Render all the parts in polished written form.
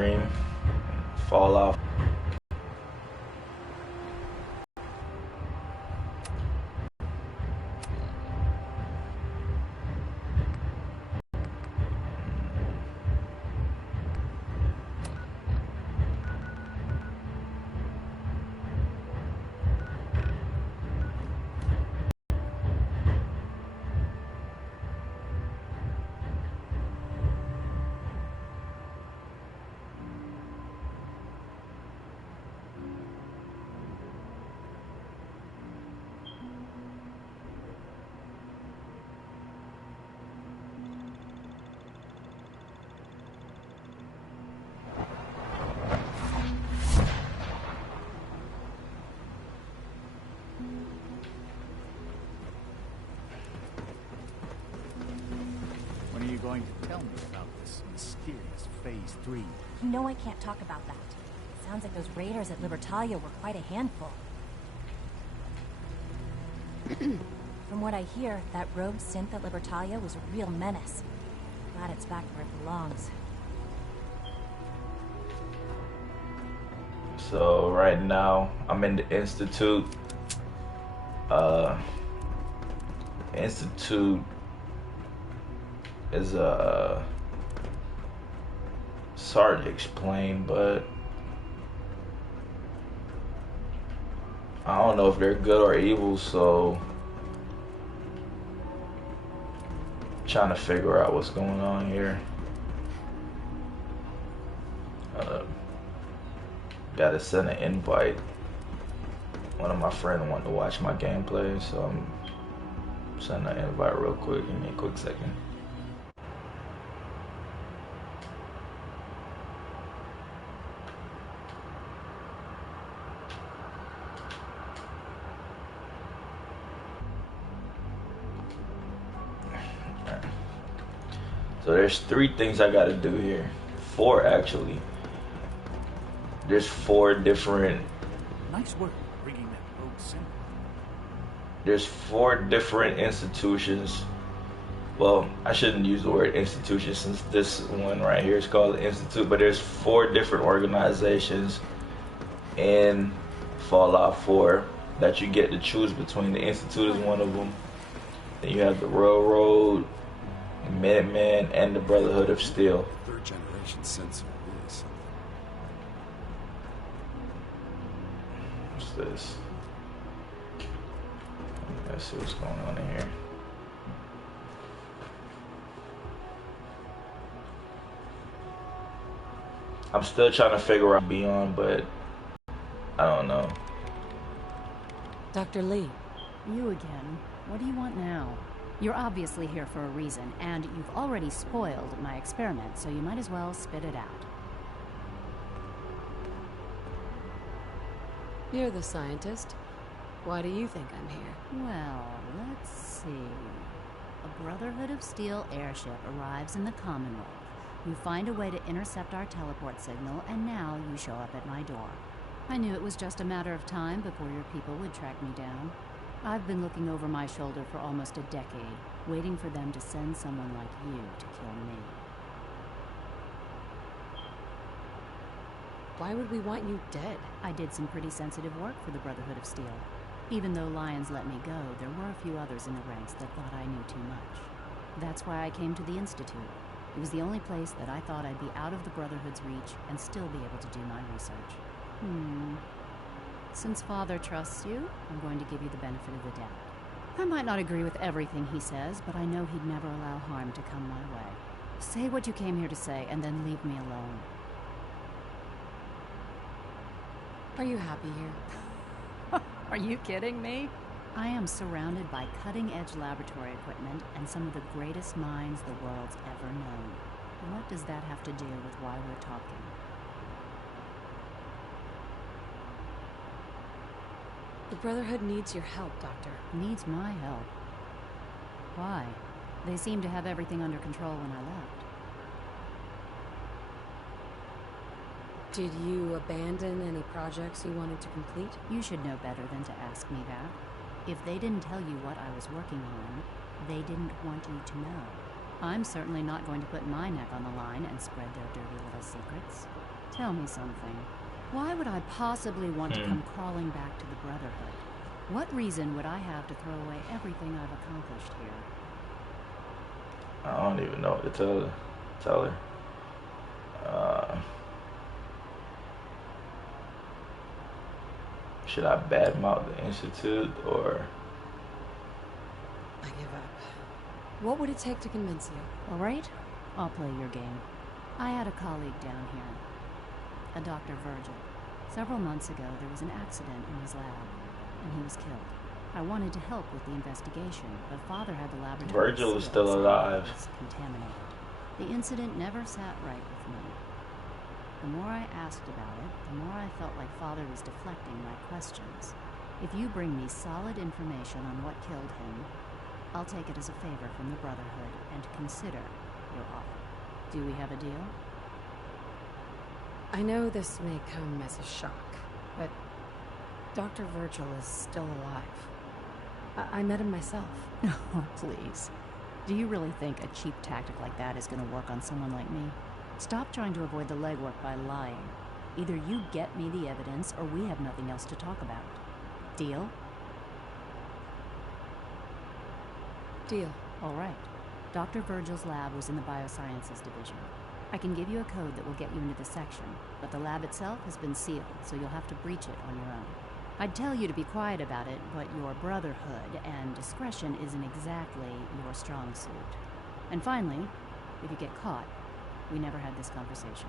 Dream, fall off. When are you going to tell me about this mysterious Phase 3? You know I can't talk about that. Sounds like those raiders at Libertalia were quite a handful. From what I hear, that rogue synth at Libertalia was a real menace. Glad it's back where it belongs. So right now I'm in the Institute. Institute is hard to explain, but I don't know if they're good or evil, so I'm trying to figure out what's going on here. Gotta send an invite. One of my friends wanted to watch my gameplay, so I'm sending an invite real quick. Give me a quick second. So there's 3 things I gotta do here. 4 actually. There's 4 different. Nice work bringing that rogue synth. There's 4 different institutions. Well, I shouldn't use the word institution since this one right here is called the Institute, but there's 4 different organizations in Fallout 4 that you get to choose between. The Institute is one of them. Then you have the Railroad, the Minutemen, and the Brotherhood of Steel. 3rd generation sensor is something. What's this? Let's see what's going on in here. I'm still trying to figure out beyond, but I don't know. Dr. Lee. You again. What do you want now? You're obviously here for a reason, and you've already spoiled my experiment, so you might as well spit it out. You're the scientist. Why do you think I'm here? Well, let's see. A Brotherhood of Steel airship arrives in the Commonwealth. You find a way to intercept our teleport signal, and now you show up at my door. I knew it was just a matter of time before your people would track me down. I've been looking over my shoulder for almost a decade, waiting for them to send someone like you to kill me. Why would we want you dead? I did some pretty sensitive work for the Brotherhood of Steel. Even though Lyons let me go, there were a few others in the ranks that thought I knew too much. That's why I came to the Institute. It was the only place that I thought I'd be out of the Brotherhood's reach and still be able to do my research. Since Father trusts you, I'm going to give you the benefit of the doubt. I might not agree with everything he says, but I know he'd never allow harm to come my way. Say what you came here to say, and then leave me alone. Are you happy here? Are you kidding me? I am surrounded by cutting-edge laboratory equipment and some of the greatest minds the world's ever known. What does that have to do with why we're talking? The Brotherhood needs your help, Doctor. Needs my help? Why? They seemed to have everything under control when I left. Did you abandon any projects you wanted to complete? You should know better than to ask me that. If they didn't tell you what I was working on, they didn't want you to know. I'm certainly not going to put my neck on the line and spread their dirty little secrets. Tell me something. Why would I possibly want to come crawling back to the Brotherhood? What reason would I have to throw away everything I've accomplished here? I don't even know what to tell her. Should I badmouth the Institute or? I give up. What would it take to convince you? All right, I'll play your game. I had a colleague down here, a Dr. Virgil. Several months ago, there was an accident in his lab, and he was killed. I wanted to help with the investigation, but Father had the laboratory Virgil is sealed, still saying alive. it was contaminated. The incident never sat right with me. The more I asked about it, the more I felt like Father was deflecting my questions. If you bring me solid information on what killed him, I'll take it as a favor from the Brotherhood and consider your offer. Do we have a deal? I know this may come as a shock, but Dr. Virgil is still alive. I met him myself. Oh, please. Do you really think a cheap tactic like that is going to work on someone like me? Stop trying to avoid the legwork by lying. Either you get me the evidence, or we have nothing else to talk about. Deal? Deal. All right. Dr. Virgil's lab was in the Biosciences Division. I can give you a code that will get you into the section, but the lab itself has been sealed, so you'll have to breach it on your own. I'd tell you to be quiet about it, but your Brotherhood and discretion isn't exactly your strong suit. And finally, if you get caught, we never had this conversation.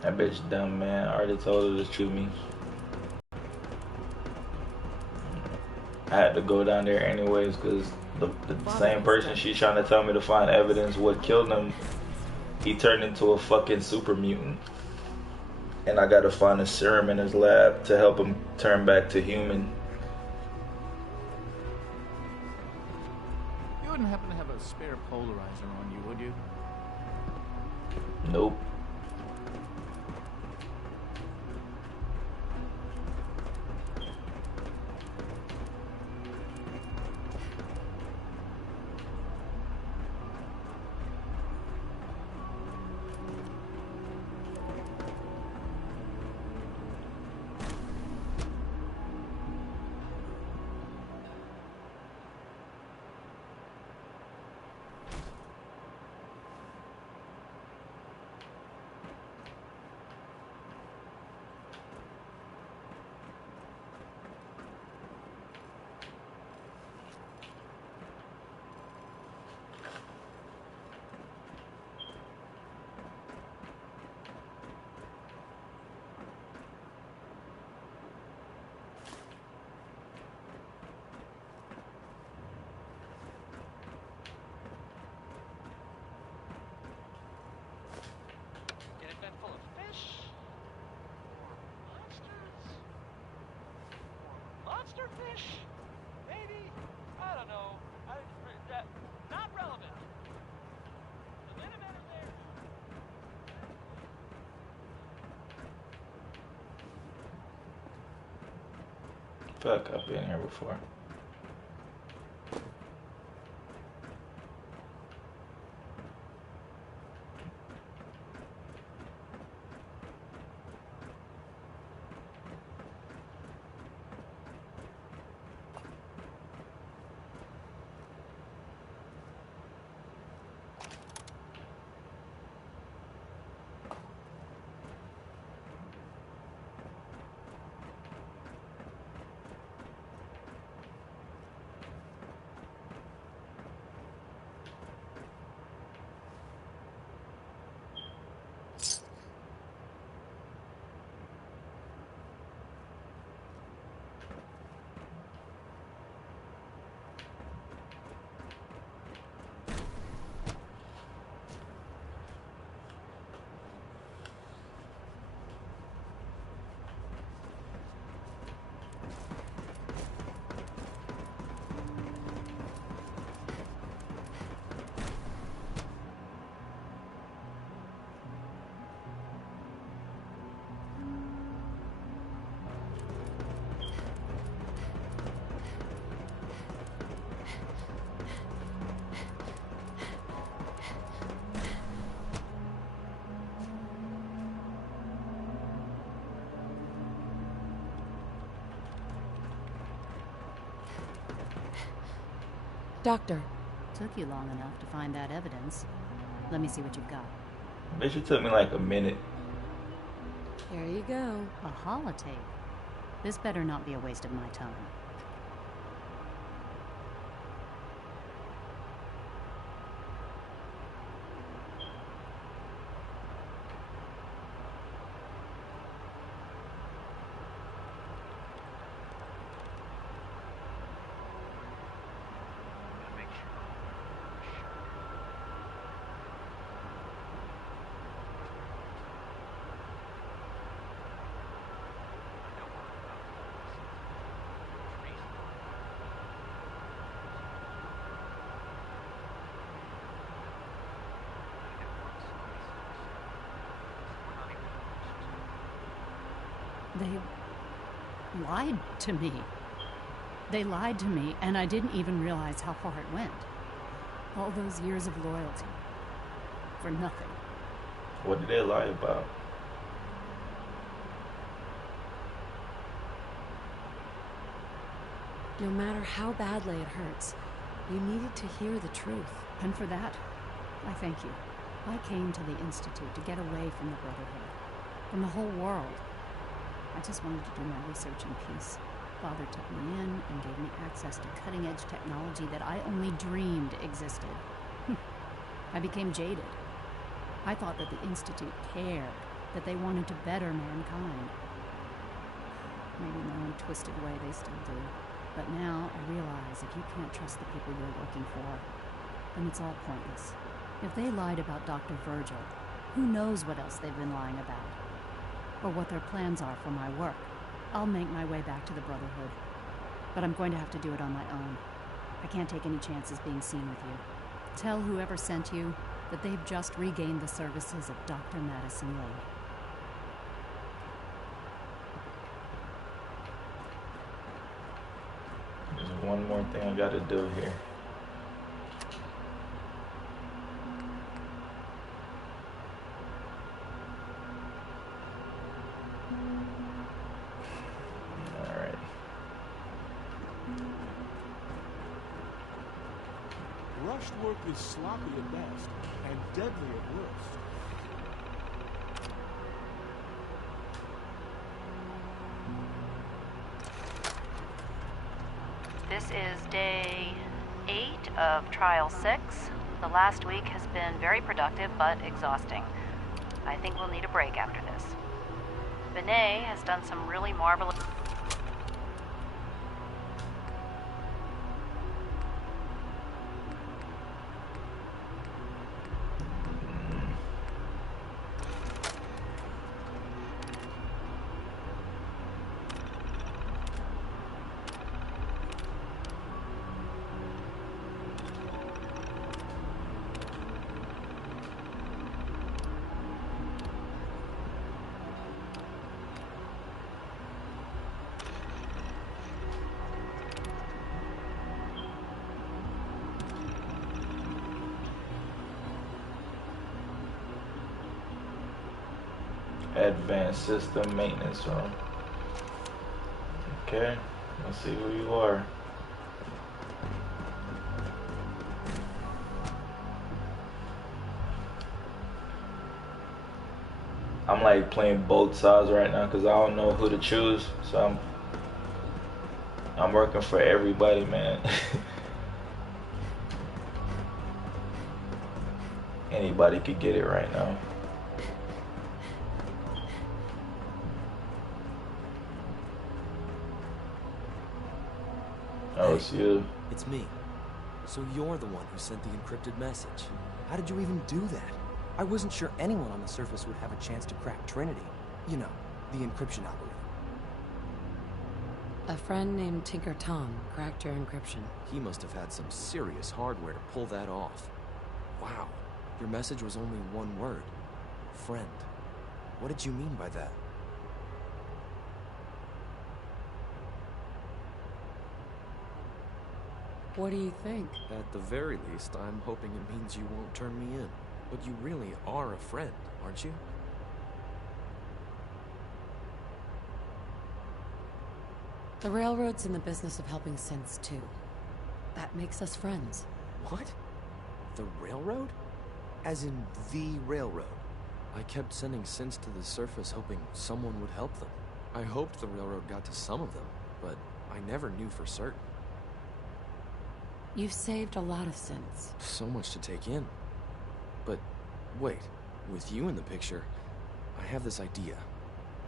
That bitch dumb, man. I already told her to shoot me. I had to go down there anyways because the same person she's trying to tell me to find evidence what killed him, he turned into a fucking super mutant. And I gotta find a serum in his lab to help him turn back to human. You wouldn't happen to have a spare polarizer on you, would you? Nope. Get it been full of fish? Or monsters? Or monster fish? Maybe? I don't know. Not relevant. The Minutemen are there. Fuck, I've been here before. Doctor, Took you long enough to find that evidence. Let me see what you've got. Bitch, it took me like a minute. here you go. A holotape. This better not be a waste of my time. They lied to me. They lied to me, and I didn't even realize how far it went. All those years of loyalty. For nothing. What did they lie about? No matter how badly it hurts, you needed to hear the truth. And for that, I thank you. I came to the Institute to get away from the Brotherhood. From the whole world. I just wanted to do my research in peace. Father took me in and gave me access to cutting-edge technology that I only dreamed existed. I became jaded. I thought that the Institute cared, that they wanted to better mankind. Maybe in their own twisted way they still do. But now I realize if you can't trust the people you're working for, then it's all pointless. If they lied about Dr. Virgil, who knows what else they've been lying about? Or what their plans are for my work. I'll make my way back to the Brotherhood. But I'm going to have to do it on my own. I can't take any chances being seen with you. Tell whoever sent you that they've just regained the services of Dr. Madison Lee. There's one more thing I gotta do here. Alright. Rushed work is sloppy at best and deadly at worst. This is day 8 of Trial 6. The last week has been very productive but exhausting. I think we'll need a break after this. Benet has done some really marvelous... Advanced system maintenance room. Okay, let's see who you are. I'm like playing both sides right now because I don't know who to choose. So I'm working for everybody, man. Anybody could get it right now. Oh, it's you. It's me. So you're the one who sent the encrypted message. How did you even do that? I wasn't sure anyone on the surface would have a chance to crack Trinity. You know, the encryption algorithm. A friend named Tinker Tom cracked your encryption. He must have had some serious hardware to pull that off. Wow, your message was only one word. Friend. What did you mean by that? What do you think? At the very least, I'm hoping it means you won't turn me in. But you really are a friend, aren't you? The Railroad's in the business of helping synths too. That makes us friends. What? The railroad? As in the railroad? I kept sending synths to the surface hoping someone would help them. I hoped the railroad got to some of them, but I never knew for certain. You've saved a lot of synths. So much to take in. But wait, with you in the picture, I have this idea.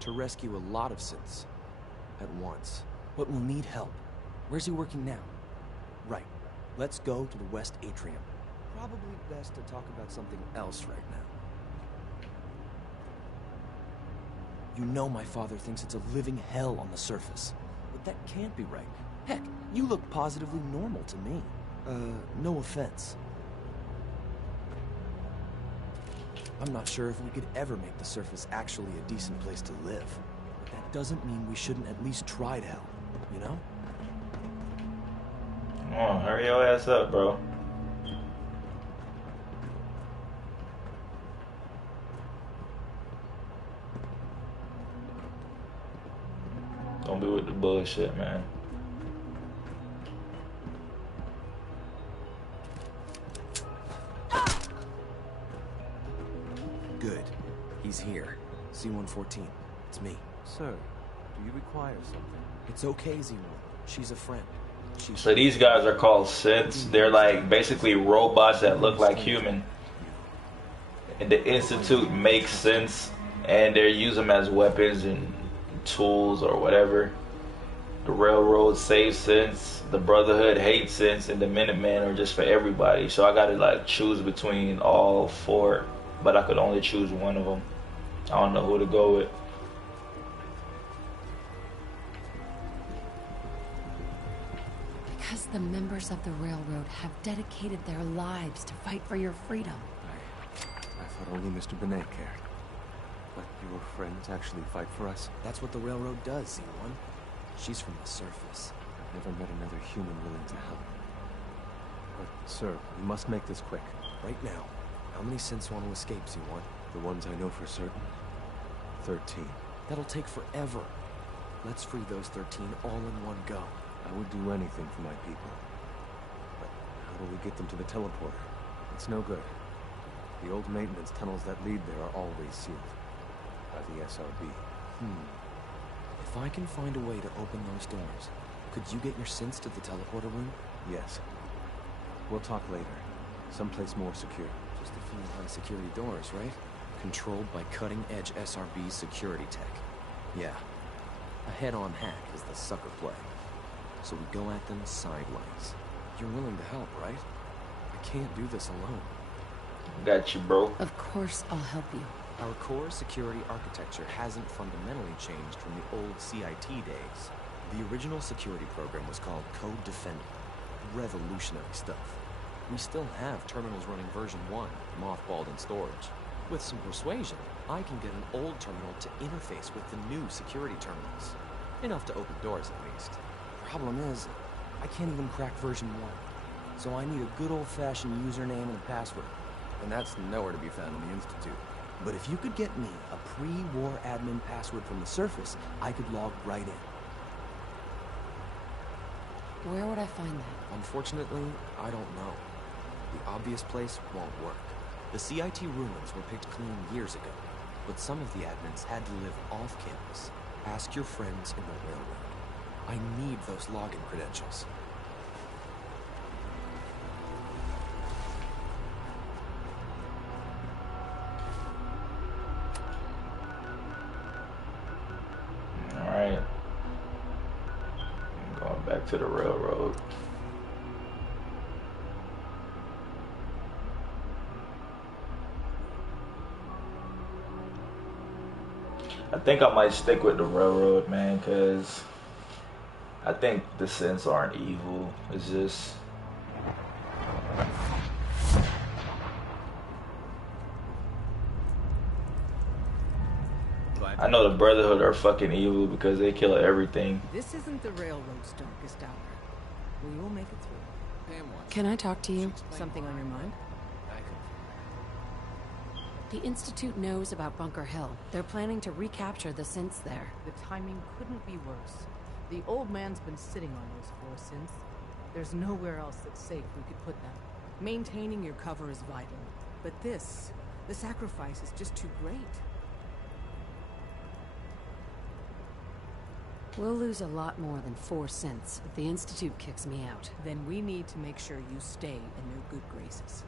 To rescue a lot of synths at once. But we'll need help. Where's he working now? Right. Let's go to the West Atrium. Probably best to talk about something else right now. You know my father thinks it's a living hell on the surface. But that can't be right. Heck, you look positively normal to me. No offense. I'm not sure if we could ever make the surface actually a decent place to live. But that doesn't mean we shouldn't at least try to help, you know? Come on, hurry your ass up, bro. Don't be with the bullshit, man. Good. He's here. C-114. It's me. Sir, do you require something? It's okay, Z-1. She's a friend. So these guys are called synths. They're like basically robots that look like human. And the Institute makes synths, and they use them as weapons and tools or whatever. The Railroad saves synths, the Brotherhood hates synths, and the Minutemen are just for everybody. So I gotta like choose between all four, but I could only choose one of them. I don't know who to go with. Because the members of the railroad have dedicated their lives to fight for your freedom. I thought only Mr. Benet cared. But your friends actually fight for us? That's what the railroad does, Z-1. She's from the surface. I've never met another human willing to help. But, sir, we must make this quick. Right now, how many synths want to escape, Z-1? The ones I know for certain? 13. That'll take forever. Let's free those 13 all in one go. I would do anything for my people. But how do we get them to the teleporter? It's no good. The old maintenance tunnels that lead there are always sealed. By the SRB. If I can find a way to open those doors, could you get your synths to the teleporter room? Yes. We'll talk later. Someplace more secure. Just a few high-security doors, right? Controlled by cutting-edge SRB security tech. Yeah. A head-on hack is the sucker play. So we go at them sideways. You're willing to help, right? I can't do this alone. Got you, bro. Of course I'll help you. Our core security architecture hasn't fundamentally changed from the old CIT days. The original security program was called Code Defender. Revolutionary stuff. We still have terminals running version 1, mothballed in storage. With some persuasion, I can get an old terminal to interface with the new security terminals. Enough to open doors, at least. Problem is, I can't even crack version 1. So I need a good old-fashioned username and a password. And that's nowhere to be found in the Institute. But if you could get me a pre-war admin password from the surface, I could log right in. Where would I find that? Unfortunately, I don't know. The obvious place won't work. The CIT ruins were picked clean years ago, but some of the admins had to live off campus. Ask your friends in the railroad. I need those login credentials. Alright. I'm going back to the railroad. I think I might stick with the railroad, man, because I think the synths aren't evil. It's just... I know the Brotherhood are fucking evil because they kill everything. This isn't the railroad's darkest hour. We will make it through. Can I talk to you? Something on your mind? The Institute knows about Bunker Hill. They're planning to recapture the synths there. The timing couldn't be worse. The old man's been sitting on those 4 synths. There's nowhere else that's safe we could put them. Maintaining your cover is vital. But the sacrifice is just too great. We'll lose a lot more than 4 cents if the Institute kicks me out. Then we need to make sure you stay in their good graces.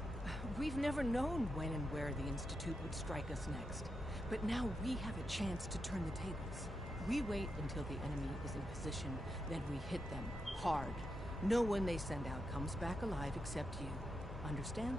We've never known when and where the Institute would strike us next. But now we have a chance to turn the tables. We wait until the enemy is in position, then we hit them hard. No one they send out comes back alive except you. Understand?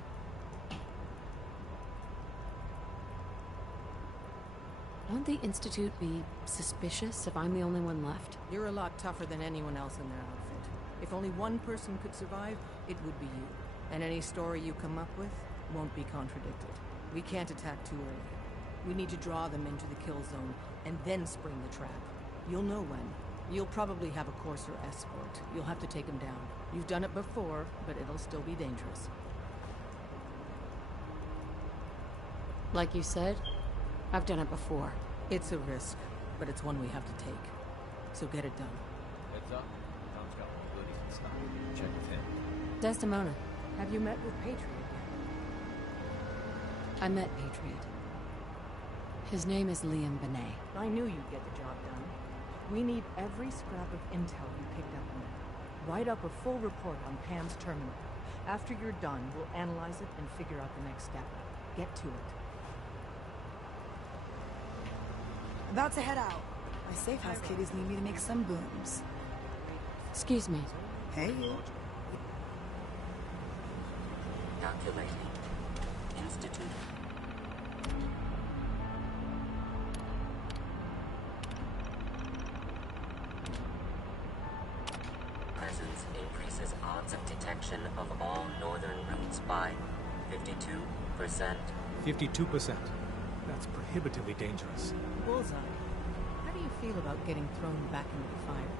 Won't the Institute be suspicious if I'm the only one left? You're a lot tougher than anyone else in their outfit. If only one person could survive, it would be you. And any story you come up with won't be contradicted. We can't attack too early. We need to draw them into the kill zone, and then spring the trap. You'll know when. You'll probably have a Courser escort. You'll have to take him down. You've done it before, but it'll still be dangerous. Like you said, I've done it before. It's a risk, but it's one we have to take. So get it done. Heads up. Tom's got all the goodies in stock. Check with him. Desdemona, Have you met with Patriot yet? I met Patriot. His name is Liam Benet. I knew you'd get the job done. We need every scrap of intel you picked up on it. Write up a full report on Pam's terminal. After you're done, we'll analyze it and figure out the next step. Get to it. About to head out. My safe house kiddies need me to make some booms. Excuse me. Hey, you. Calculating. Institute. Presence increases odds of detection of all northern routes by 52%. 52%. That's prohibitively dangerous. Bullseye. How do you feel about getting thrown back into the fire?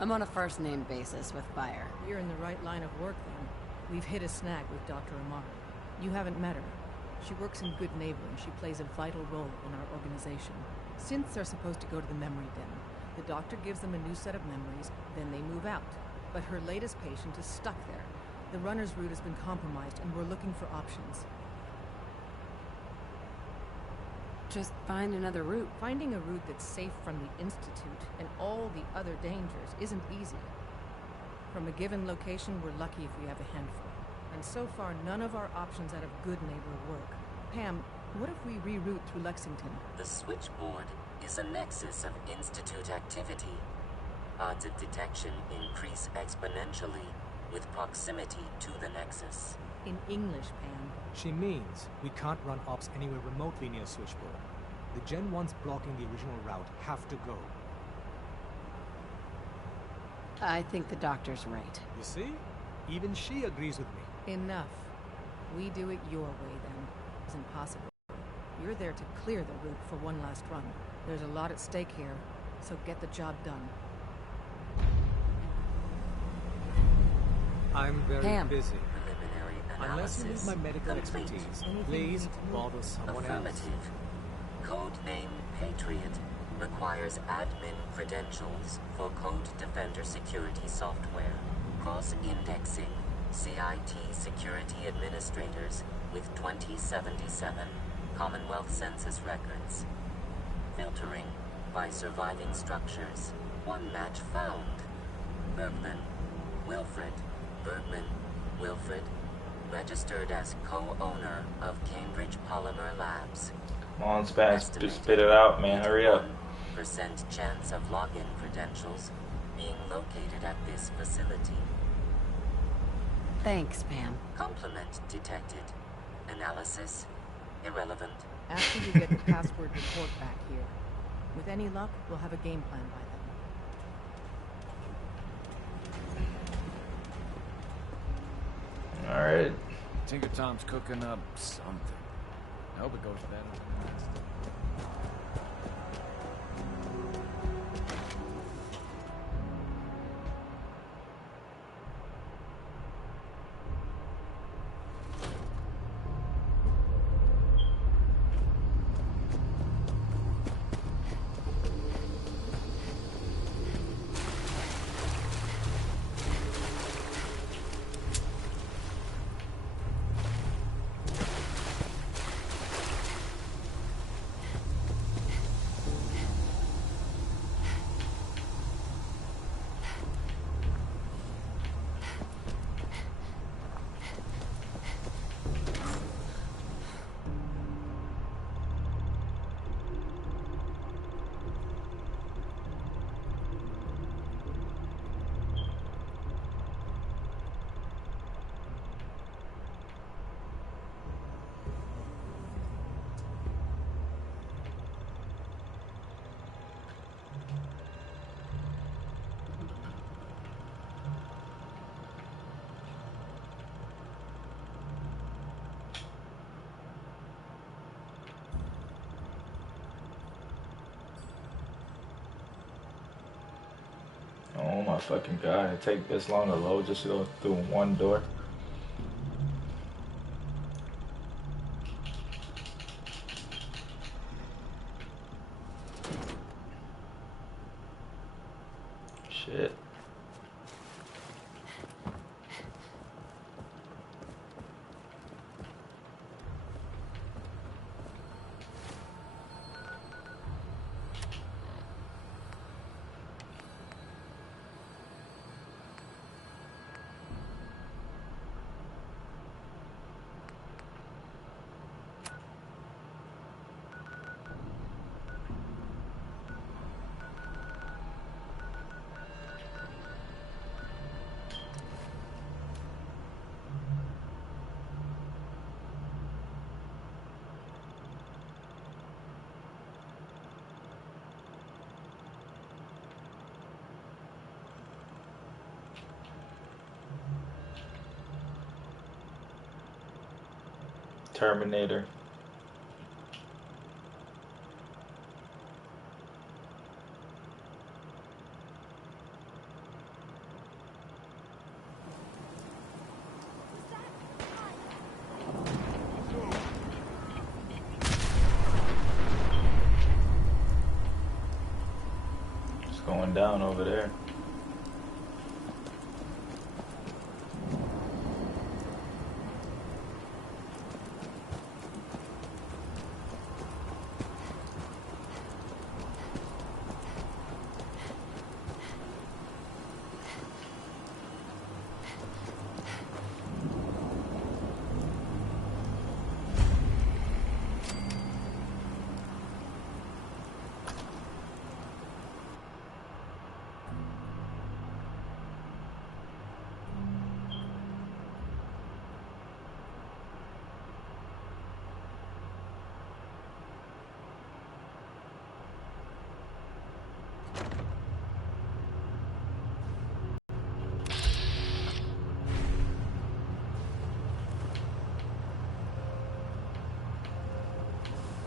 I'm on a first-name basis with fire. You're in the right line of work, then. We've hit a snag with Dr. Amar. You haven't met her. She works in Good Neighbor, and she plays a vital role in our organization. Synths are supposed to go to the memory den. The doctor gives them a new set of memories, then they move out. But her latest patient is stuck there. The runner's route has been compromised, and we're looking for options. Just find another route. Finding a route that's safe from the Institute and all the other dangers isn't easy. From a given location, we're lucky if we have a handful. And so far, none of our options out of Good Neighbor work. Pam, what if we reroute through Lexington? The switchboard is a nexus of Institute activity. Odds of detection increase exponentially with proximity to the nexus. In English, Pam. She means we can't run ops anywhere remotely near Switchboard. The Gen 1s blocking the original route have to go. I think the doctor's right. You see? Even she agrees with me. Enough. We do it your way, then. It's impossible. You're there to clear the route for one last run. There's a lot at stake here, so get the job done. I'm very Pam. busy. Preliminary Unless you need analysis my medical complete. expertise, please bother someone else. Affirmative. Codename Patriot requires admin credentials for Code Defender security software. Cross-indexing CIT security administrators with 2077 Commonwealth Census records. Filtering by surviving structures. One match found. Bergman, Wilfred. Bergman, Wilfred. Registered as co-owner of Cambridge Polymer Labs. Come on, Spaz, just spit it out, man. Hurry up. % chance of login credentials being located at this facility. Thanks, Pam. Complement detected. Analysis irrelevant. After you get the password report back here. With any luck, we'll have a game plan by then. Alright. Tinker Tom's cooking up something. I hope it goes better than last. Oh my fucking god, it take this long to load just to go through one door. Shit. Terminator. It's going down over there.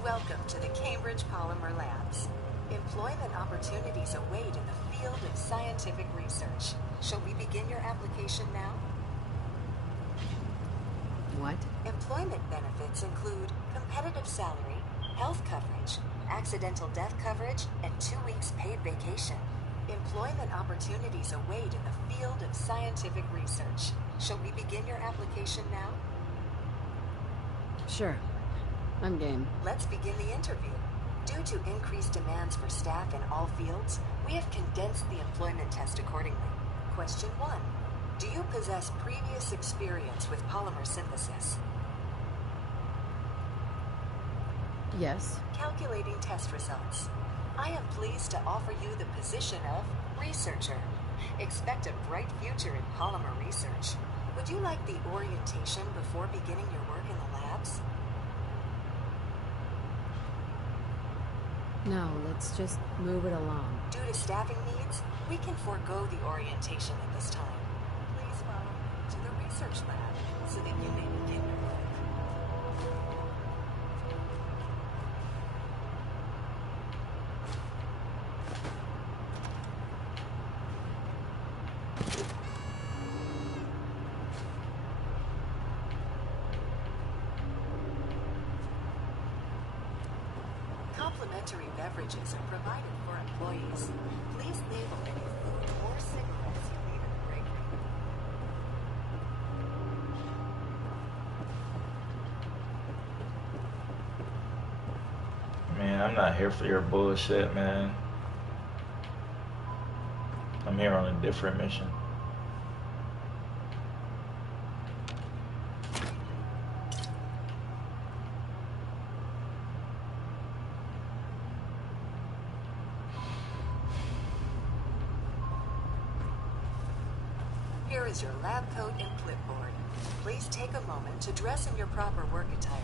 Welcome to the Cambridge Polymer Labs. Employment opportunities await in the field of scientific research. Shall we begin your application now? What? Employment benefits include competitive salary, health coverage, accidental death coverage, and 2 weeks paid vacation. Employment opportunities await in the field of scientific research. Shall we begin your application now? Sure. I'm game. Let's begin the interview. Due to increased demands for staff in all fields, we have condensed the employment test accordingly. Question 1. Do you possess previous experience with polymer synthesis? Yes. Calculating test results. I am pleased to offer you the position of researcher. Expect a bright future in polymer research. Would you like the orientation before beginning your work in the labs? No, let's just move it along. Due to staffing needs, we can forego the orientation at this time. Please follow me to the research lab so that you may begin your work. Complimentary beverages are provided for employees. Please label any food or cigarettes you leave in the break room. Man, I'm not here for your bullshit, man. I'm here on a different mission. Here is your lab coat and clipboard. Please take a moment to dress in your proper work attire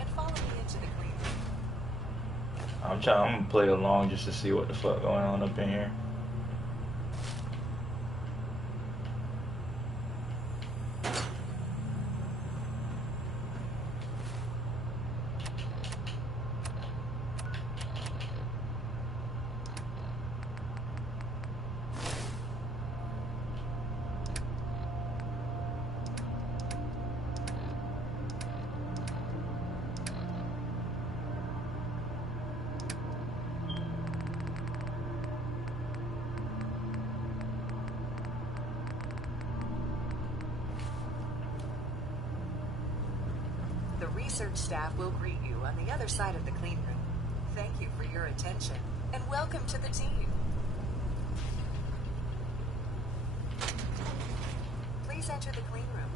and follow me into the green room. I'm gonna play along just to see what the fuck going on up in here. The research staff will greet you on the other side of the clean room. Thank you for your attention, and welcome to the team. Please enter the clean room.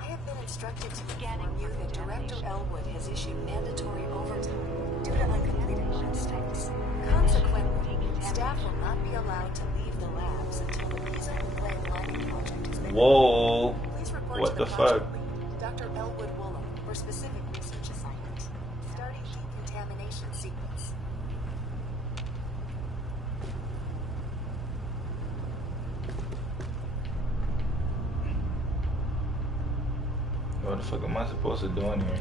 I have been instructed to inform you that Director Elwood has issued mandatory overtime due to uncompleted milestones. Consequently, staff will not be allowed to leave the labs until the Pisa Plant mining project has been Whoa. Please report What to the the fuck? project lead, Dr. Elwood Woolham, for specific research assignments. Starting decontamination sequence. What the fuck am I supposed to do in here?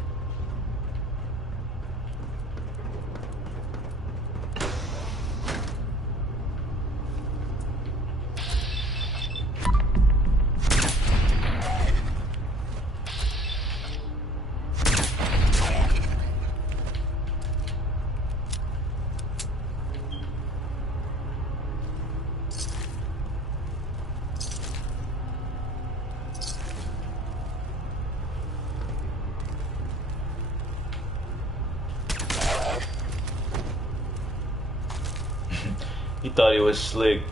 He thought he was slick.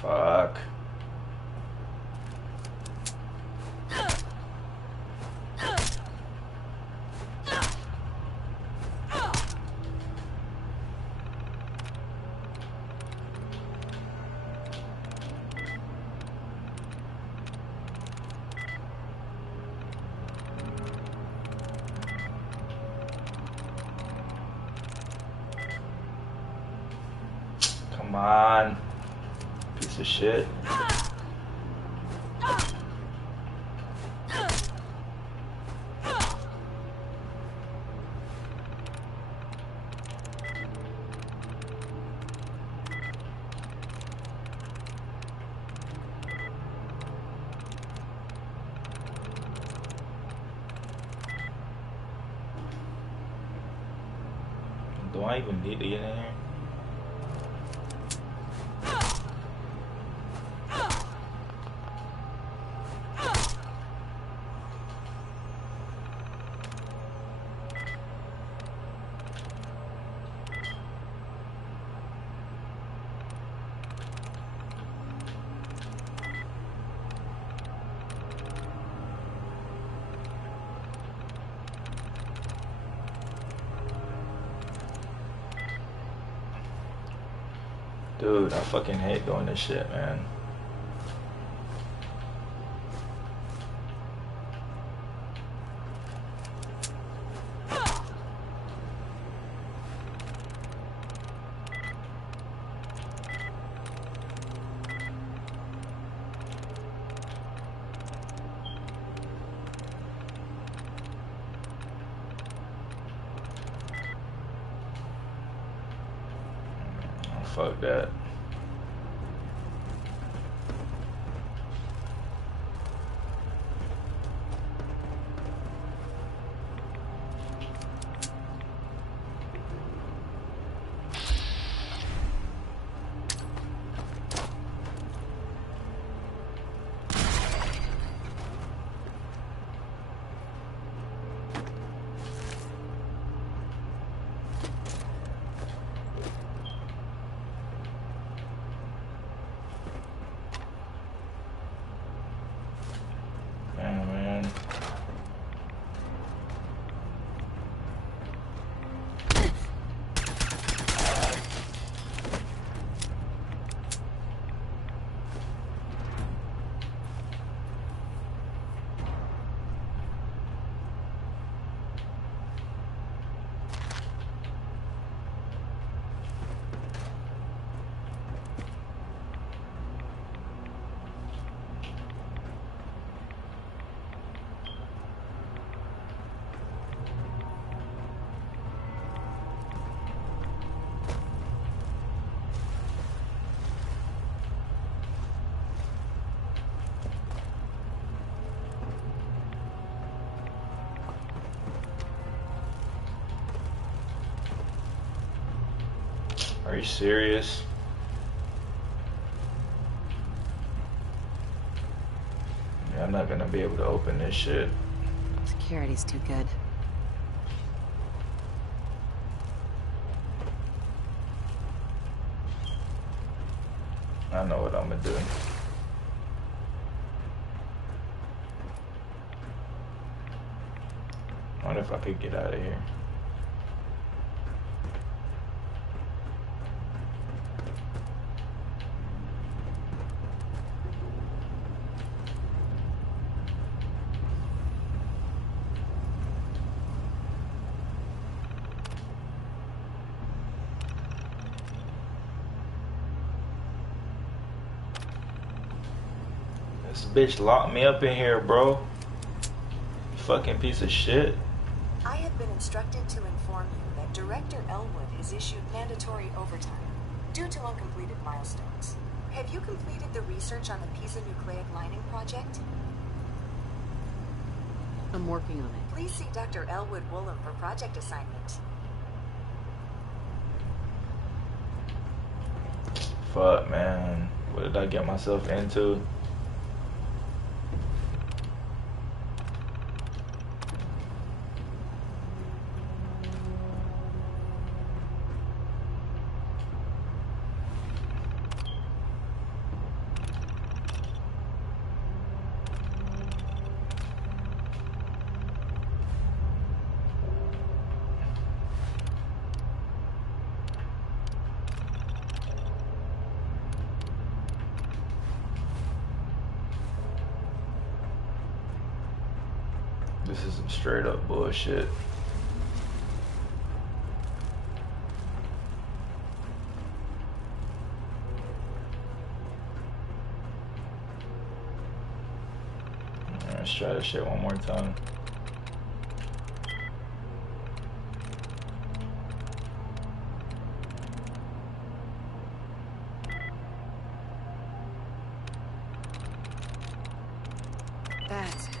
Fuck. Come on. Piece of shit. Do I even need to get in here? Dude, I fucking hate doing this shit, man. Fuck that. Are you serious? Yeah, I'm not gonna be able to open this shit. Security's too good. I know what I'm gonna do. I wonder if I could get out of here. This bitch locked me up in here, bro. Fucking piece of shit. I have been instructed to inform you that Director Elwood has issued mandatory overtime due to uncompleted milestones. Have you completed the research on the nucleic lining project? I'm working on it. Please see Dr. Elwood Woolham for project assignment. Fuck, man. What did I get myself into? This is some straight up bullshit. Let's try this shit one more time. That's it.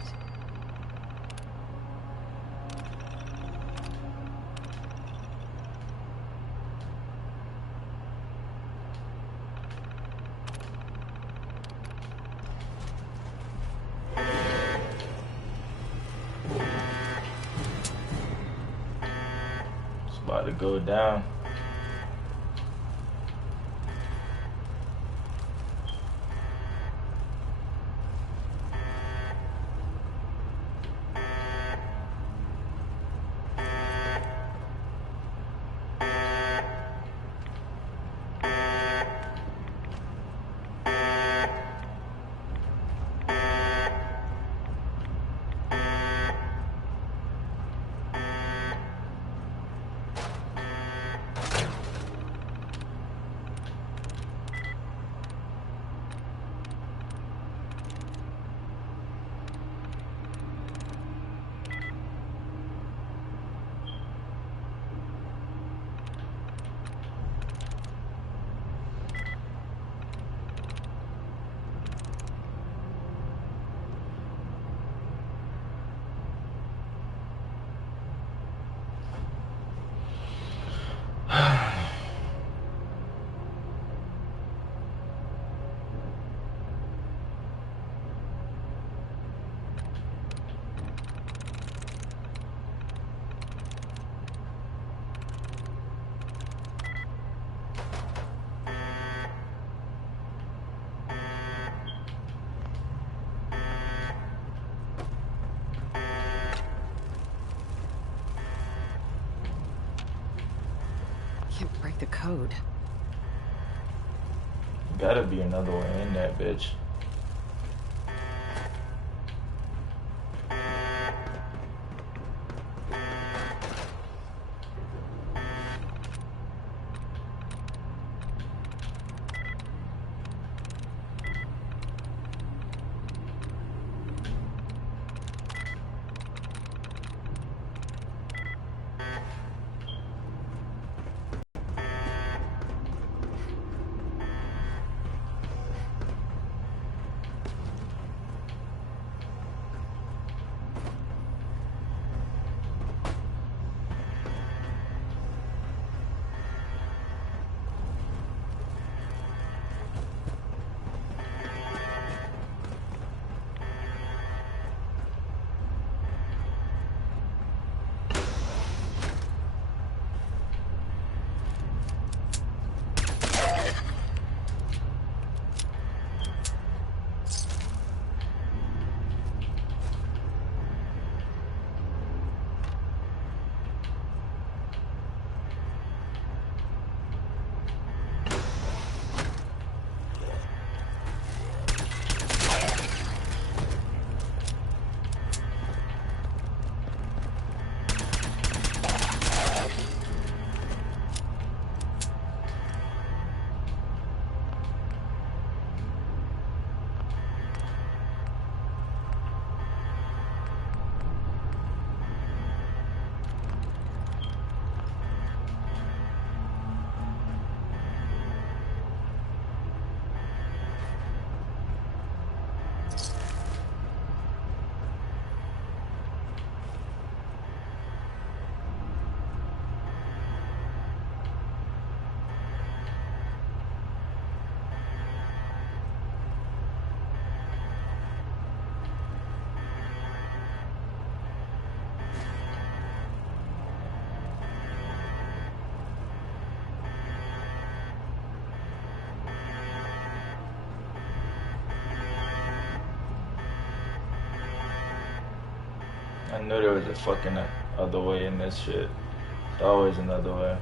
It's about to go down. can't break the code. Gotta be another way in that bitch. I knew there was a fucking other way in this shit. There's always another way.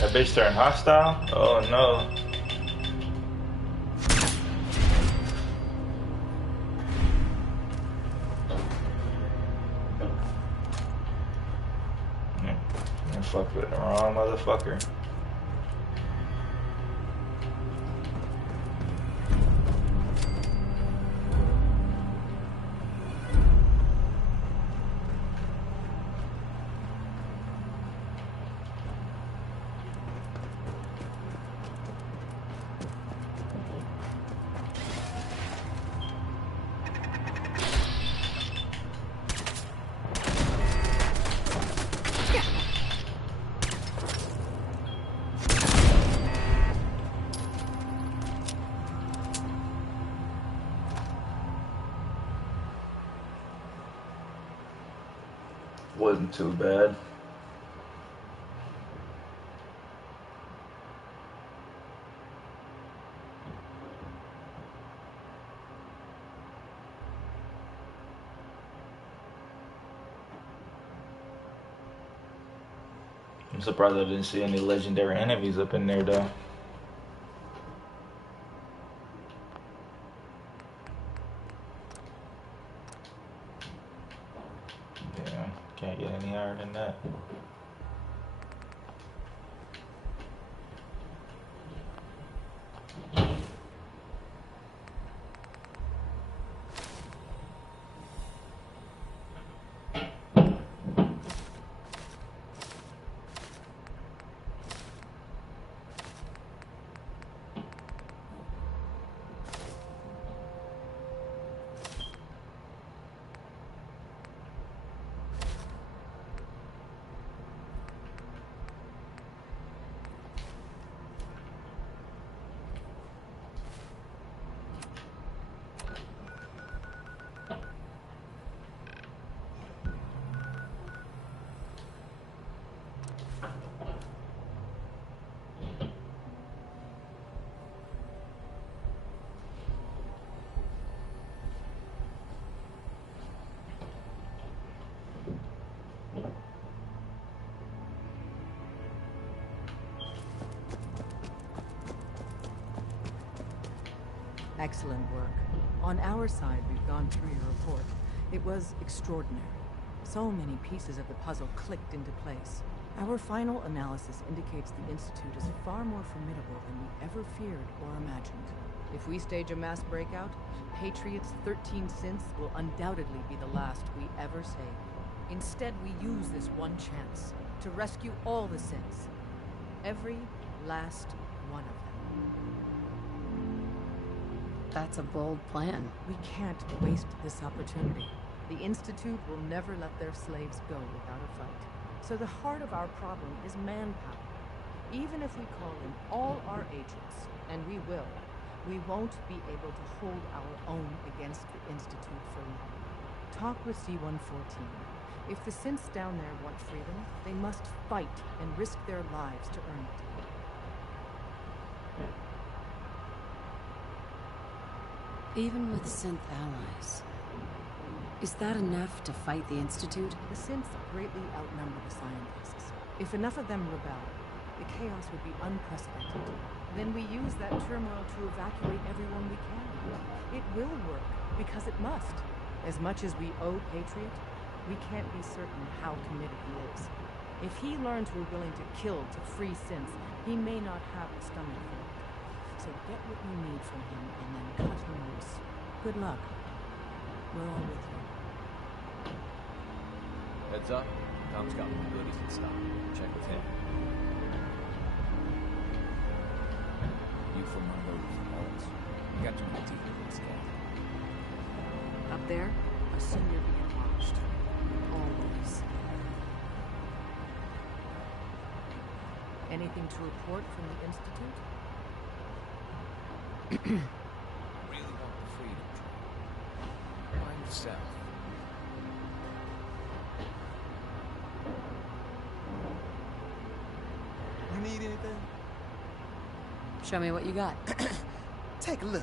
That bitch turned hostile? Oh no. fucked with the wrong motherfucker. Wasn't too bad. I'm surprised I didn't see any legendary enemies up in there though. Yeah, can't get any higher than that. Excellent work. On our side, we've gone through your report. It was extraordinary. So many pieces of the puzzle clicked into place. Our final analysis indicates the Institute is far more formidable than we ever feared or imagined. If we stage a mass breakout, Patriot's 13 synths will undoubtedly be the last we ever save. Instead, we use this one chance to rescue all the synths. Every last one of them. That's a bold plan. We can't waste this opportunity. The Institute will never let their slaves go without a fight. So the heart of our problem is manpower. Even if we call in all our agents, and we will, we won't be able to hold our own against the Institute for long. Talk with C-114. If the synths down there want freedom, they must fight and risk their lives to earn it. Even with synth allies, is that enough to fight the Institute? The synths greatly outnumber the scientists. If enough of them rebel, the chaos would be unprecedented. Then we use that turmoil to evacuate everyone we can. It will work, because it must. As much as we owe Patriot, we can't be certain how committed he is. If he learns we're willing to kill to free synths, he may not have the stomach for it. So get what you need from him and then cut him loose. Good luck. We're all with you. Heads up. Tom's got mobilities and stuff. Check with him. You from one of those vaults? You got too many teeth to this guy. Up there, assume you're being watched. Always. Anything to report from the Institute? Really want the freedom train. Mind yourself. You need anything? Show me what you got. Take a look.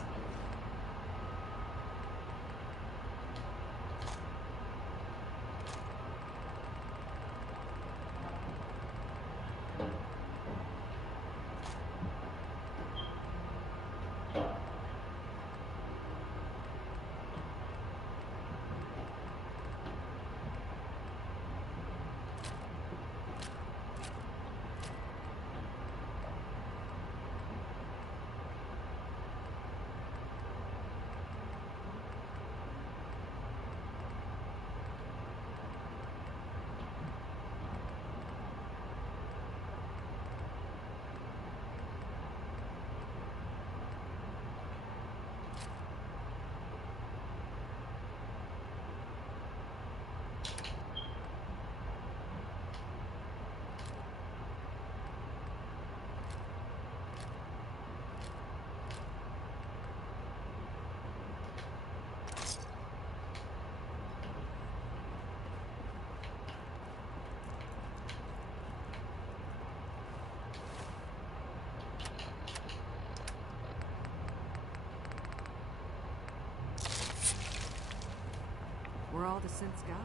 We're all the synth's got.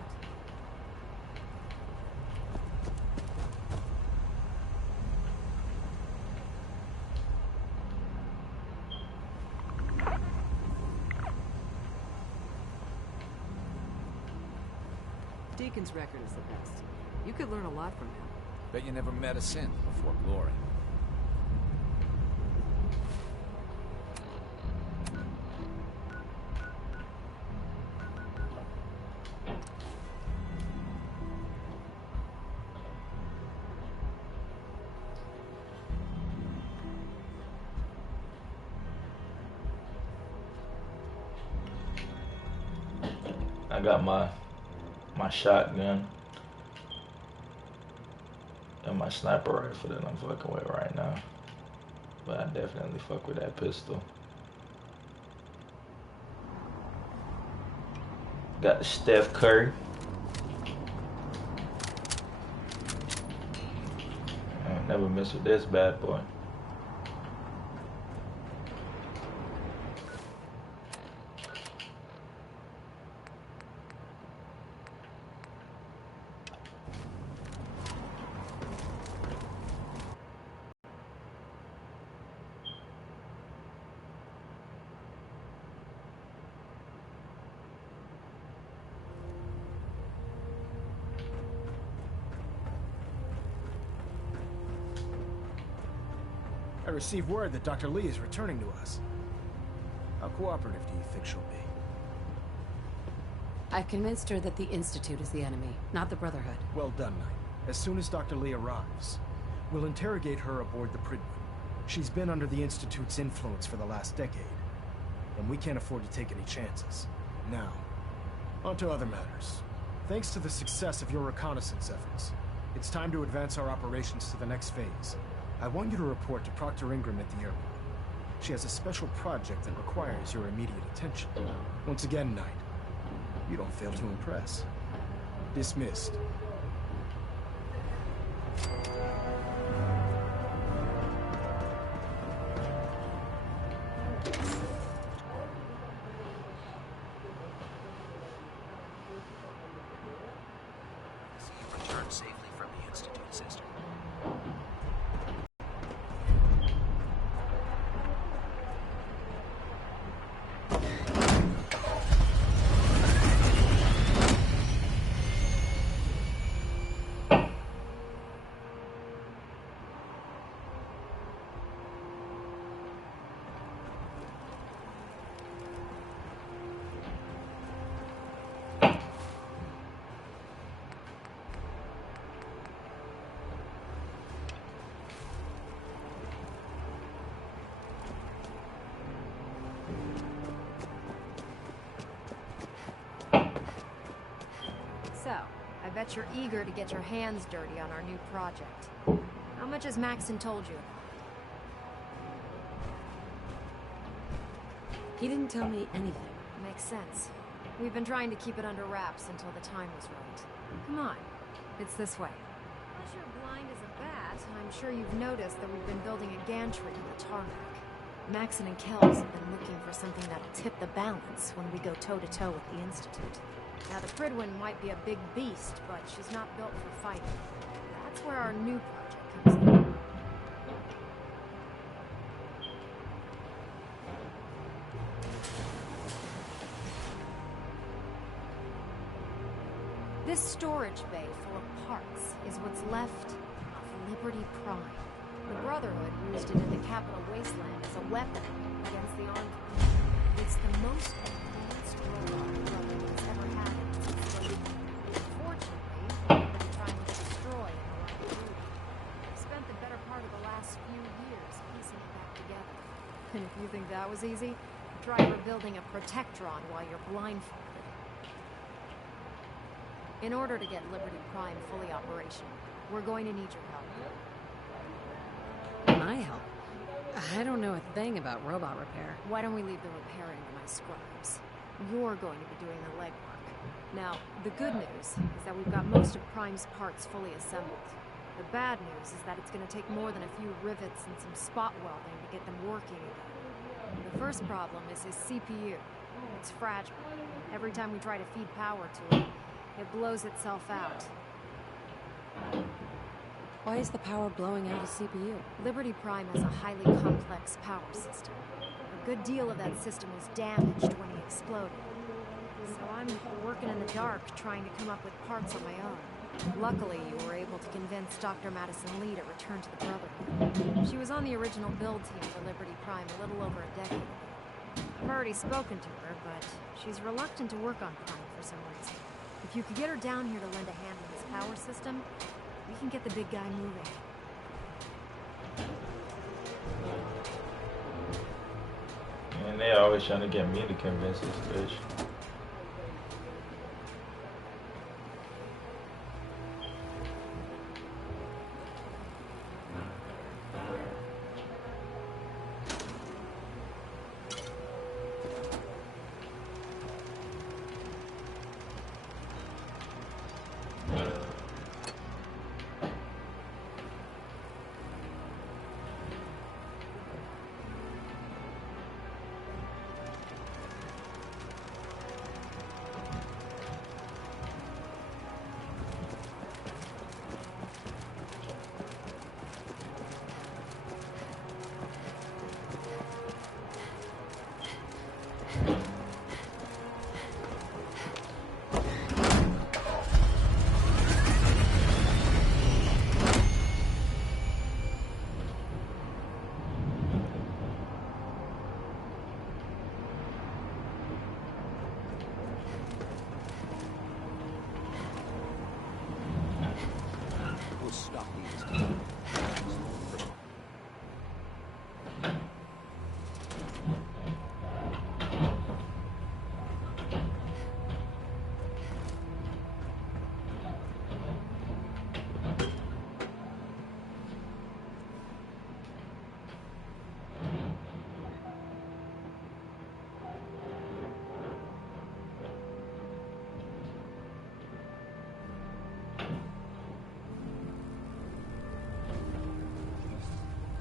Deacon's record is the best. You could learn a lot from him. Bet you never met a synth before Glory. I got my shotgun and my sniper rifle that I'm fucking with right now. But I definitely fuck with that pistol. Got the Steph Curry. I never mess with this bad boy. I received word that Dr. Lee is returning to us. How cooperative do you think she'll be? I've convinced her that the Institute is the enemy, not the Brotherhood. Well done, Knight. As soon as Dr. Lee arrives, we'll interrogate her aboard the Pridwood. She's been under the Institute's influence for the last decade, and we can't afford to take any chances. Now, on to other matters. Thanks to the success of your reconnaissance efforts, it's time to advance our operations to the next phase. I want you to report to Proctor Ingram at the airport. She has a special project that requires your immediate attention. Once again, Knight, you don't fail to impress. Dismissed. Return safely from the Institute, sister. So, I bet you're eager to get your hands dirty on our new project. How much has Maxon told you? He didn't tell me anything. Makes sense. We've been trying to keep it under wraps until the time was right. Come on, it's this way. Unless you're blind as a bat, I'm sure you've noticed that we've been building a gantry on the tarmac. Maxon and Kells have been looking for something that'll tip the balance when we go toe-to-toe with the Institute. Now, the Pridwin might be a big beast, but she's not built for fighting. That's where our new project comes in. This storage bay full of parts is what's left of Liberty Prime. The Brotherhood used it in the capital wasteland as a weapon against the armed forces. It's the most advanced robot the Brotherhood has ever had in its fleet. Unfortunately, Liberty Prime was destroyed in the line of duty. We've spent the better part of the last few years piecing it back together. And if you think that was easy, try rebuilding a Protectron while you're blindfolded. In order to get Liberty Prime fully operational, we're going to need your help. My help? I don't know a thing about robot repair. Why don't we leave the repairing to my scribes? You're going to be doing the legwork. Now, the good news is that we've got most of Prime's parts fully assembled. The bad news is that it's going to take more than a few rivets and some spot welding to get them working again. The first problem is his CPU. It's fragile. Every time we try to feed power to it, it blows itself out. Why is the power blowing out a CPU? Liberty Prime has a highly complex power system. A good deal of that system was damaged when he exploded. So I'm working in the dark, trying to come up with parts on my own. Luckily, you were able to convince Dr. Madison Lee to return to the Brotherhood. She was on the original build team for Liberty Prime a little over a decade ago. I've already spoken to her, but she's reluctant to work on Prime for some reason. If you could get her down here to lend a hand with this power system, we can get the big guy moving. And they always trying to get me to convince this bitch.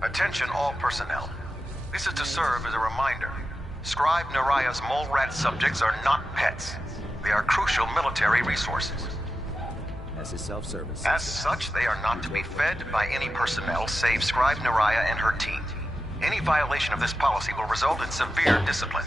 Attention all personnel. This is to serve as a reminder. Scribe Naraya's mole rat subjects are not pets. They are crucial military resources. As is self-service. As such, they are not to be fed by any personnel save Scribe Naraya and her team. Any violation of this policy will result in severe discipline.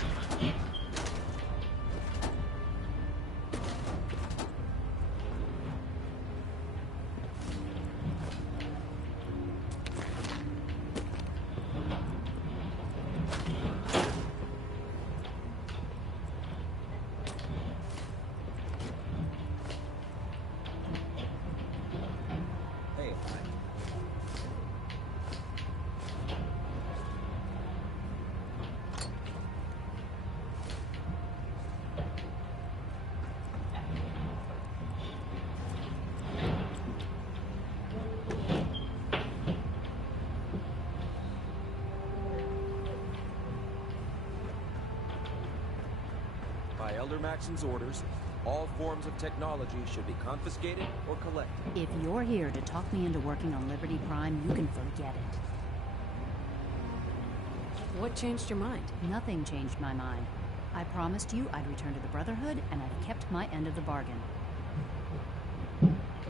By Elder Maxon's orders, all forms of technology should be confiscated or collected. If you're here to talk me into working on Liberty Prime, you can forget it. What changed your mind? Nothing changed my mind. I promised you I'd return to the Brotherhood, and I've kept my end of the bargain.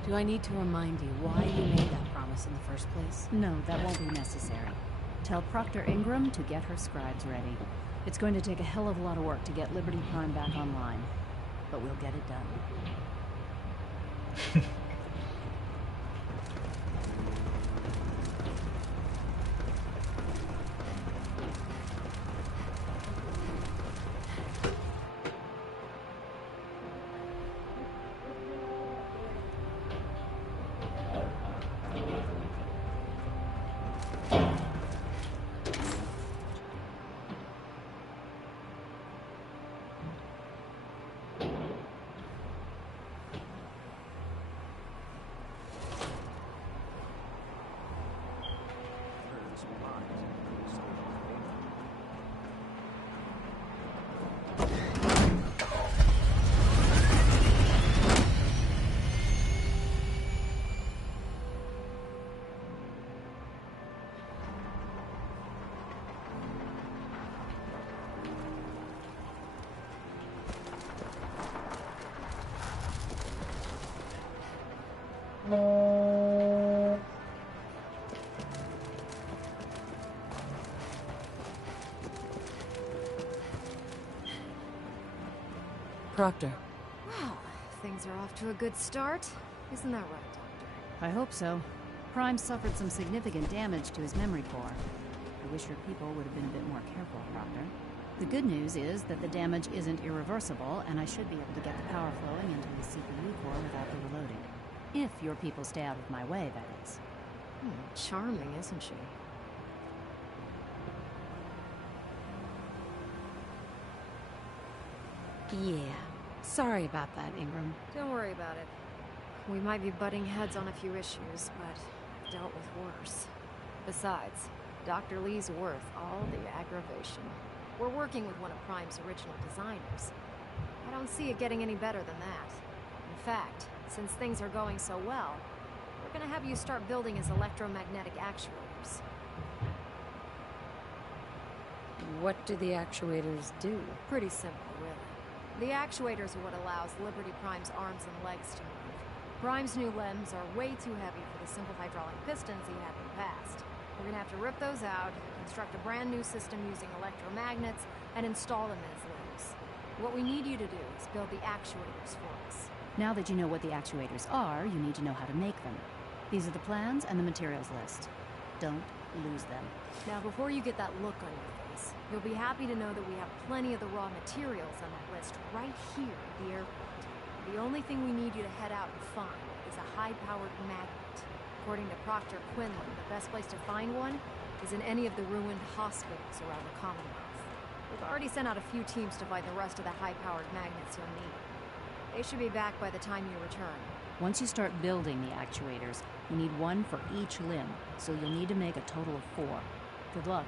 Do I need to remind you why you made that promise in the first place? No, that won't be necessary. Tell Proctor Ingram to get her scribes ready. It's going to take a hell of a lot of work to get Liberty Prime back online, but we'll get it done. Proctor. Well, things are off to a good start. Isn't that right, Doctor? I hope so. Prime suffered some significant damage to his memory core. I wish your people would have been a bit more careful, Proctor. The good news is that the damage isn't irreversible, and I should be able to get the power flowing into the CPU core without overloading. If your people stay out of my way, that is. Charming, isn't she? Yeah. Sorry about that, Ingram. Don't worry about it. We might be butting heads on a few issues, but I've dealt with worse. Besides, Dr. Lee's worth all the aggravation. We're working with one of Prime's original designers. I don't see it getting any better than that. In fact, since things are going so well, we're gonna have you start building his electromagnetic actuators. What do the actuators do? Pretty simple, really. The actuators are what allows Liberty Prime's arms and legs to move. Prime's new limbs are way too heavy for the simple hydraulic pistons he had in the past. We're gonna have to rip those out, construct a brand new system using electromagnets, and install them in his limbs. What we need you to do is build the actuators for us. Now that you know what the actuators are, you need to know how to make them. These are the plans and the materials list. Don't lose them. Now, before you get that look on your face, you'll be happy to know that we have plenty of the raw materials on that list right here at the airport. The only thing we need you to head out and find is a high-powered magnet. According to Proctor Quinlan, the best place to find one is in any of the ruined hospitals around the Commonwealth. We've already sent out a few teams to find the rest of the high-powered magnets you'll need. They should be back by the time you return. Once you start building the actuators, you need one for each limb, so you'll need to make a total of 4. Good luck.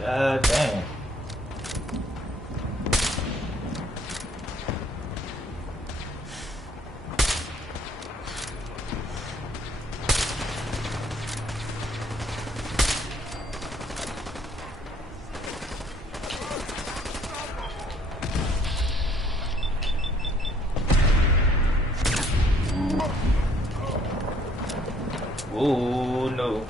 God damn. Oh no.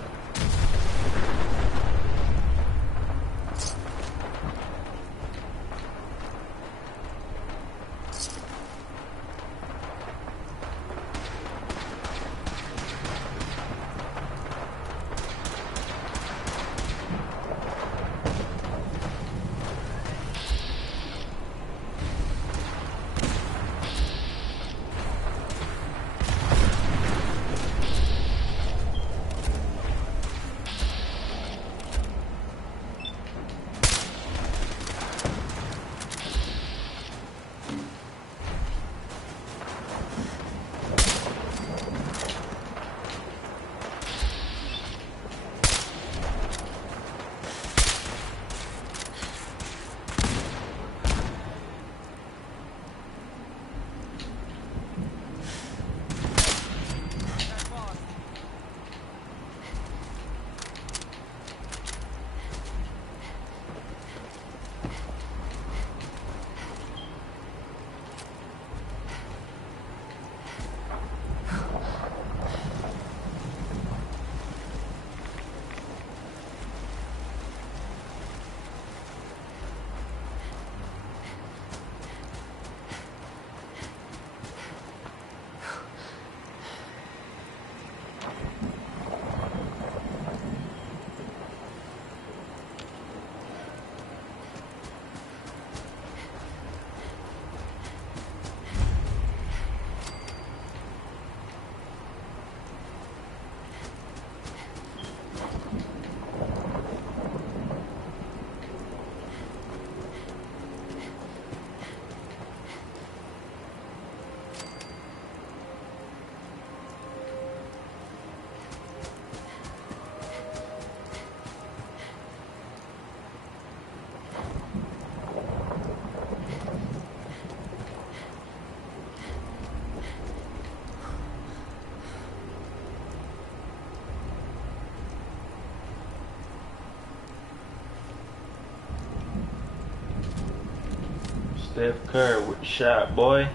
Steph Curry with the shot, boy.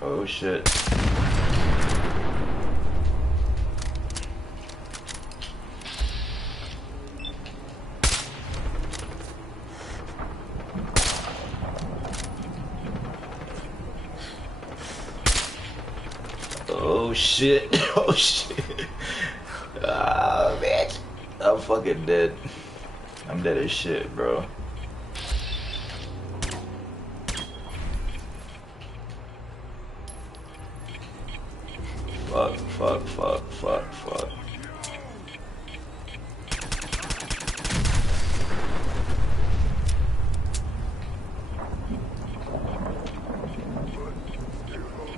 Oh shit. Oh shit. Oh shit. Ah, man. I'm fucking dead. I'm dead as shit, bro. Fuck, fuck, fuck, fuck, fuck.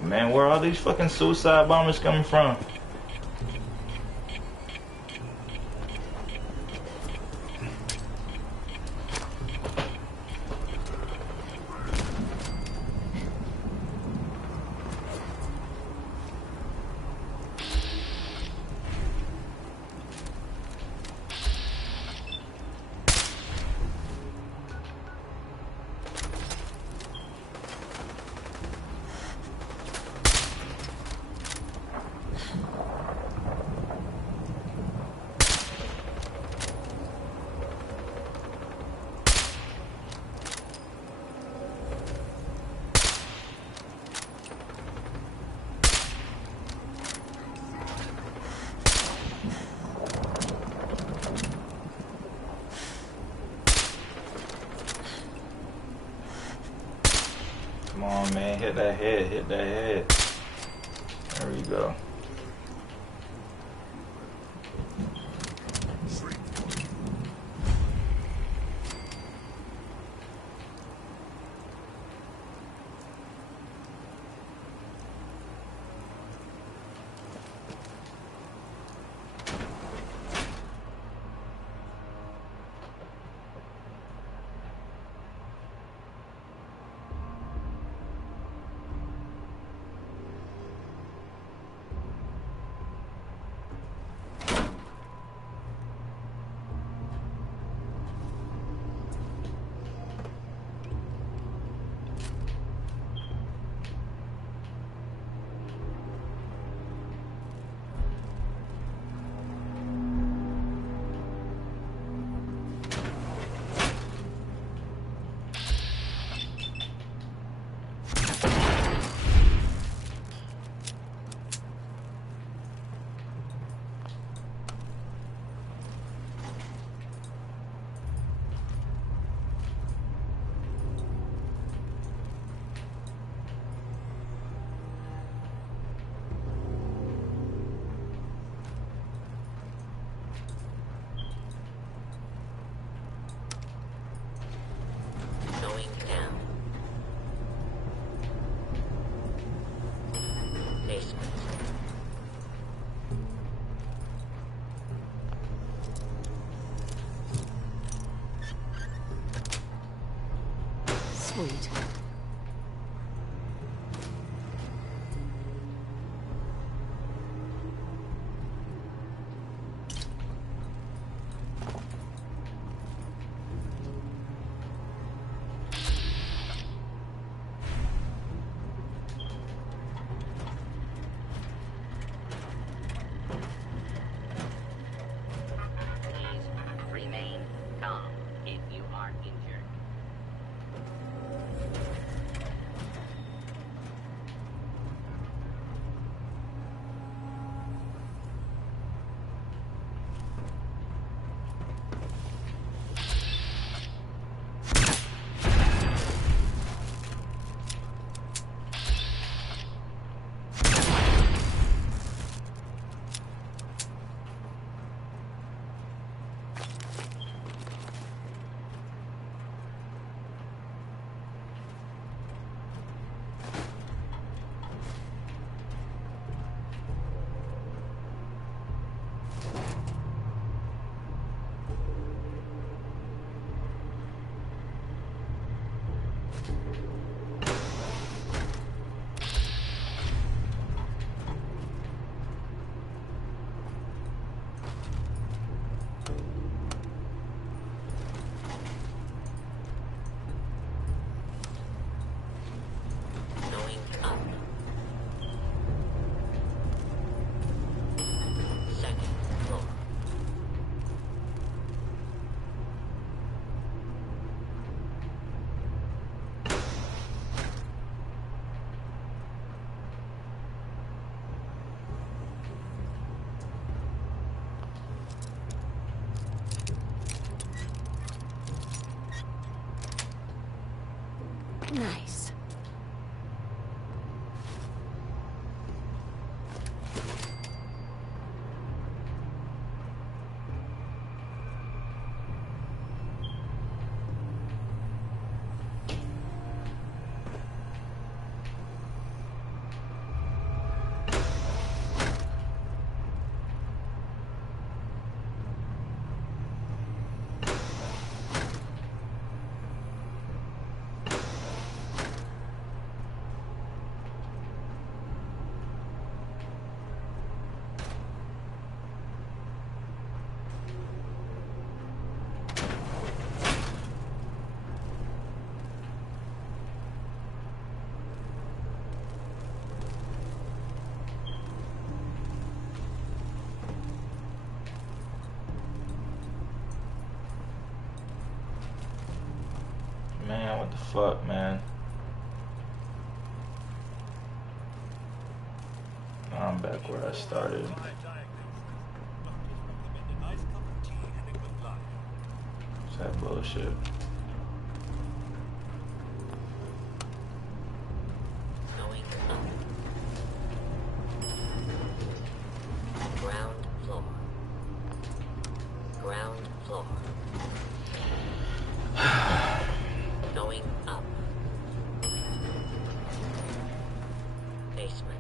Man, where are all these fucking suicide bombers coming from? Come on, man, hit that head, hit that head. There we go. Nice. Man, what the fuck, man? I'm back where I started. What's that bullshit? Going up. Ground floor. Ground floor. Going up. Basement.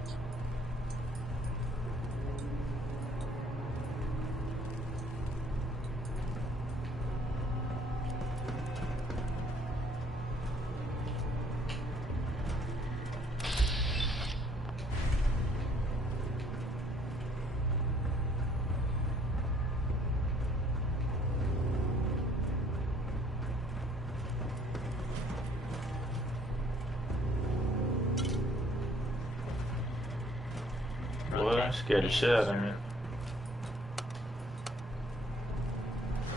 Boy, that scared the shit out of me.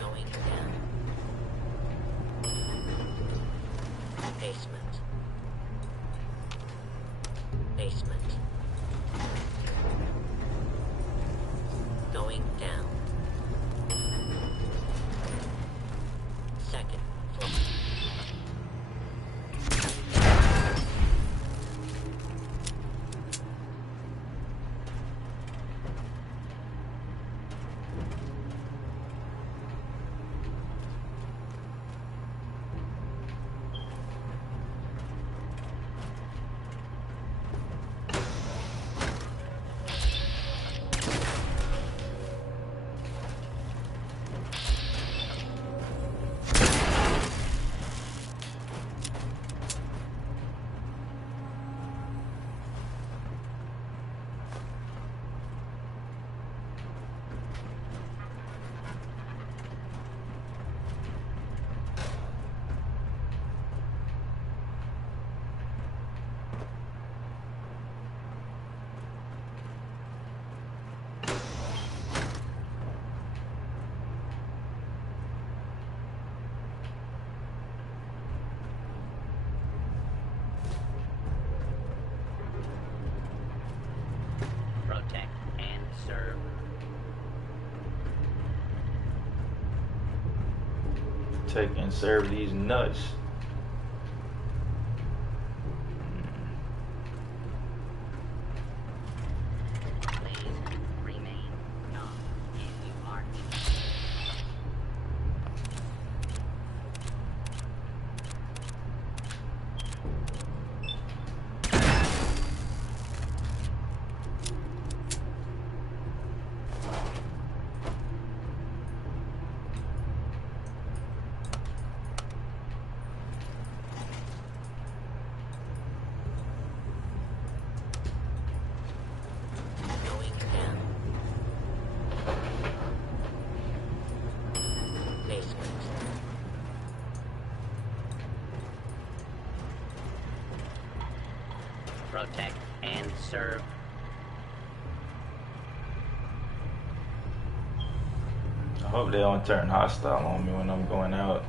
Going down. Basement. Basement. Going down. Second floor. Protect and serve. Take and serve these nuts. Protect and serve. I hope they don't turn hostile on me when I'm going out.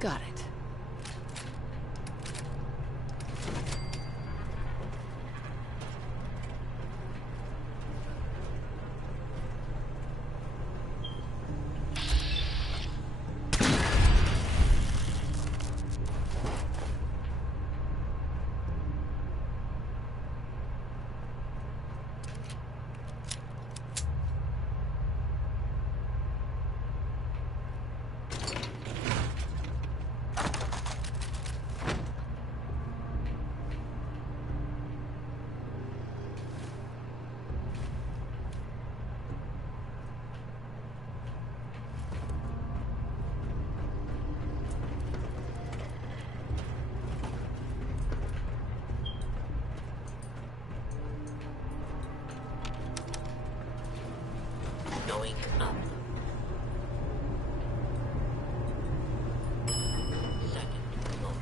Got it. Going up. Second floor.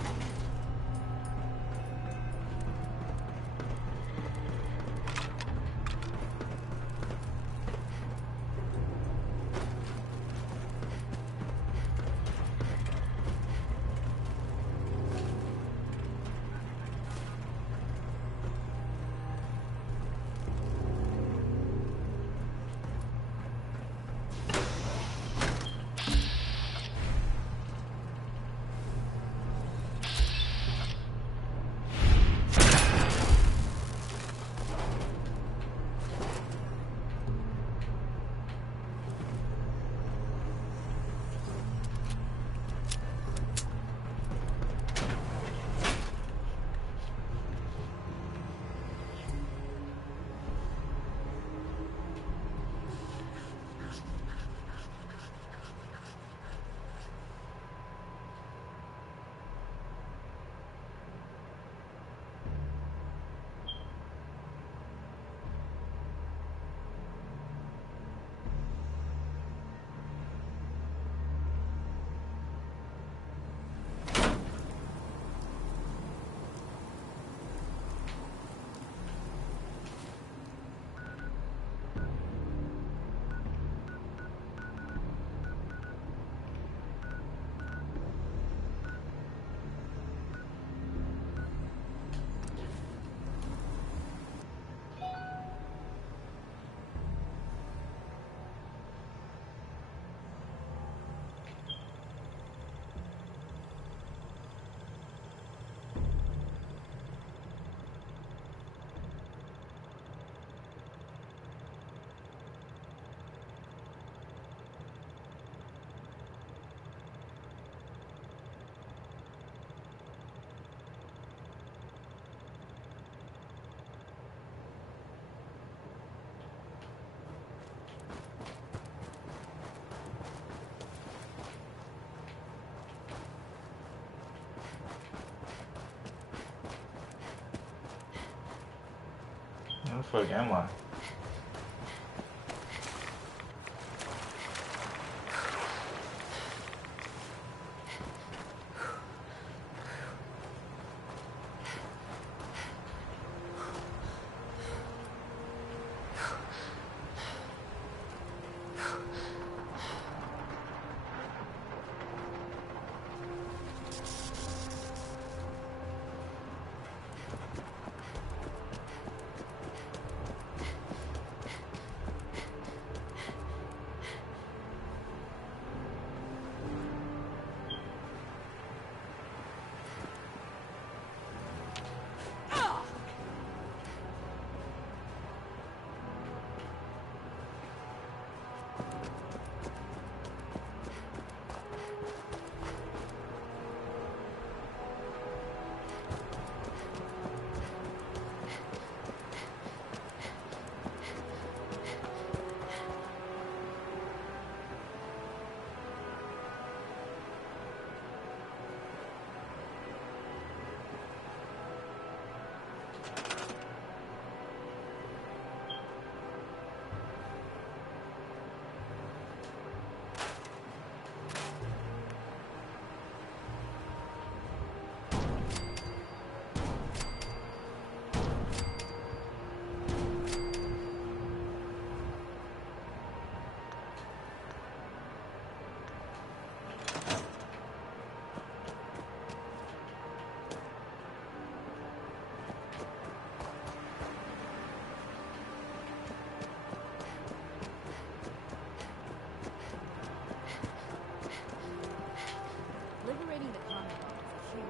Where the fuck am I?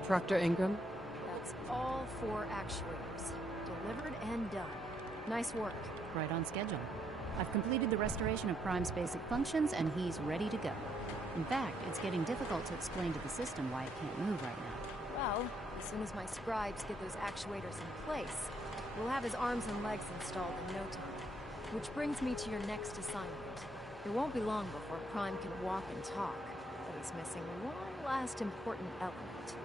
Proctor Ingram? That's all 4 actuators. Delivered and done. Nice work. Right on schedule. I've completed the restoration of Prime's basic functions, and he's ready to go. In fact, it's getting difficult to explain to the system why it can't move right now. Well, as soon as my scribes get those actuators in place, we'll have his arms and legs installed in no time. Which brings me to your next assignment. It won't be long before Prime can walk and talk, but he's missing one last important element.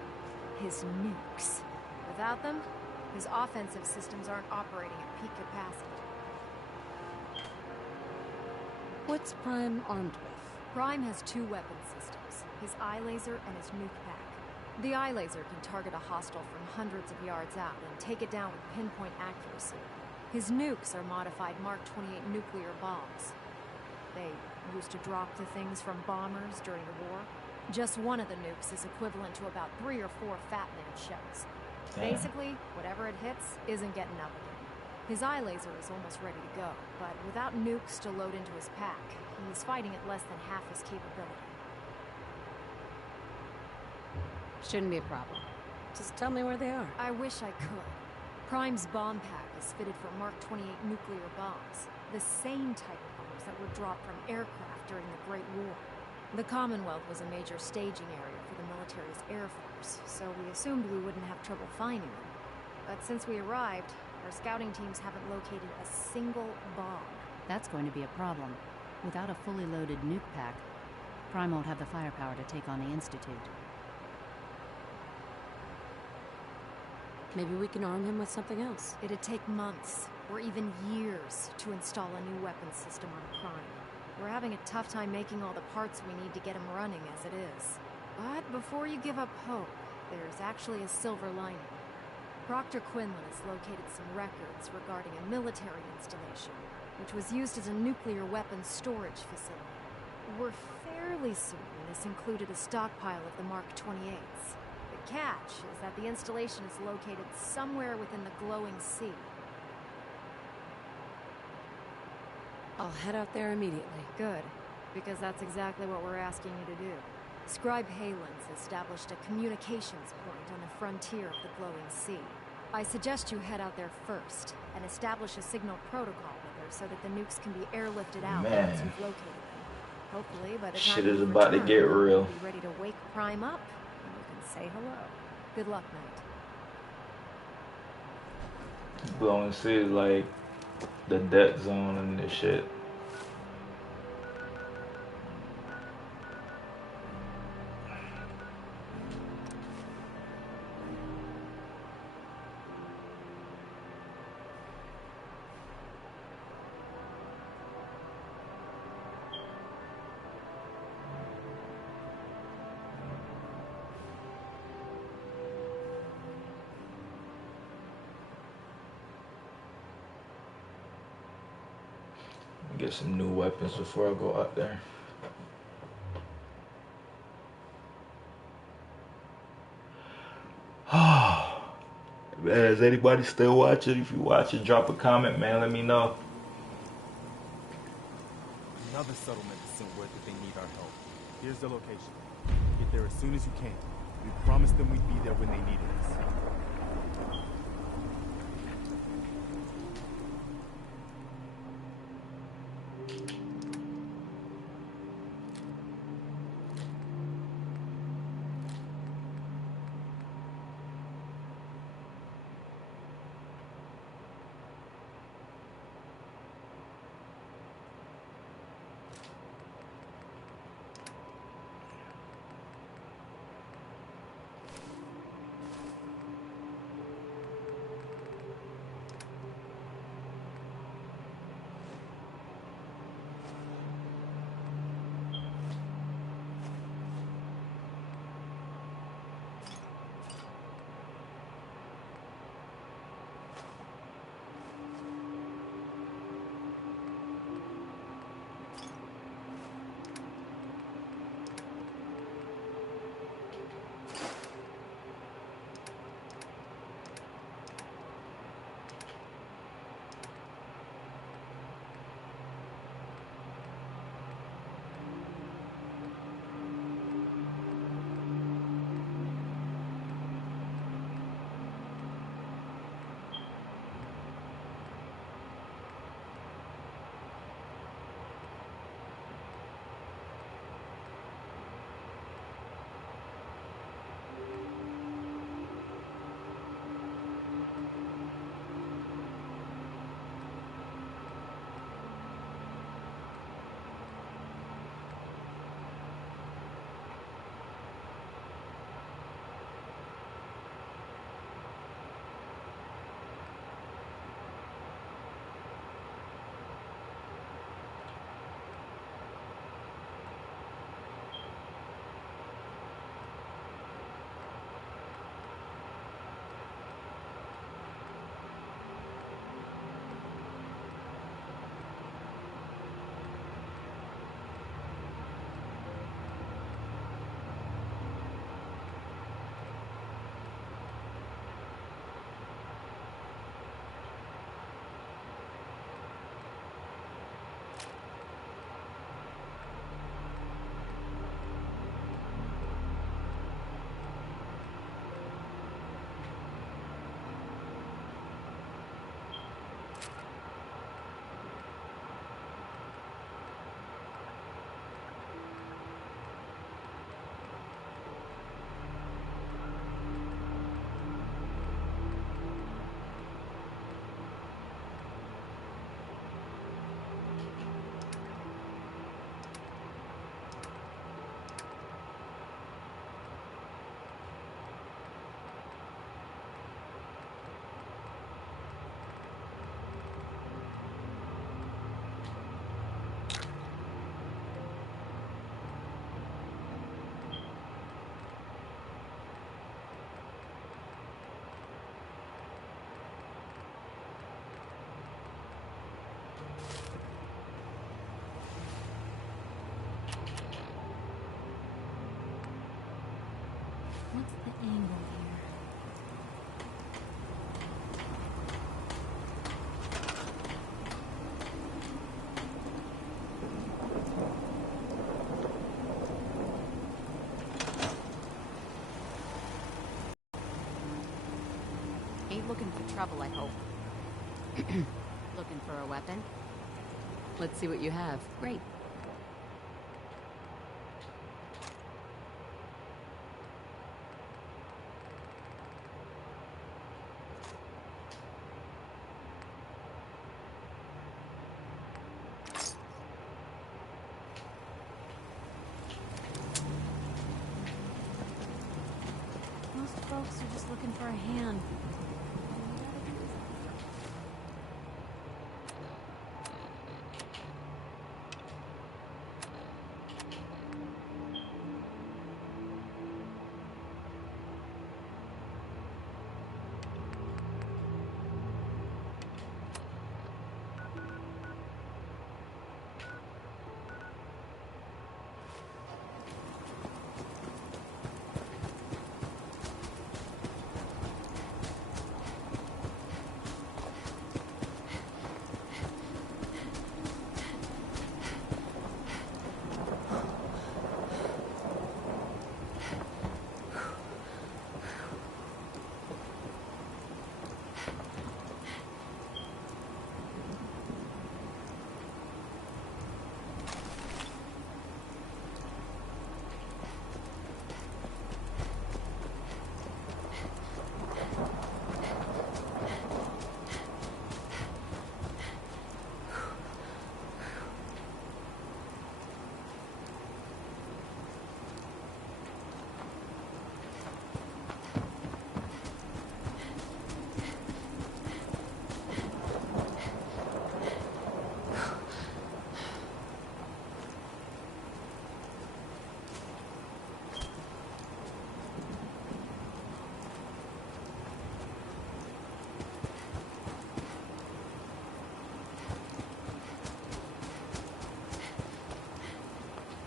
His nukes. Without them, his offensive systems aren't operating at peak capacity. What's Prime armed with? Prime has 2 weapon systems, his eye laser and his nuke pack. The eye laser can target a hostile from hundreds of yards out and take it down with pinpoint accuracy. His nukes are modified Mark 28 nuclear bombs. They used to drop the things from bombers during the war. Just one of the nukes is equivalent to about 3 or 4 Fat Man shells. Damn. Basically, whatever it hits isn't getting up again. His eye laser is almost ready to go, but without nukes to load into his pack, he's fighting at less than half his capability. Shouldn't be a problem. Just tell me where they are. I wish I could. Prime's bomb pack is fitted for Mark 28 nuclear bombs, the same type of bombs that were dropped from aircraft during the Great War. The Commonwealth was a major staging area for the military's Air Force, so we assumed we wouldn't have trouble finding them. But since we arrived, our scouting teams haven't located a single bomb. That's going to be a problem. Without a fully loaded nuke pack, Prime won't have the firepower to take on the Institute. Maybe we can arm him with something else. It'd take months, or even years, to install a new weapons system on Prime. We're having a tough time making all the parts we need to get him running as it is. But before you give up hope, there's actually a silver lining. Proctor Quinlan has located some records regarding a military installation, which was used as a nuclear weapons storage facility. We're fairly certain this included a stockpile of the Mark 28s. The catch is that the installation is located somewhere within the glowing sea. I'll head out there immediately. Good, because that's exactly what we're asking you to do. Scribe Halen's established a communications point on the frontier of the glowing sea. I suggest you head out there first and establish a signal protocol with her so that the nukes can be airlifted out once you've located them. Hopefully, by the time Shit is you about to return, get real. you'll be ready to wake Prime up and you can say hello. Good luck, Knight. Glowing sea is like the death zone and this shit. Get some new weapons before I go out there. Man, is anybody still watching? If you're watching, drop a comment, man. Let me know. Another settlement is sent word that they need our help. Here's the location. Get there as soon as you can. We promised them we'd be there when they needed us. What's the angle here? Ain't looking for trouble, I hope. Looking for a weapon? Let's see what you have. Great. Most folks are just looking for a hand.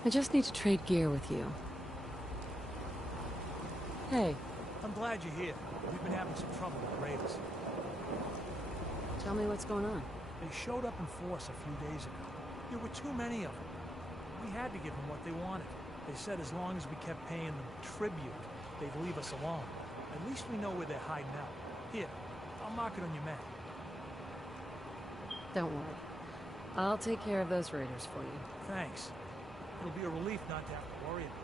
I just need to trade gear with you. Hey, I'm glad you're here. We've been having some trouble with raiders. tell me what's going on. They showed up in force a few days ago. There were too many of them. We had to give them what they wanted. They said as long as we kept paying them tribute, they'd leave us alone. At least we know where they're hiding out. Here, I'll mark it on your map. Don't worry. I'll take care of those raiders for you. Thanks. It'll be a relief not to have to worry about it.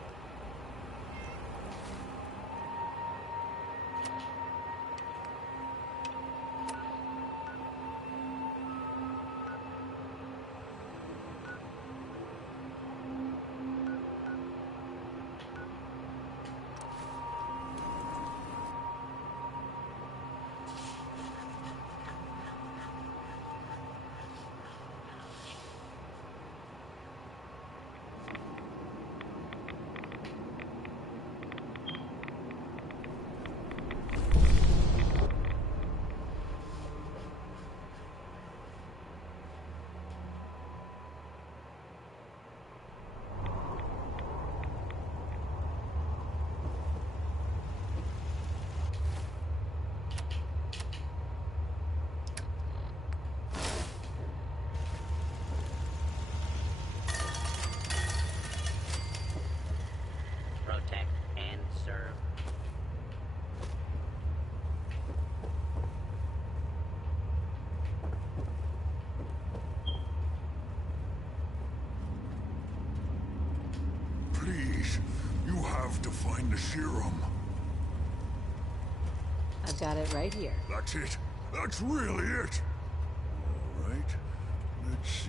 Protect and serve. Please, you have to find the serum. I've got it right here. That's it. That's really it. All right. Let's see.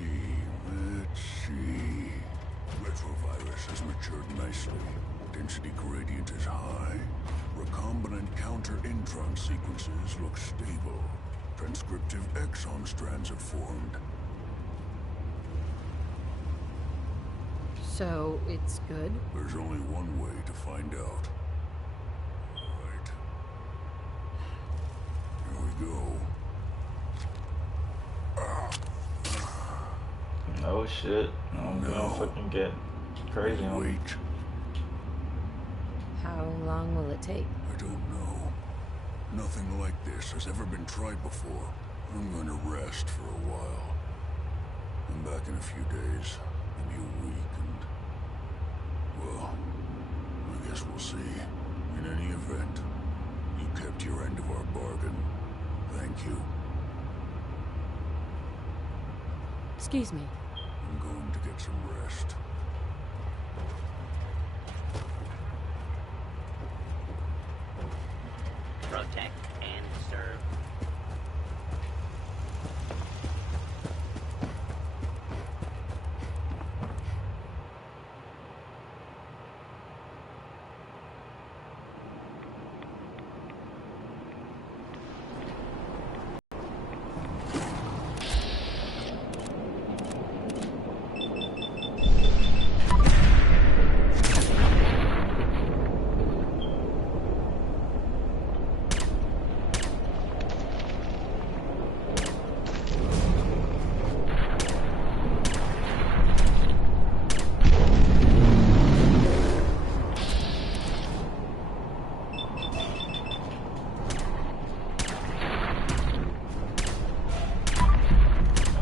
Retrovirus has matured nicely. Density gradient is high. Recombinant counter-intron sequences look stable. Transcriptive exon strands have formed. So, it's good? There's only one way to find out. Alright. Here we go. Oh shit. I'm gonna fucking get crazy on me. Wait. How long will it take? I don't know. Nothing like this has ever been tried before. I'm going to rest for a while. I'm back in a few days, maybe a week, and... well, I guess we'll see. In any event, you kept your end of our bargain. Thank you. Excuse me. I'm going to get some rest. Protect and serve.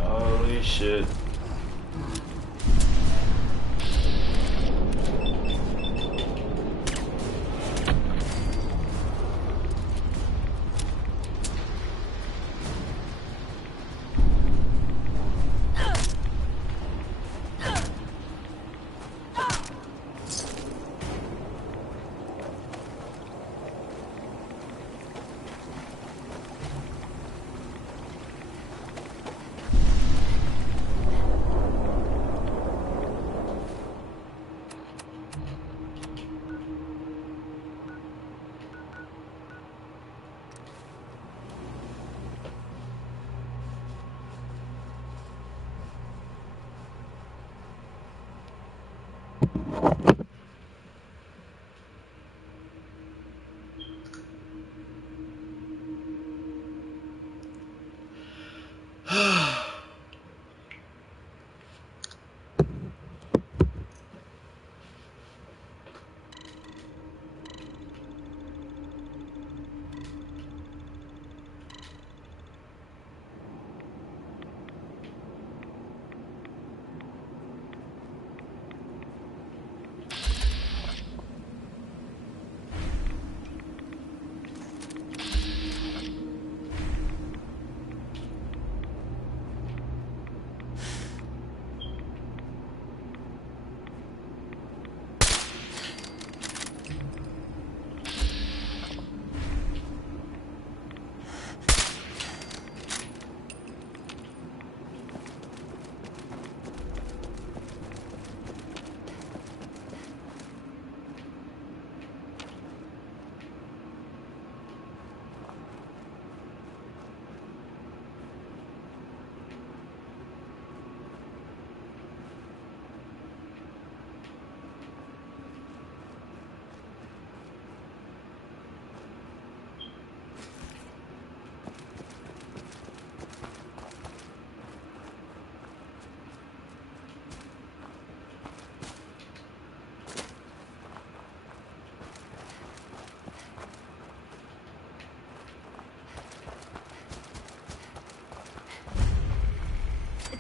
Holy shit.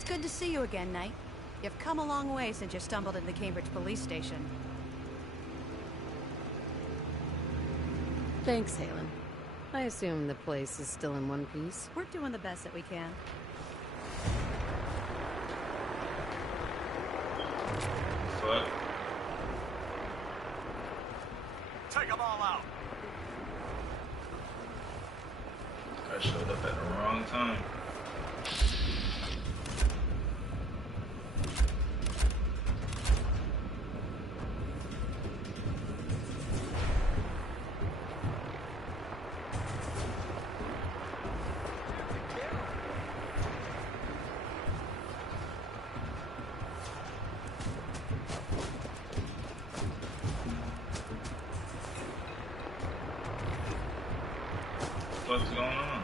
Good to see you again, Knight. You've come a long way since you stumbled into the Cambridge police station. Thanks, Halen. I assume the place is still in one piece. We're doing the best that we can. Fuck. Take them all out. I showed up at the wrong time. What's going on?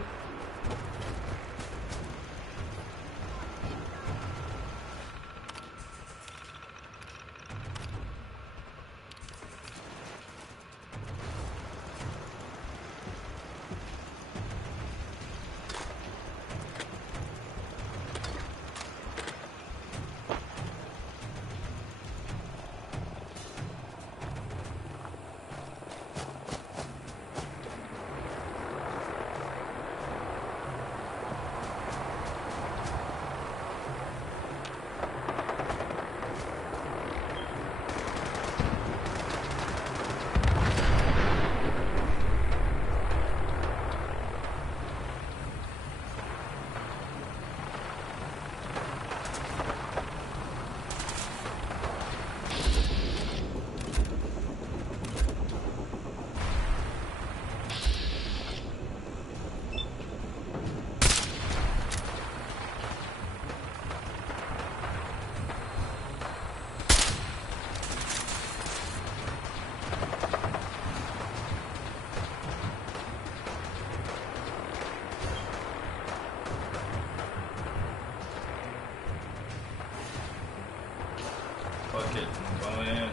Go in.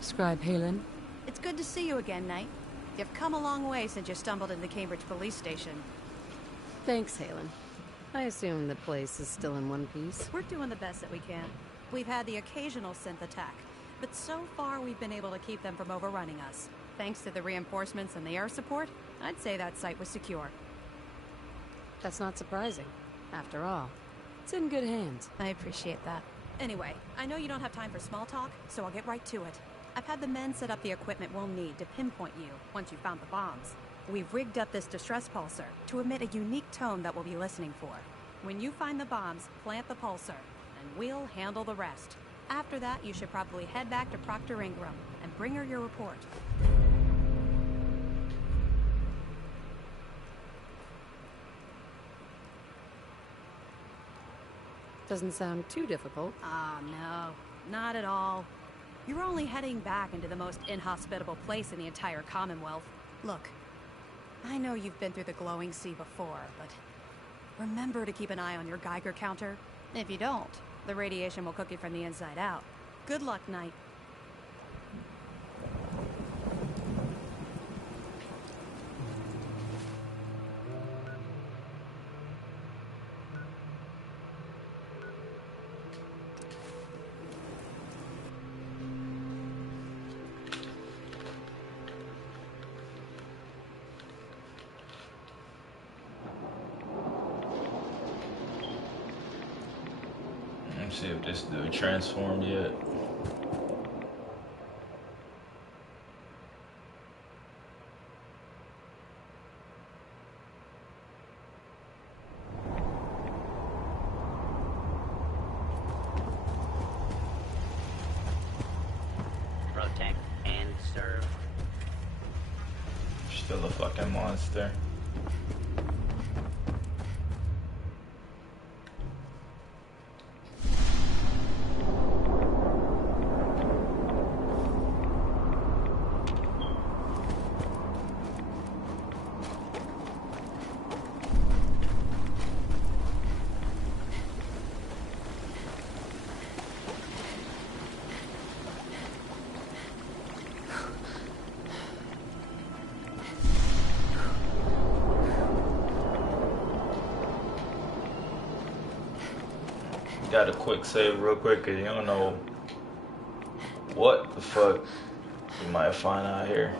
Scribe Halen. It's good to see you again, Knight. You've come a long way since you stumbled into the Cambridge police station. Thanks, Halen. I assume the place is still in one piece. We're doing the best that we can. We've had the occasional synth attack, but so far we've been able to keep them from overrunning us. Thanks to the reinforcements and the air support, I'd say that site was secure. That's not surprising. After all, it's in good hands. I appreciate that. Anyway, I know you don't have time for small talk, so I'll get right to it. I've had the men set up the equipment we'll need to pinpoint you once you've found the bombs. We've rigged up this distress pulsar to emit a unique tone that we'll be listening for. When you find the bombs, plant the pulsar, and we'll handle the rest. After that, you should probably head back to Proctor Ingram and bring her your report. Doesn't sound too difficult. Ah, no. Not at all. You're only heading back into the most inhospitable place in the entire Commonwealth. Look, I know you've been through the glowing sea before, but remember to keep an eye on your Geiger counter. If you don't, the radiation will cook you from the inside out. Good luck, Knight. Let's see if this dude transformed yet. Protect and serve. Still a fucking monster. got a quick save real quick, cause you don't know what the fuck you might find out here.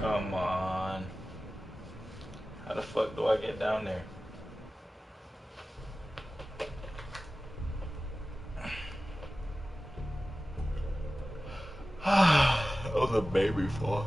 Come on. How the fuck do I get down there? That was a baby fall.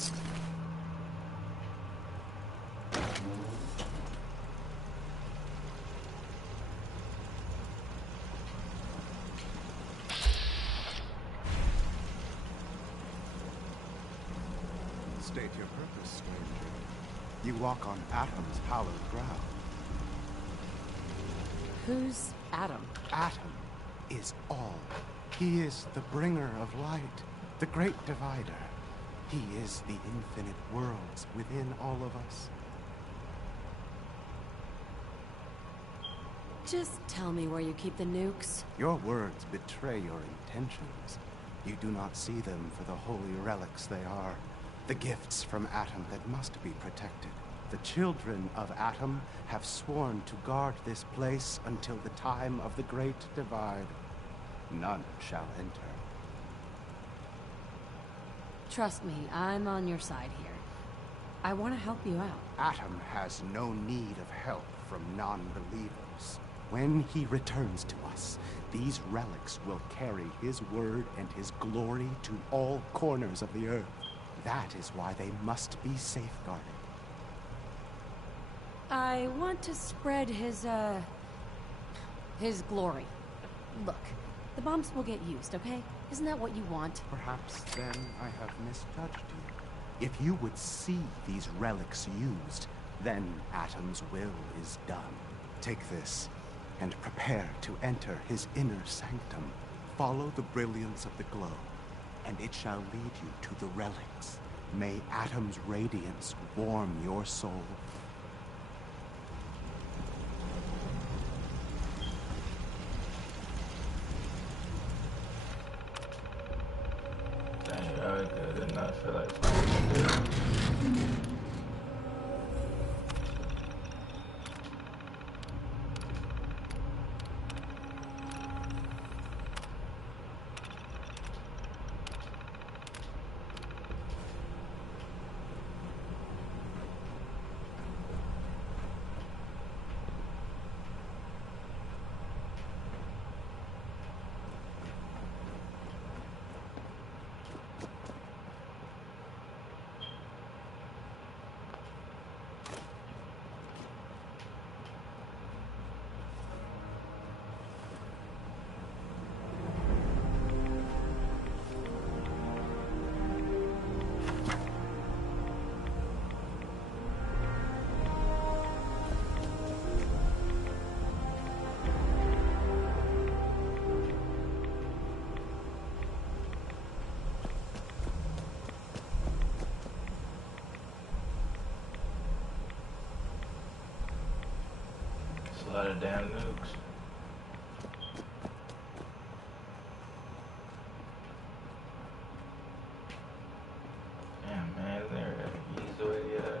State your purpose, stranger. You walk on Atom's hallowed ground. Who's Atom? Atom is all. He is the bringer of light, the great divider. He is the infinite worlds within all of us. Just tell me where you keep the nukes. Your words betray your intentions. You do not see them for the holy relics they are. The gifts from Atom that must be protected. The children of Atom have sworn to guard this place until the time of the Great Divide. None shall enter. Trust me, I'm on your side here. I want to help you out. Atom has no need of help from non-believers. When he returns to us, these relics will carry his word and his glory to all corners of the earth. That is why they must be safeguarded. I want to spread his glory. Look, the bombs will get used, okay? Isn't that what you want? Perhaps then I have misjudged you. If you would see these relics used, then Atom's will is done. Take this, and prepare to enter his inner sanctum. Follow the brilliance of the glow, and it shall lead you to the relics. May Atom's radiance warm your soul. I did not feel like playing. A lot of damn nukes. Damn, man, is there an easy way to get out of here?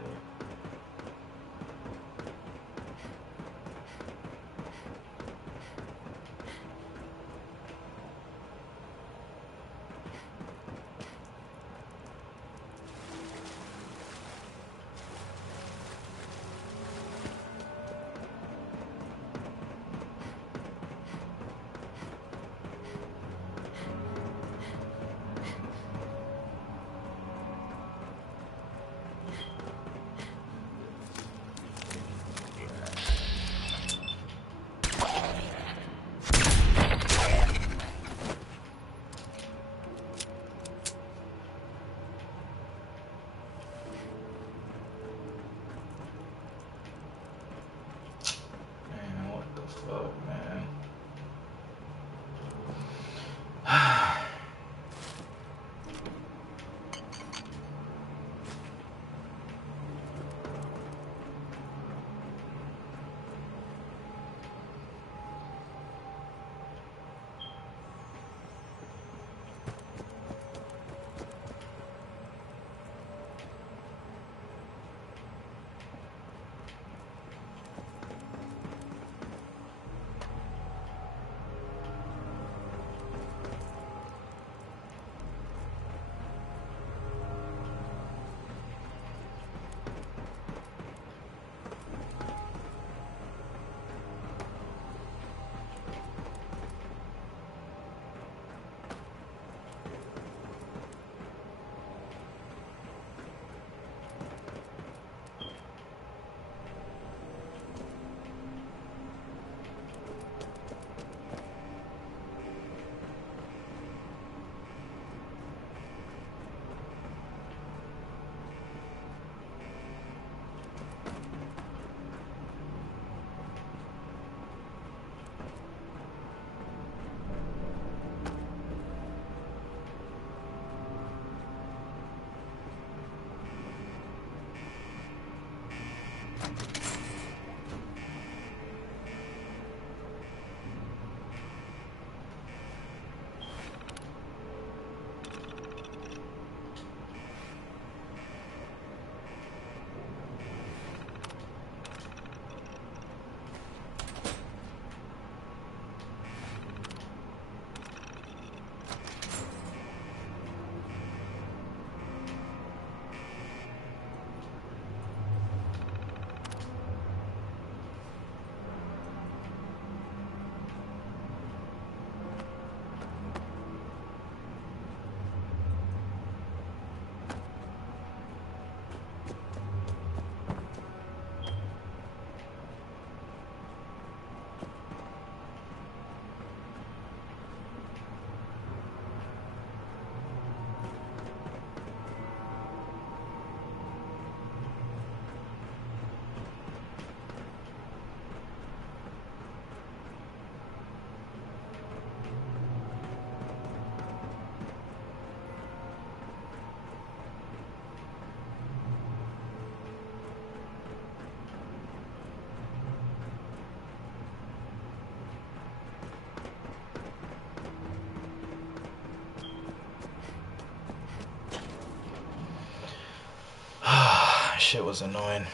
shit was annoying.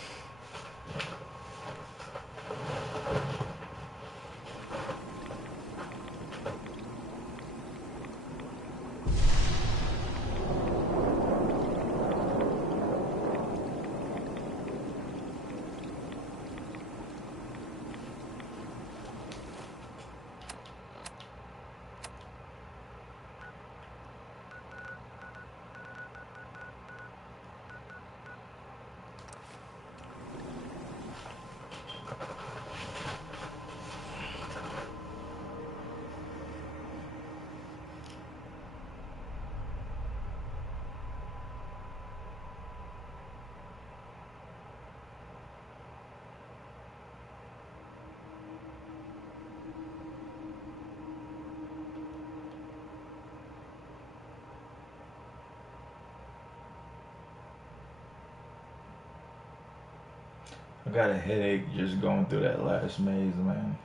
I got a headache just going through that last maze, man.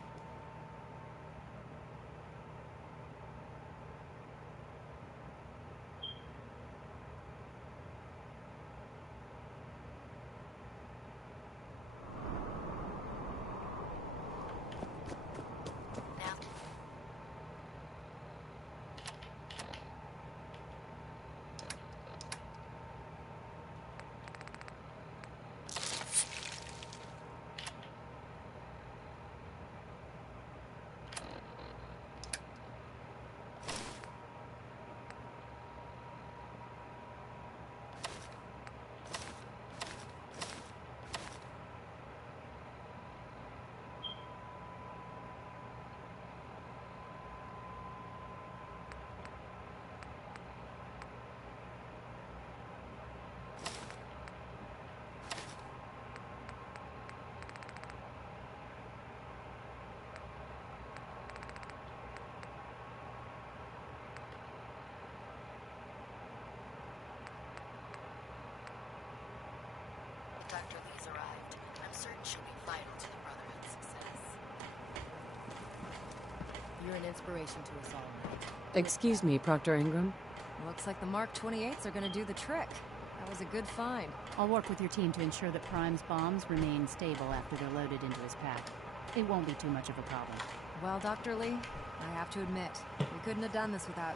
Dr. Lee's arrived, and I'm certain she'll be vital to the Brotherhood's success. You're an inspiration to us all, Knight. Excuse me, Proctor Ingram. Looks like the Mark 28s are gonna do the trick. That was a good find. I'll work with your team to ensure that Prime's bombs remain stable after they're loaded into his pack. It won't be too much of a problem. Well, Dr. Lee, I have to admit, we couldn't have done this without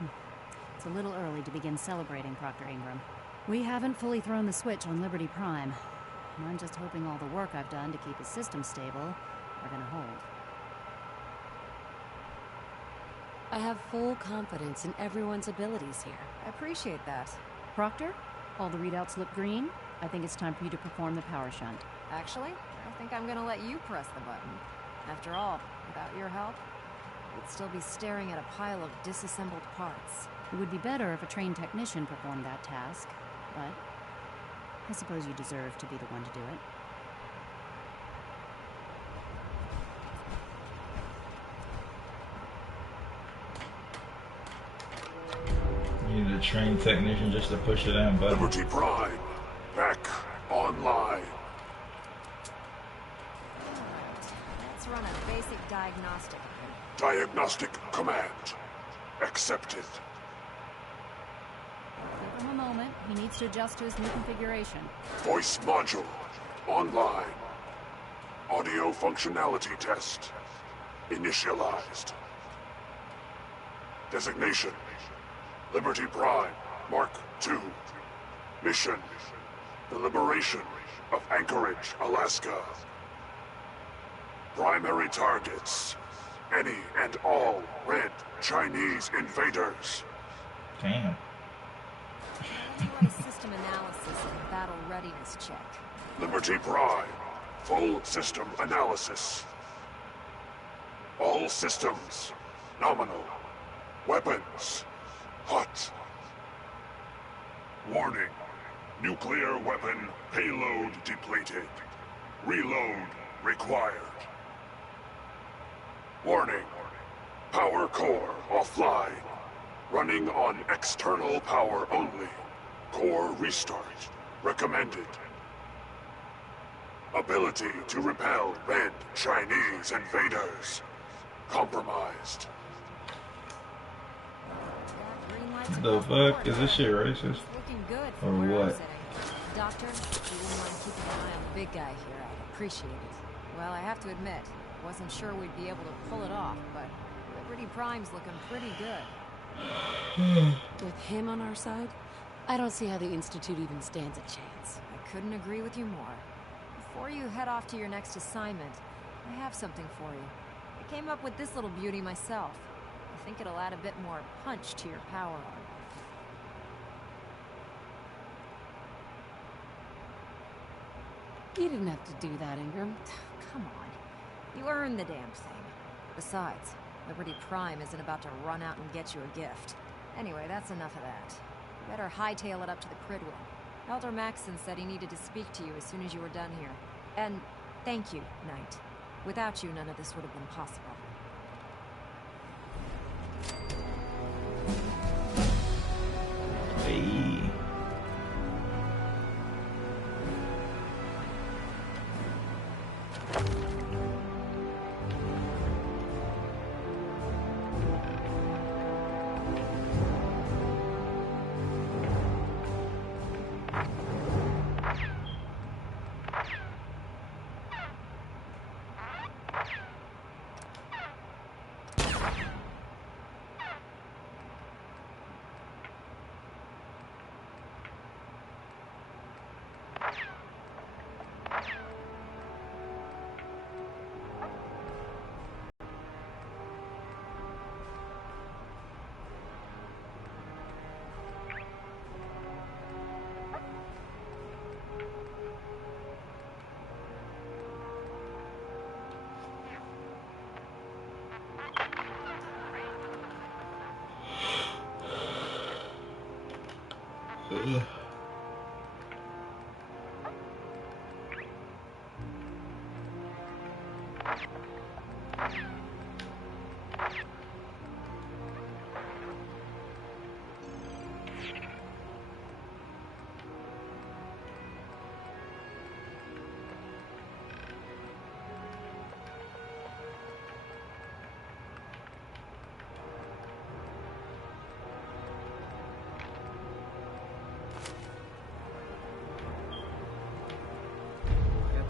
you. It's a little early to begin celebrating, Proctor Ingram. We haven't fully thrown the switch on Liberty Prime. I'm just hoping all the work I've done to keep his system stable are gonna hold. I have full confidence in everyone's abilities here. I appreciate that. Proctor, all the readouts look green. I think it's time for you to perform the power shunt. Actually, I think I'm gonna let you press the button. After all, without your help, we'd still be staring at a pile of disassembled parts. It would be better if a trained technician performed that task, but I suppose you deserve to be the one to do it. You need a trained technician just to push it in, button. Liberty Prime, back online. Let's run a basic diagnostic. Diagnostic command accepted. Give him a moment. He needs to adjust to his new configuration. Voice module online. Audio functionality test initialized. Designation: Liberty Prime Mark II. Mission: the liberation of Anchorage, Alaska. Primary targets: any and all red Chinese invaders. Damn. You run a system analysis and battle readiness check. Liberty Prime, full system analysis. All systems nominal. Weapons hot. Warning: nuclear weapon payload depleted. Reload required. Warning: power core offline. Running on external power only. Core restart recommended. Ability to repel red Chinese invaders compromised. The fuck? Is this shit racist? Looking good Or from where I'm what? sitting. Doctor, if you wouldn't mind keeping an eye on the big guy here, I'd appreciate it. Well, I have to admit, wasn't sure we'd be able to pull it off, but Liberty Prime's looking pretty good. With him on our side, I don't see how the Institute even stands a chance. I couldn't agree with you more. Before you head off to your next assignment, I have something for you. I came up with this little beauty myself. I think it'll add a bit more punch to your power armor. You didn't have to do that, Ingram. Come on. You earned the damn thing. Besides, Liberty Prime isn't about to run out and get you a gift. Anyway, that's enough of that. You better hightail it up to the Cridwell. Elder Maxson said he needed to speak to you as soon as you were done here. And thank you, Knight. Without you, none of this would have been possible. Hey.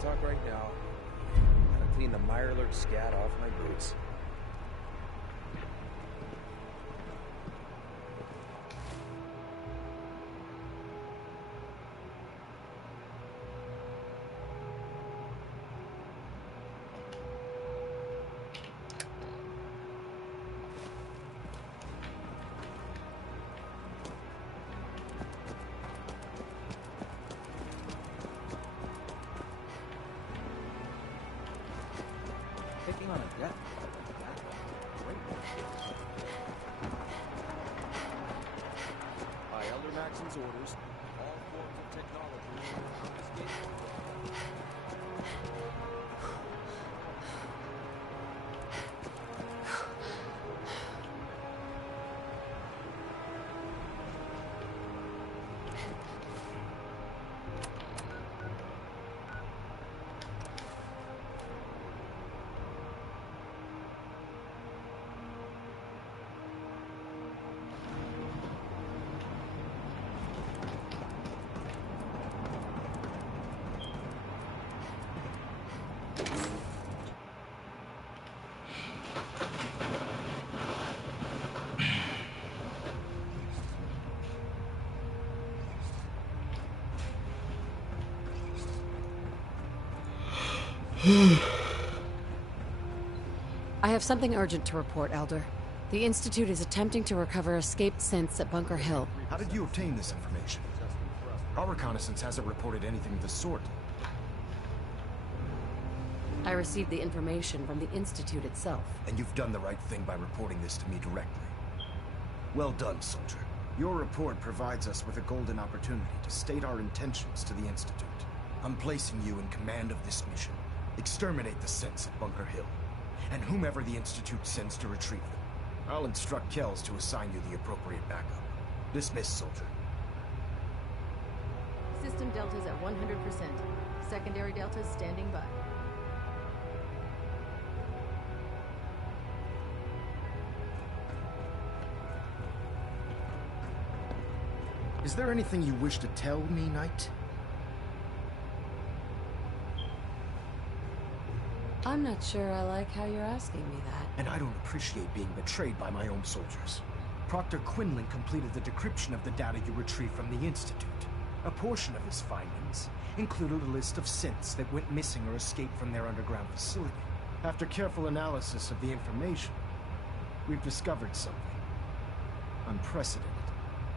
Talk right now. Gotta clean the Mirelurk scat off my boots. Picking on a death great. By Elder Maxon's orders, all forms of technology are confiscated. I have something urgent to report, Elder. The Institute is attempting to recover escaped synths at Bunker Hill. How did you obtain this information? Our reconnaissance hasn't reported anything of the sort. I received the information from the Institute itself. And you've done the right thing by reporting this to me directly. Well done, soldier. Your report provides us with a golden opportunity to state our intentions to the Institute. I'm placing you in command of this mission. Exterminate the synths at Bunker Hill, and whomever the Institute sends to retrieve them. I'll instruct Kells to assign you the appropriate backup. Dismissed, soldier. System deltas at 100%. Secondary deltas standing by. Is there anything you wish to tell me, Knight? I'm not sure I like how you're asking me that. And I don't appreciate being betrayed by my own soldiers. Proctor Quinlan completed the decryption of the data you retrieved from the Institute. A portion of his findings included a list of synths that went missing or escaped from their underground facility. After careful analysis of the information, we've discovered something unprecedented.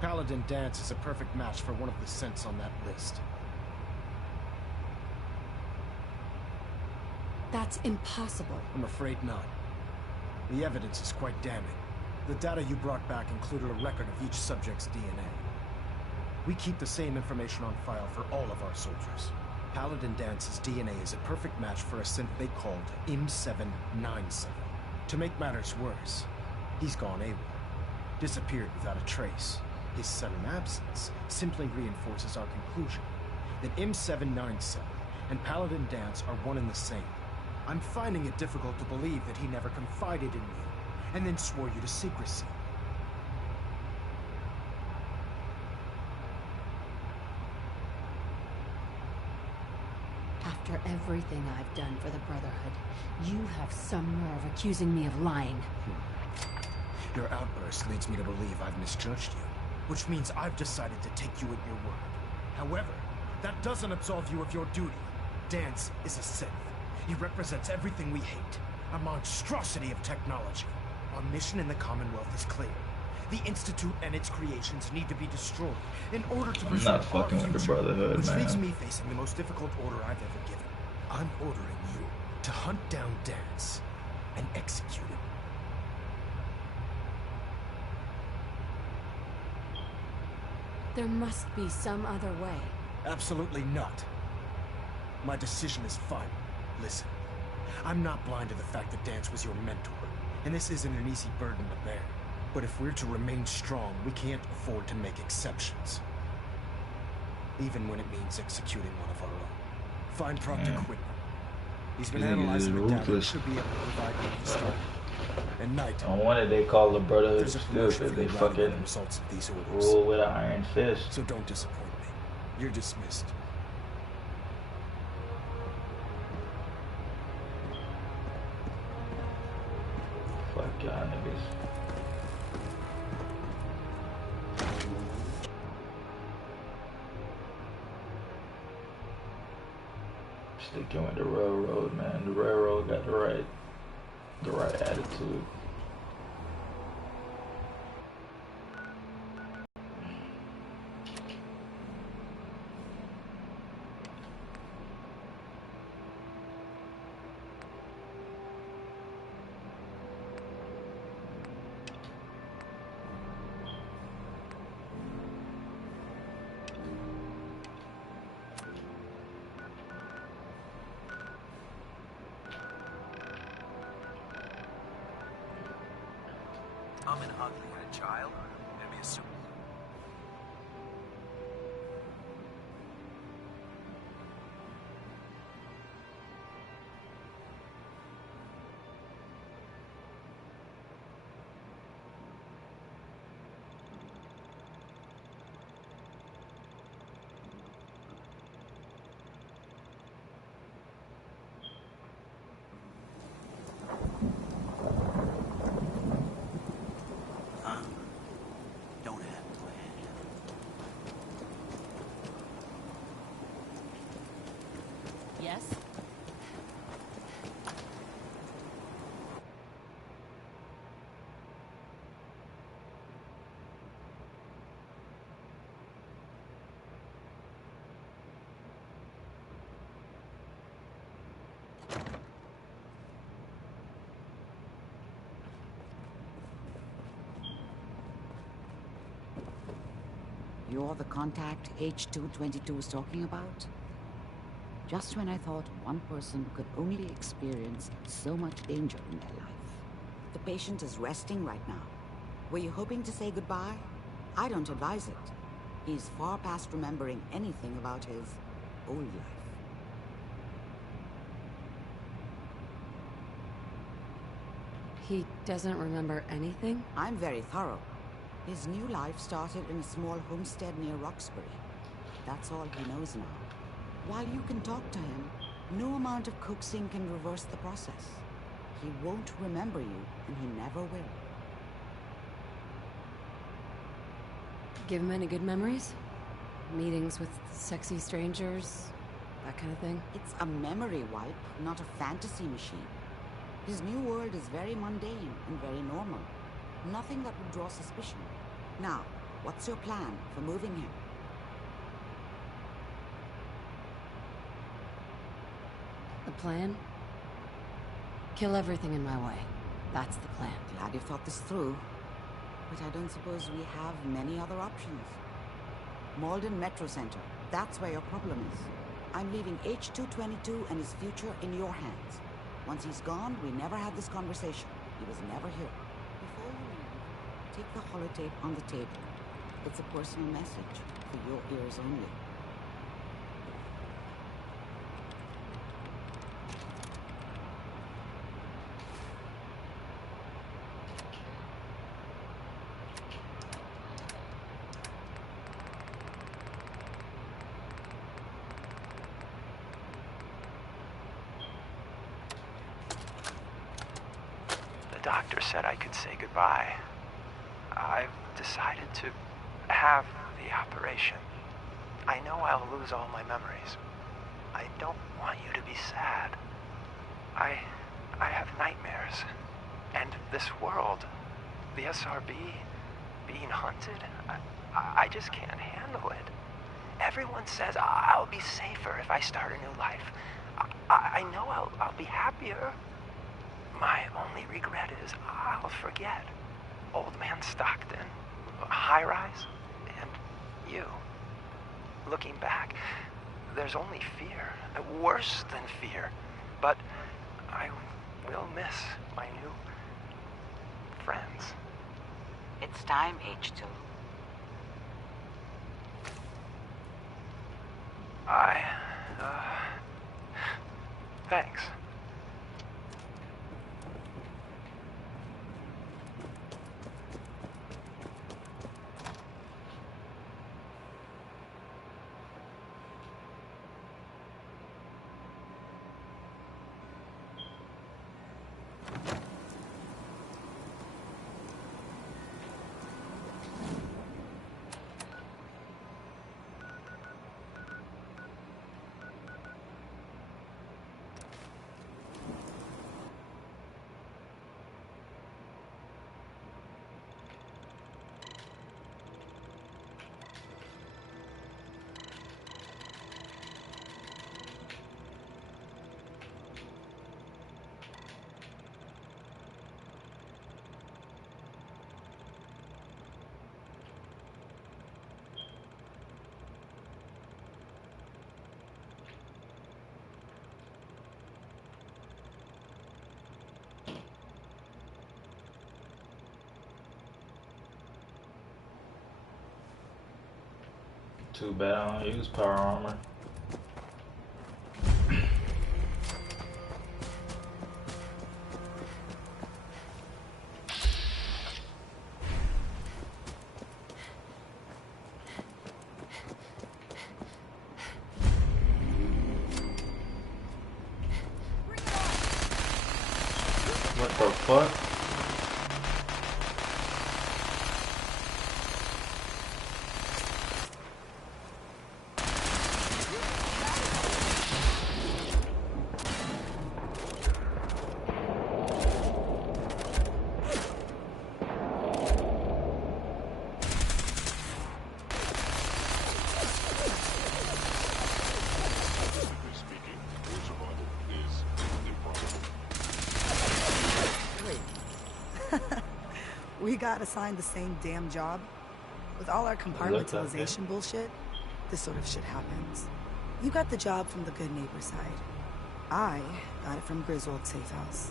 Paladin Dance is a perfect match for one of the synths on that list. That's impossible. I'm afraid not. The evidence is quite damning. The data you brought back included a record of each subject's DNA. We keep the same information on file for all of our soldiers. Paladin Dance's DNA is a perfect match for a synth they called M797. To make matters worse, he's gone AWOL. Disappeared without a trace. His sudden absence simply reinforces our conclusion that M797 and Paladin Dance are one and the same. I'm finding it difficult to believe that he never confided in you, and then swore you to secrecy. After everything I've done for the Brotherhood, you have some nerve accusing me of lying. Your outburst leads me to believe I've misjudged you, which means I've decided to take you at your word. However, that doesn't absolve you of your duty. Dance is a Sith. He represents everything we hate, a monstrosity of technology. Our mission in the Commonwealth is clear. The Institute and its creations need to be destroyed in order to preserve I'm not fucking with the Brotherhood, which man. leaves me facing the most difficult order I've ever given. I'm ordering you to hunt down Dance and execute him. There must be some other way. Absolutely not. My decision is final. Listen, I'm not blind to the fact that Dance was your mentor, and this isn't an easy burden to bear. But if we're to remain strong, we can't afford to make exceptions. Even when it means executing one of our own. Find Proctor Quinlan. He's been analyzing the data and should be able to provide you with the start. And Knight. On one they call the Brotherhood There's a promotion stupid. for They you riding on fucking the results of these orders. rule with an iron fist. So don't disappoint me. You're dismissed. Fuck y'all niggas. Sticking with the railroad, man. The railroad got the right attitude. I'm an ugly-headed child. Maybe a super. Yes? You're the contact H222 is talking about? Just when I thought one person could only experience so much danger in their life. The patient is resting right now. Were you hoping to say goodbye? I don't advise it. He's far past remembering anything about his old life. He doesn't remember anything? I'm very thorough. His new life started in a small homestead near Roxbury. That's all he knows now. While you can talk to him, No amount of coaxing can reverse the process. He won't remember you, and he never will. Give him any good memories? Meetings with sexy strangers? That kind of thing? It's a memory wipe, not a fantasy machine. His new world is very mundane and very normal. Nothing that would draw suspicion. Now, what's your plan for moving him? The plan? Kill everything in my way. That's the plan. Glad you thought this through. But I don't suppose we have many other options. Malden Metro Center. That's where your problem is. I'm leaving H-222 and his future in your hands. Once he's gone, we never had this conversation. He was never here. Before you leave, take the holotape on the table. It's a personal message for your ears only. The doctor said I could say goodbye. I've decided to have the operation. I know I'll lose all my memories. I don't want you to be sad. I have nightmares. And this world, the SRB, being hunted, I just can't handle it. Everyone says I'll be safer if I start a new life. I know I'll be happier. My only regret is I'll forget Old Man Stockton, High Rise, and you. Looking back, there's only fear, worse than fear. But I will miss my new friends. It's time, H2. Thanks. Too bad I don't use power armor. What the fuck? We got assigned the same damn job. With all our compartmentalization bullshit, this sort of shit happens. You got the job from the good neighbor side. I got it from Griswold's safe house.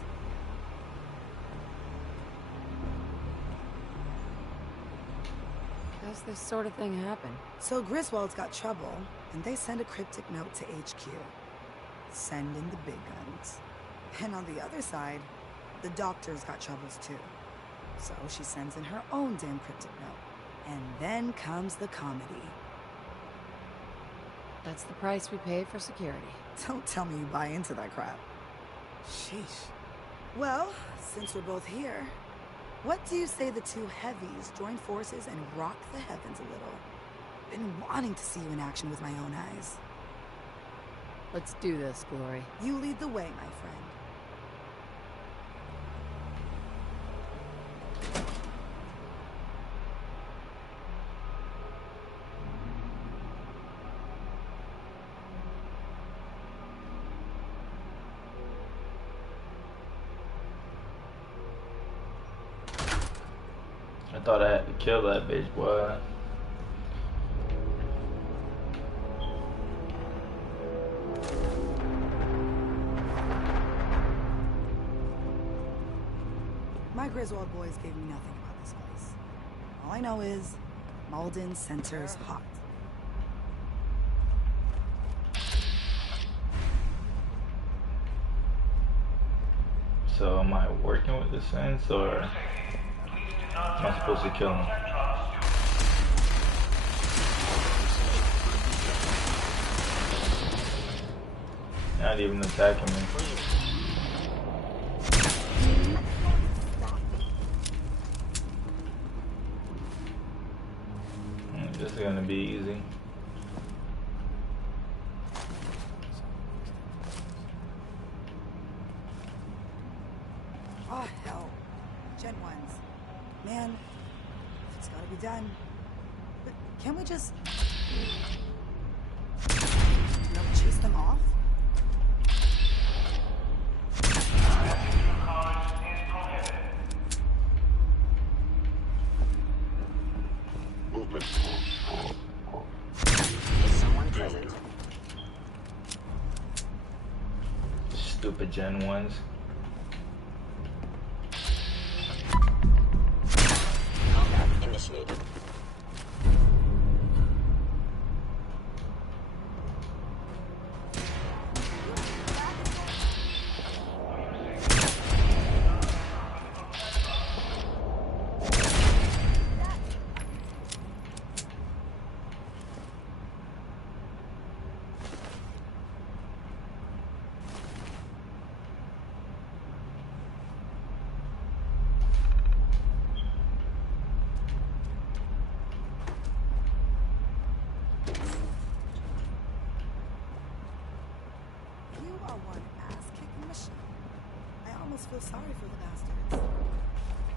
How's this sort of thing happen? So Griswold's got trouble, and they send a cryptic note to HQ. Send in the big guns. And on the other side, the doctor's got troubles too. So she sends in her own damn cryptic note. And then comes the comedy. That's the price we pay for security. Don't tell me you buy into that crap. Sheesh. Well, since we're both here, what do you say the two heavies join forces and rock the heavens a little? Been wanting to see you in action with my own eyes. Let's do this, Glory. You lead the way, my friend. I thought I had to kill that bitch, boy. My Griswold boys gave me nothing about this place. All I know is Malden Center's hot. So am I working with the Saints, or am I supposed to kill him? Not even attacking me. This is gonna be easy. Oh, hell. Gen 1s. Man, it's gotta be done. But can't we just... chase them off? Movement. Is someone present? Stupid Gen 1s. Combat initiated. Feel sorry for the bastards.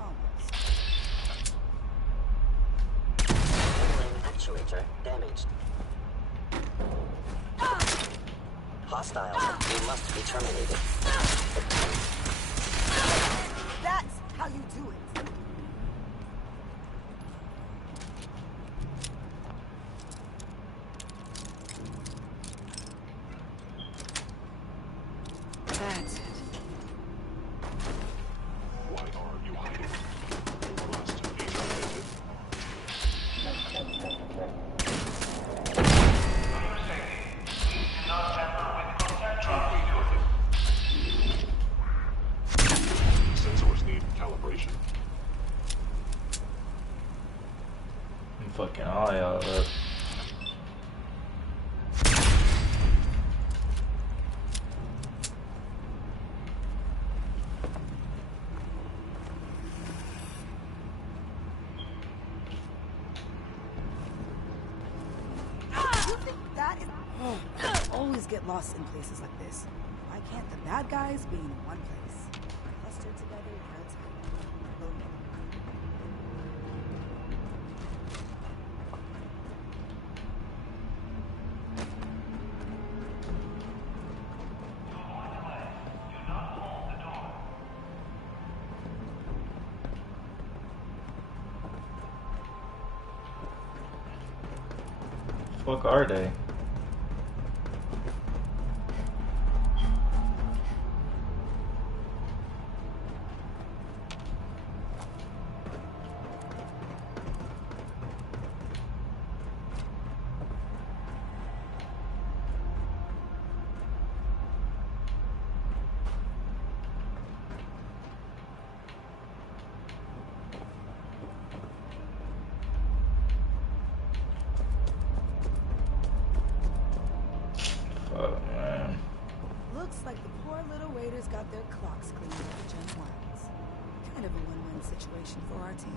Almost. Actuator damaged. Hostiles, you must be terminated. That's how you do it. That's it. Fucking all y'all up. You think that is... Oh, I always get lost in places like this. Why can't the bad guys be in one place? Clustered together real tight. Lonely. Fuck are they? Looks like the poor little waiters got their clocks cleaned with the Gen 1s. Kind of a win-win situation for our team.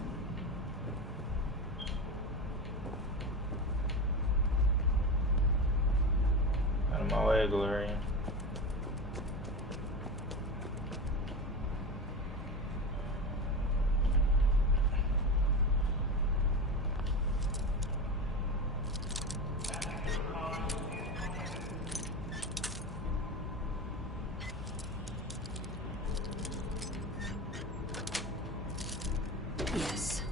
Out of my way, Galarian. Yes.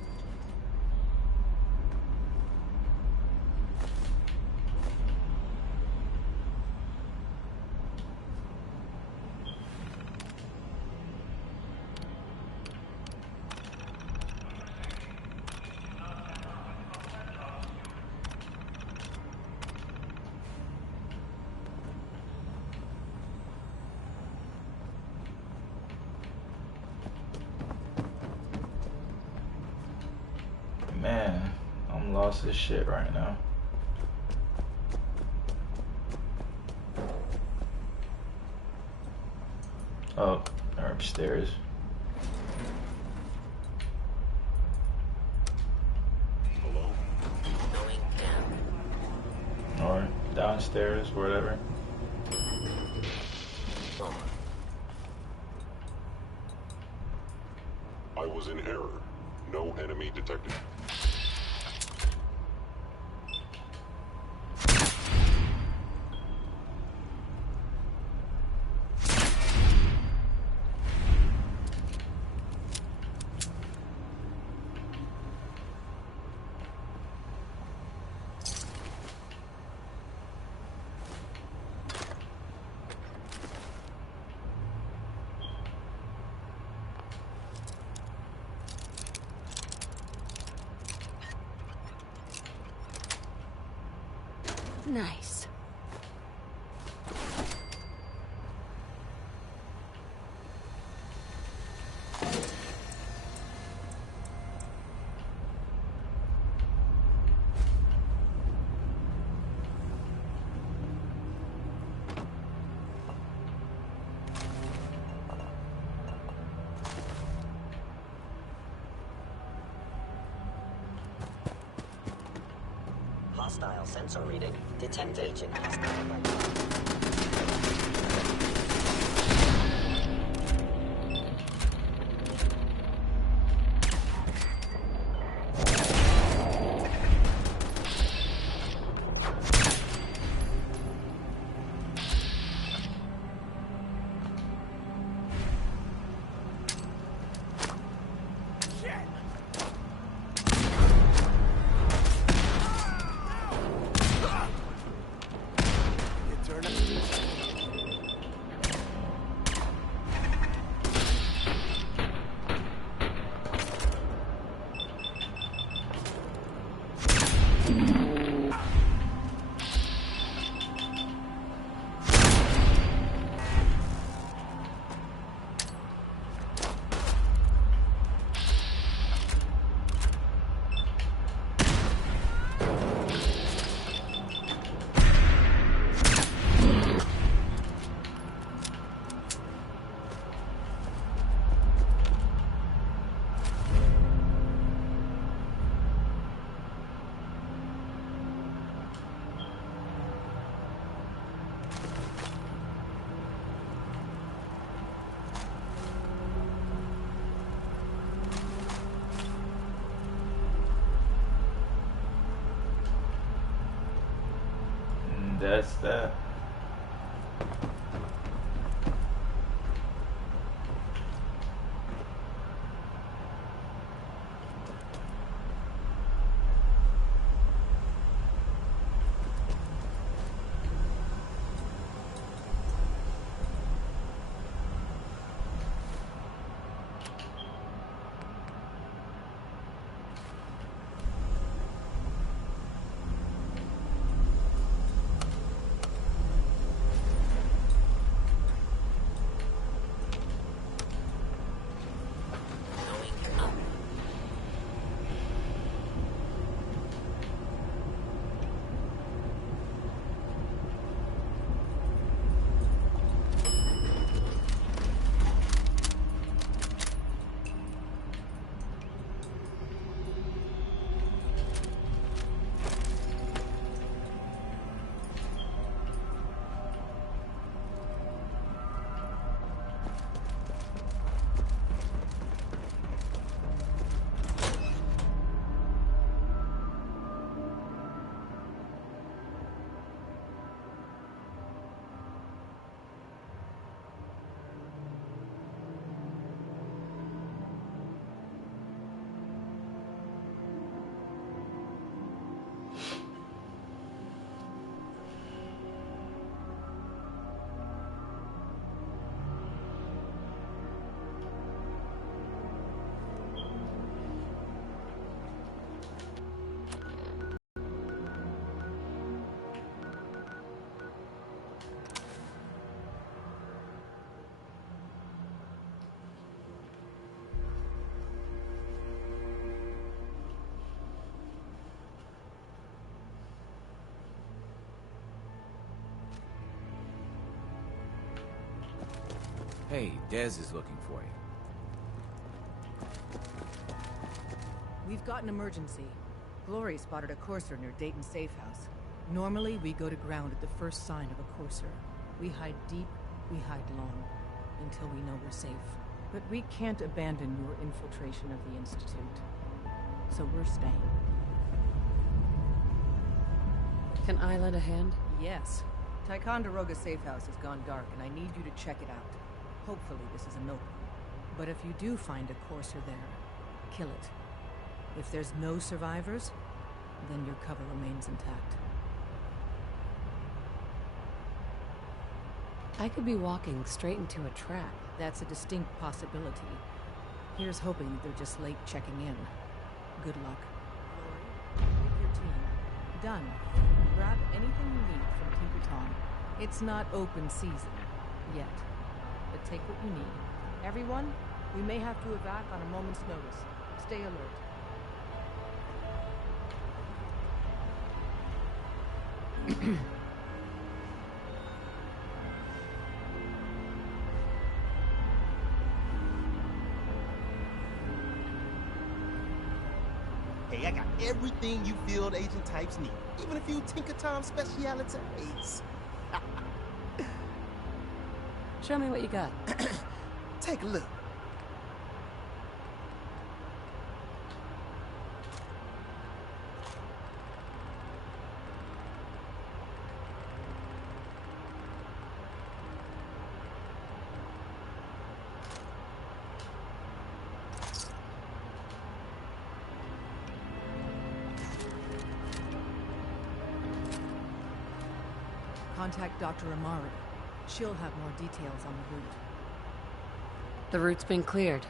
Man, I'm lost as shit right now. Oh, they're upstairs. Hello? Or downstairs, whatever. I was in error. No enemy detected. Nice. Hostile sensor reading. Detect agent hostile. That's that. Hey, Dez is looking for you. We've got an emergency. Glory spotted a courser near Dayton Safe House. Normally, we go to ground at the first sign of a courser. We hide deep, we hide long, until we know we're safe. But we can't abandon your infiltration of the Institute. So we're staying. Can I lend a hand? Yes. Ticonderoga Safe House has gone dark, and I need you to check it out. Hopefully this is a note. But if you do find a courser there, kill it. If there's no survivors, then your cover remains intact. I could be walking straight into a trap. That's a distinct possibility. Here's hoping that they're just late checking in. Good luck. Glory, pick your team. Done. Grab anything you need from Tinker Tom. It's not open season yet, but take what you need. Everyone, we may have to evac on a moment's notice. Stay alert. Hey, I got everything you field agent types need. Even a few Tinker Tom specialities. Show me what you got. Take a look. Contact Dr. Amari. She'll have more details on the route. The route's been cleared.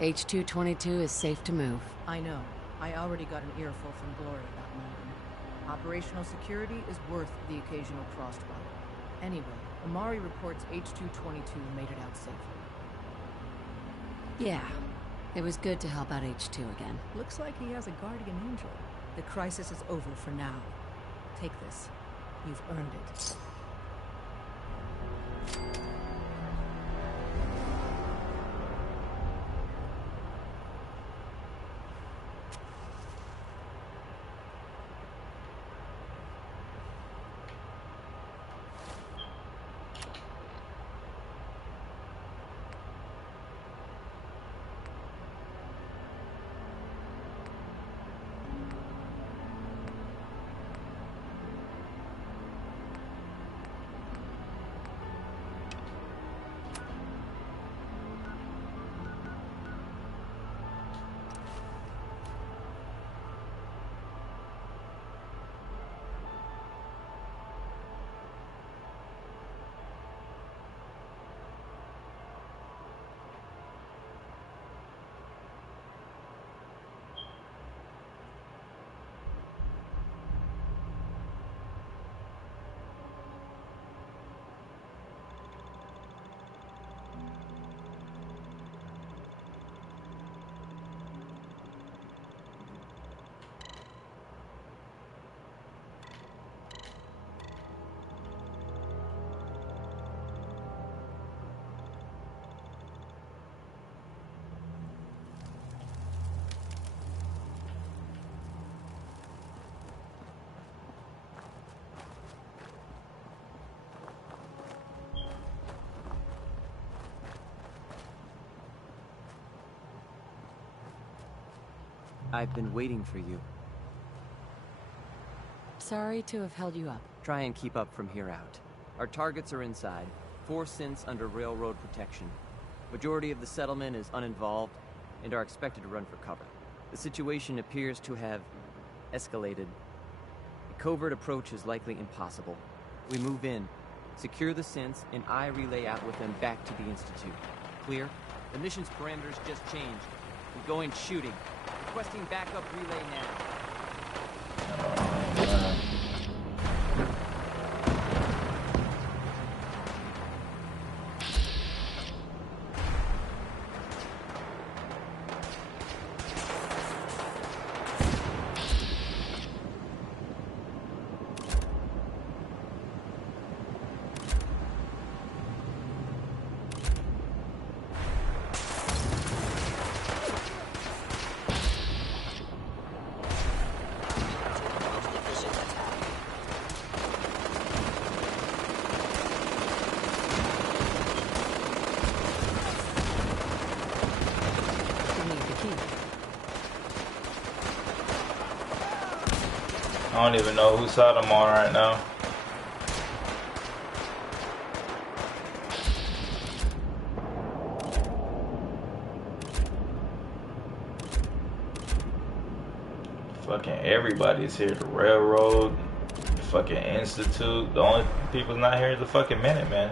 H-222 is safe to move. I know. I already got an earful from Glory about mine. Operational security is worth the occasional crosswalk. Anyway, Amari reports H-222 made it out safely. Yeah. It was good to help out H-2 again. Looks like he has a guardian angel. The crisis is over for now. Take this. You've earned it. I've been waiting for you. Sorry to have held you up. Try and keep up from here out. Our targets are inside, 4 synths under railroad protection. Majority of the settlement is uninvolved and are expected to run for cover. The situation appears to have escalated. A covert approach is likely impossible. We move in, secure the synths, and I relay out with them back to the Institute. Clear? The mission's parameters just changed. We go in shooting. Requesting backup relay now. I don't even know whose side I'm on right now. Fucking everybody's here. The railroad, the fucking institute. The only people not here is the fucking Minutemen.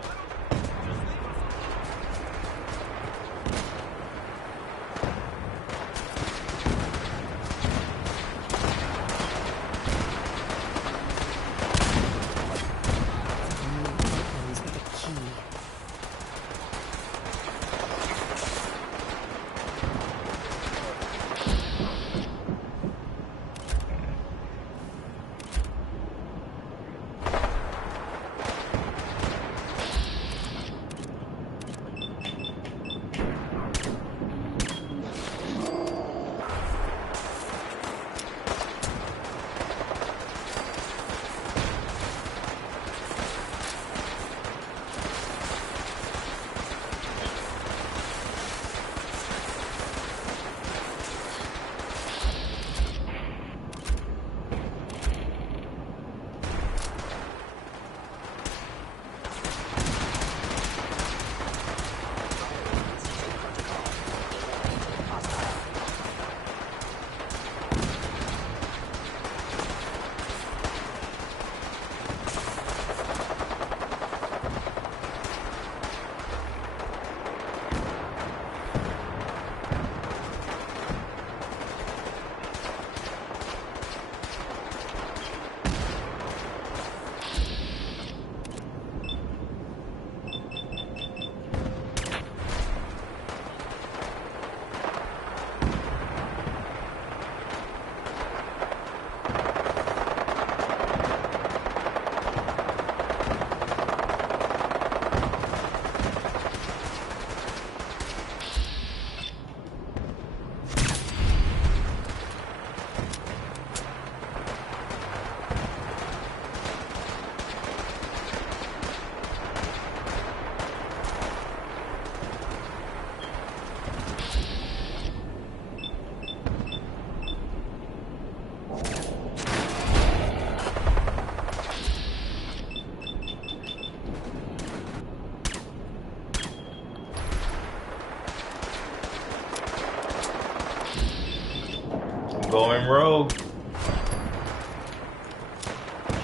Going rogue.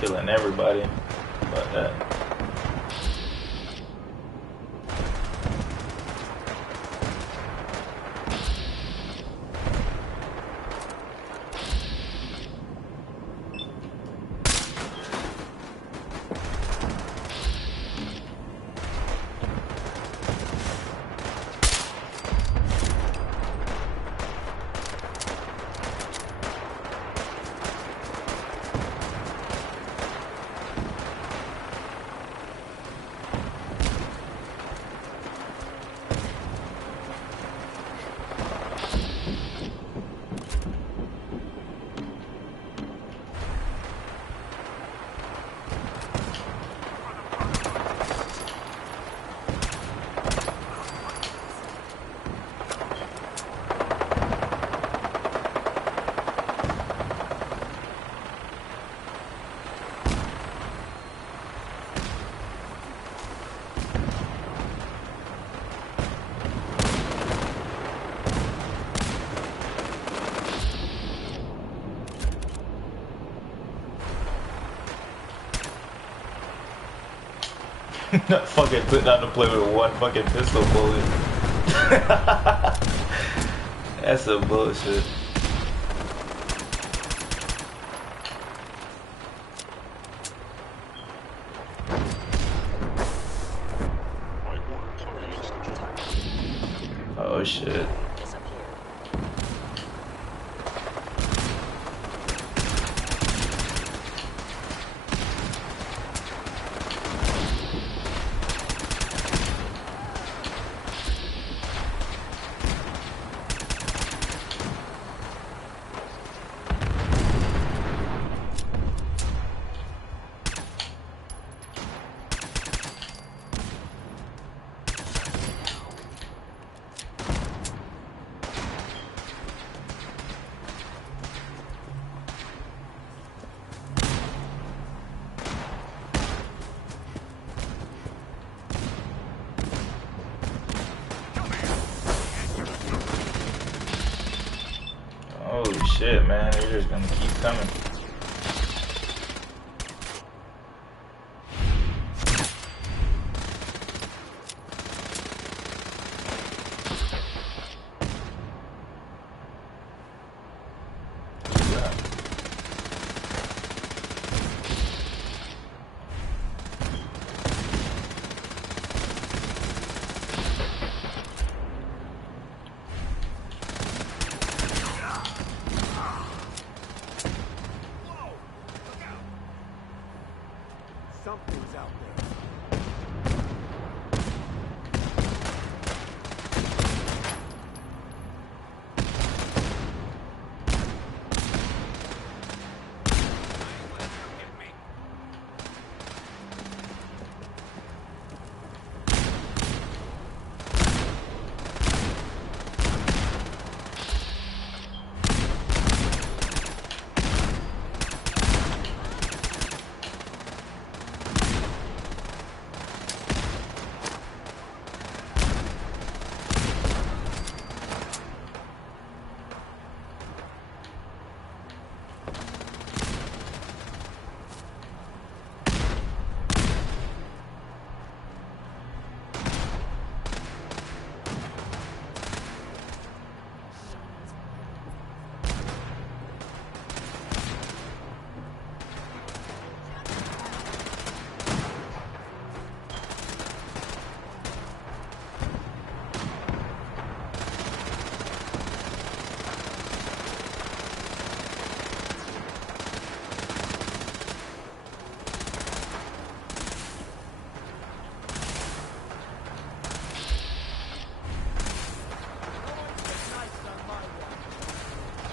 Killing everybody. But that. Not fucking putting down to play with one fucking pistol bullet. That's some bullshit. Oh shit. shit, man. They're just gonna keep coming. Something's out there.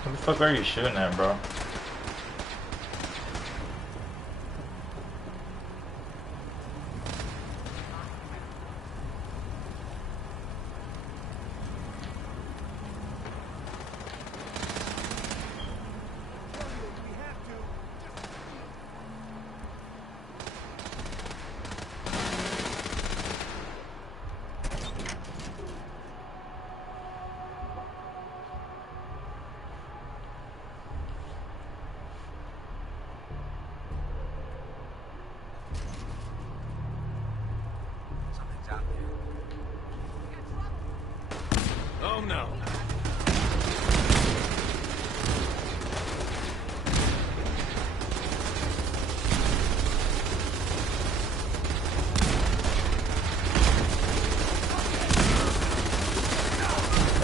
What the fuck are you shooting at, bro? Oh no.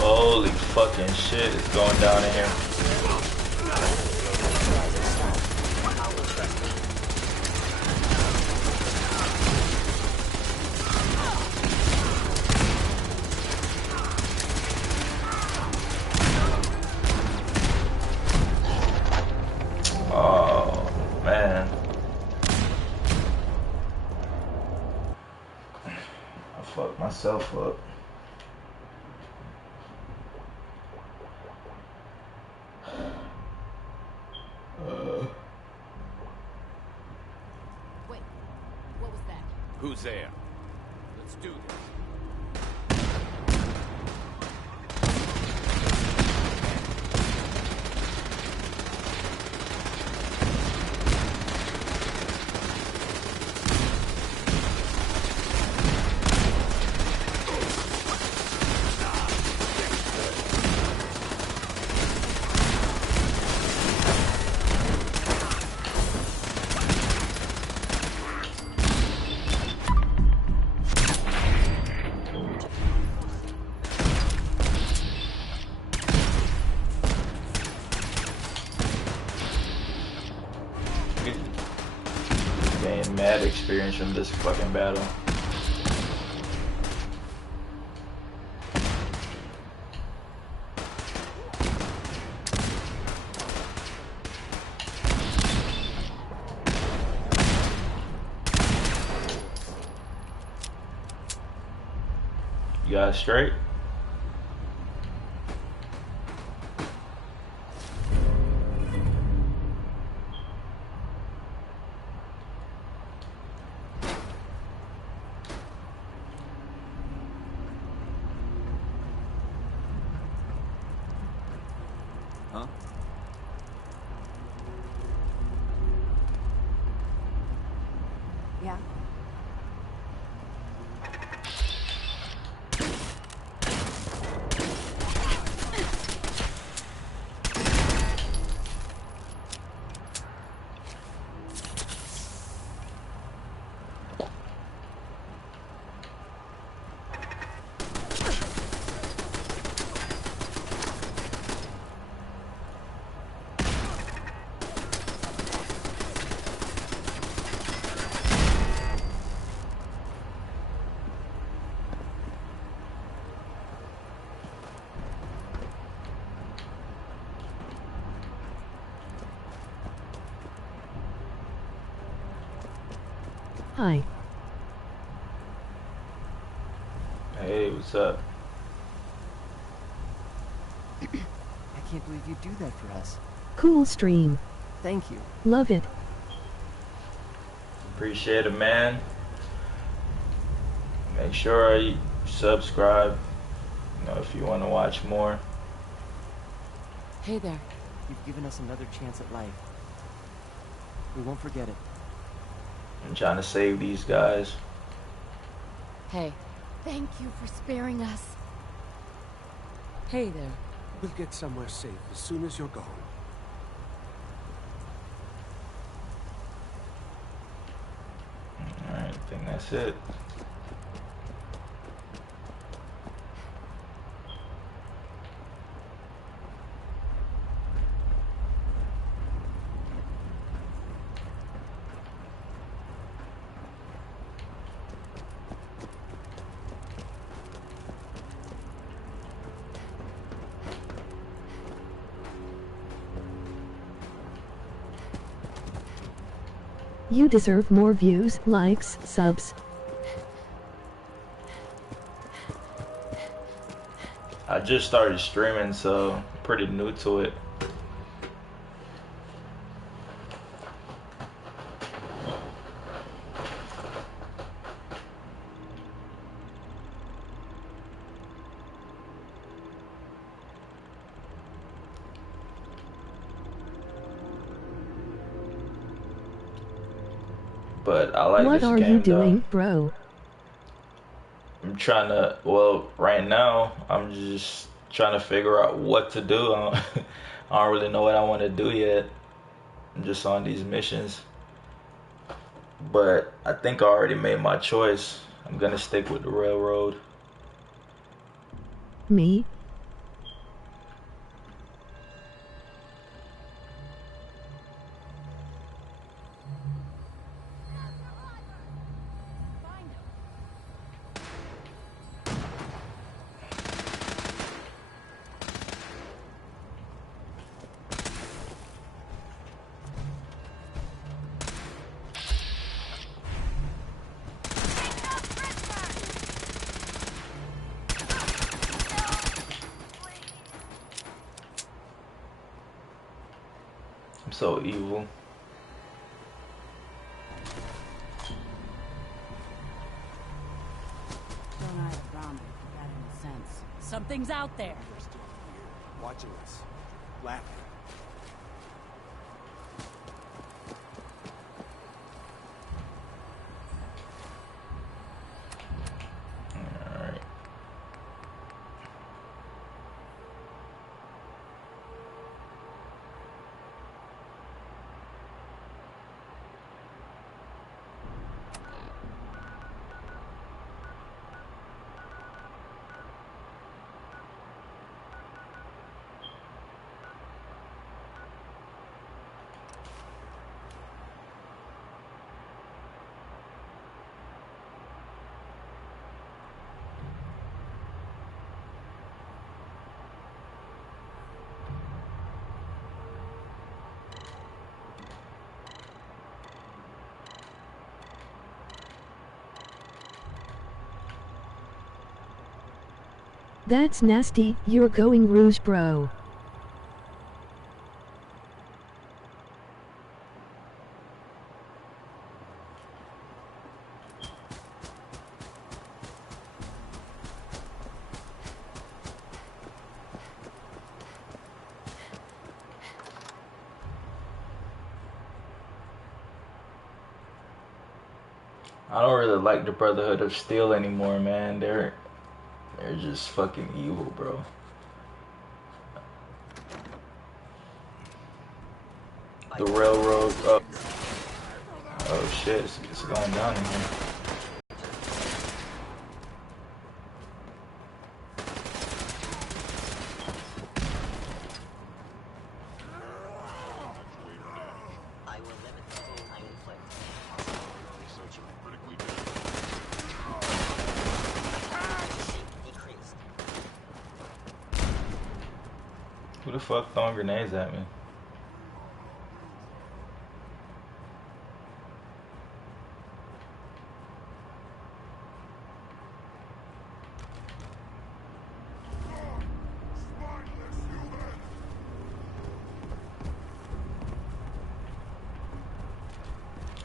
Holy fucking shit, it's going down in here. Oh, man. I fucked myself up. Wait, what was that? Who's there? Let's do this. Gain mad experience from this fucking battle. You got it straight? Huh? Hi. Hey, what's up? I can't believe you do that for us. Cool stream. Thank you. Love it. Appreciate it, man. Make sure you subscribe, you know, if you want to watch more. Hey there. You've given us another chance at life. We won't forget it. I'm trying to save these guys. Hey. Thank you for sparing us. Hey there. We'll get somewhere safe as soon as you're gone. Alright, I think that's it. You deserve more views, likes, subs. I just started streaming, so I'm pretty new to it. But I like What this are game, you doing, though. bro? I'm trying to, well, right now, I'm just trying to figure out what to do. I don't really know what I want to do yet. I'm just on these missions. But I think I already made my choice. I'm gonna stick with the railroad. Me? I'm so evil. Don't I have drama if that makes sense. Something's out there. They're still here, watching us, laughing. Alright. That's nasty, you're going Rouge, bro. I don't really like the Brotherhood of Steel anymore, man. They're just fucking evil, bro. The railroad. Oh shit, it's going down in here. Who the fuck throwing grenades at me?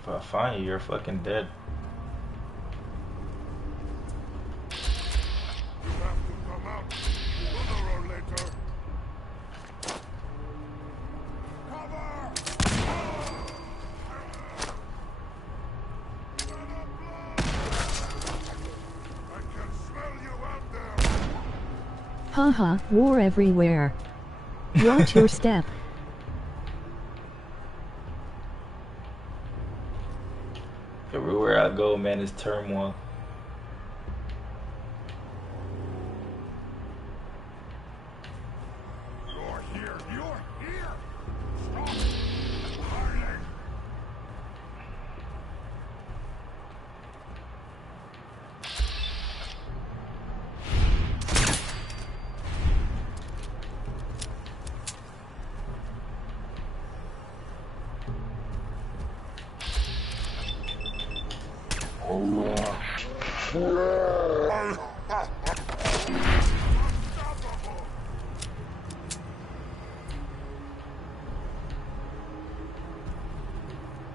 If I find you, you're fucking dead. You have to come out sooner or later. Cover! I can smell you out there. Haha, war everywhere. Watch your step. Everywhere I go, man, is turmoil. You're here. You're here. Stop hiding.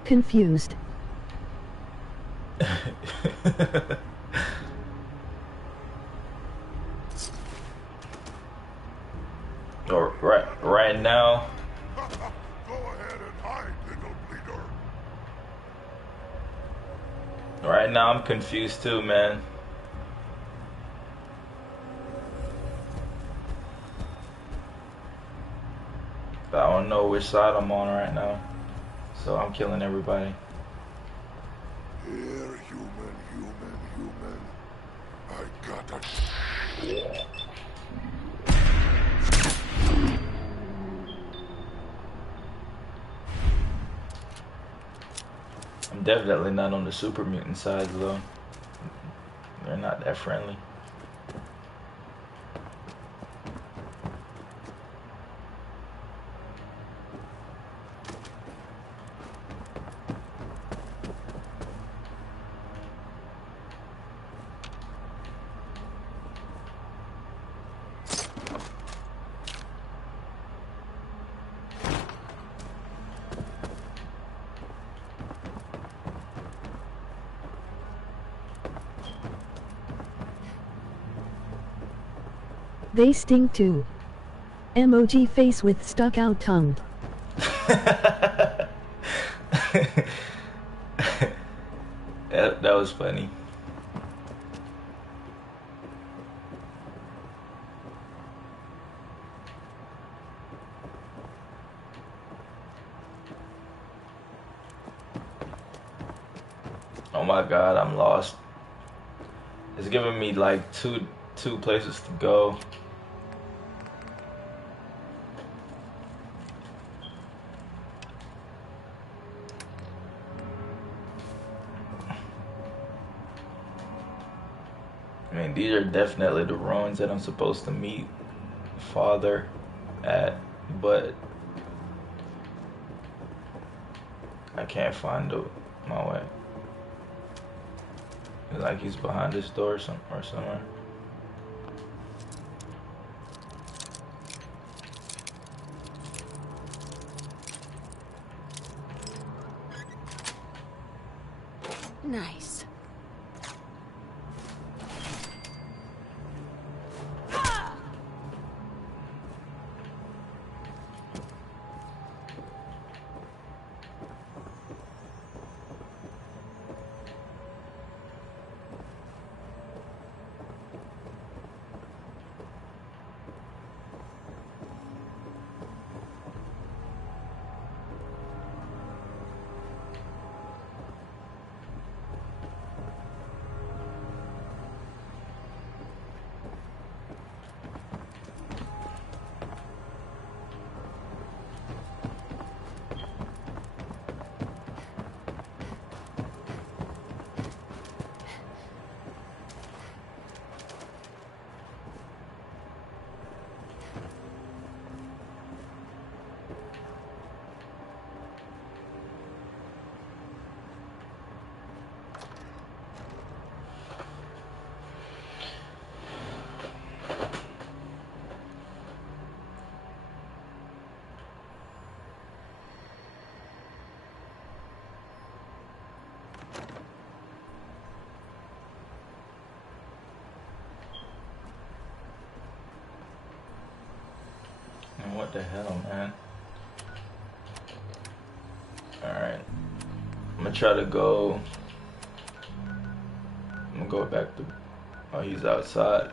Confused. Or right now. Go ahead and hide, little bleeder. Right now, I'm confused too, man. I don't know which side I'm on right now, so I'm killing everybody. Here, human. I gotta. I'm definitely not on the super mutant side though. They're not that friendly. They stink too. Emoji face with stuck out tongue. that was funny. Oh my god, I'm lost. It's giving me like two places to go. I mean, these are definitely the ruins that I'm supposed to meet Father at, but I can't find my way. It's like he's behind this door or somewhere. Nice. What the hell, man? Alright. I'm gonna try to go. I'm gonna go back to. Oh, he's outside.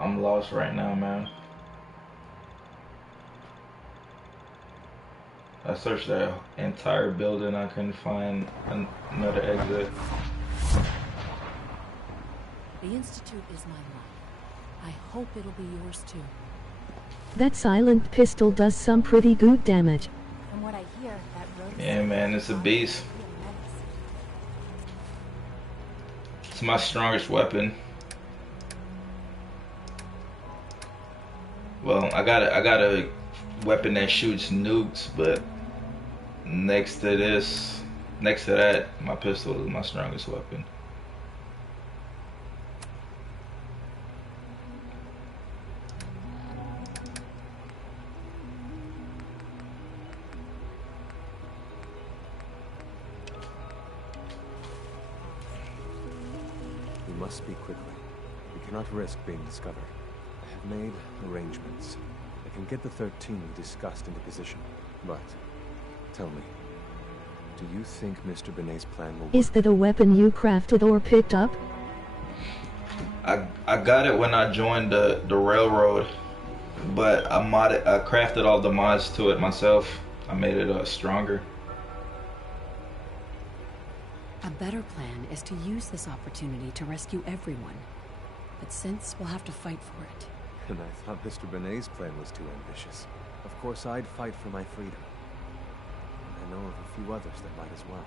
I'm lost right now, man. I searched that entire building. I couldn't find another exit. The Institute is my life. I hope it'll be yours too. That silent pistol does some pretty good damage. From what I hear, that road. Yeah, man, it's a beast. It's my strongest weapon. Well, I got a weapon that shoots nukes, but next to that, my pistol is my strongest weapon. We must speak quickly. We cannot risk being discovered. I have made arrangements. I can get the 13 we discussed into position. But, tell me, do you think Mr. Benet's plan will work? Is that a weapon you crafted or picked up? I got it when I joined the railroad, but I crafted all the mods to it myself. I made it stronger. A better plan is to use this opportunity to rescue everyone. But since we'll have to fight for it. And I thought Mr. Benet's plan was too ambitious. Of course I'd fight for my freedom. And I know of a few others that might as well.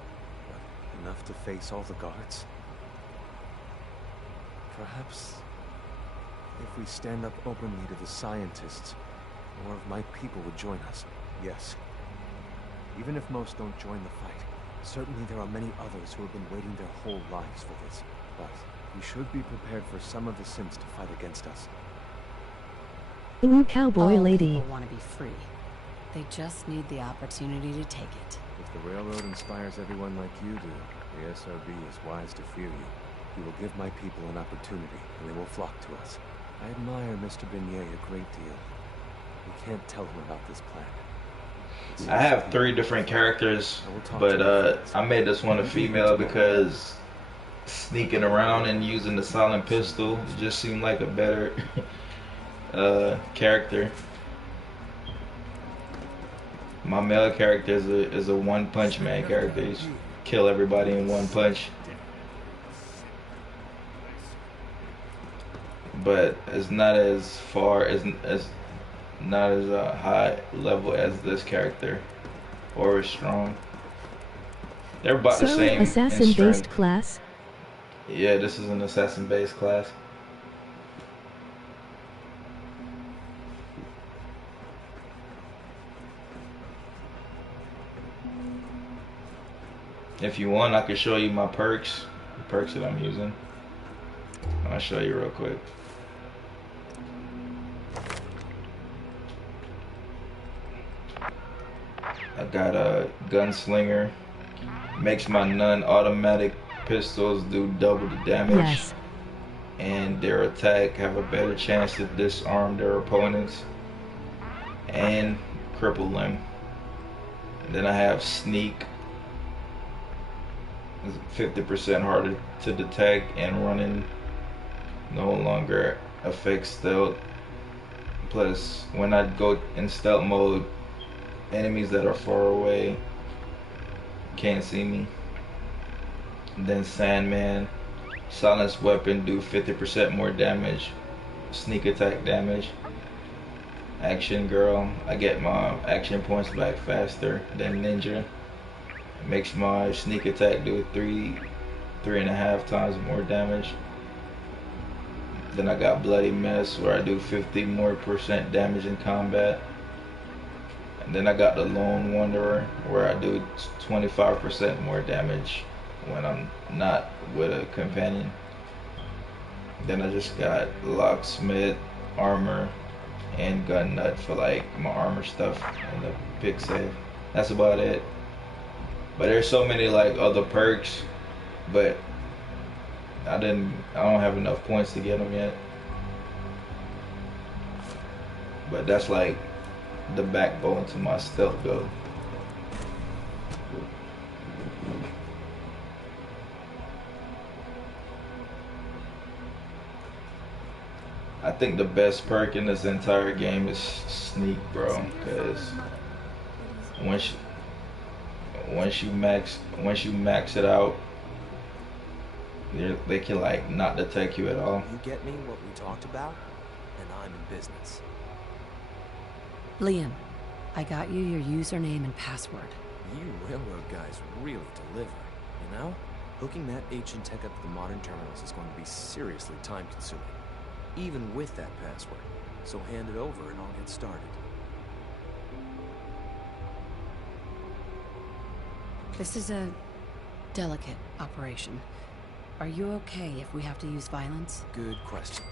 But enough to face all the guards? Perhaps if we stand up openly to the scientists, more of my people would join us. Yes. Even if most don't join the fight, certainly there are many others who have been waiting their whole lives for this. But we should be prepared for some of the Sims to fight against us. Ooh, cowboy All lady. people want to be free. They just need the opportunity to take it. If the railroad inspires everyone like you do, the SRB is wise to fear you. You will give my people an opportunity, and they will flock to us. I admire Mr. Benet a great deal. We can't tell him about this plan. I have 3 different characters, but I made this one a female because sneaking around and using the silent pistol just seemed like a better character. My male character is a one-punch man character. He's kill everybody in one punch. But it's not as far as not as a high level as this character, or as strong. They're about the same. Assassin-based class. Yeah, this is an assassin-based class. If you want, I can show you my perks, the perks that I'm using. I'll show you real quick. I got a gunslinger. Makes my non-automatic pistols do double the damage. Yes. And their attack have a better chance to disarm their opponents and cripple them. And then I have sneak. It's 50% harder to detect, and running no longer affects stealth. Plus, when I go in stealth mode, enemies that are far away can't see me. And then Sandman, silenced weapon, do 50% more damage, sneak attack damage. Action Girl, I get my action points back faster than Ninja. It makes my sneak attack do 3.5 times more damage. Then I got Bloody Mess, where I do 50% more damage in combat. And then I got the Lone Wanderer, where I do 25% more damage when I'm not with a companion. Then I just got Locksmith, Armor, and Gun Nut for like my armor stuff and the pick save. That's about it. But there's so many like other perks, but I don't have enough points to get them yet. But that's like the backbone to my stealth build. I think the best perk in this entire game is Sneak, bro, because once you max it out, they can like not detect you at all. You get me what we talked about, and I'm in business. Liam, I got you your username and password. You railroad guys really deliver, you know? Hooking that ancient tech up to the modern terminals is going to be seriously time-consuming, even with that password. So hand it over and I'll get started. This is a delicate operation. Are you okay if we have to use violence? Good question.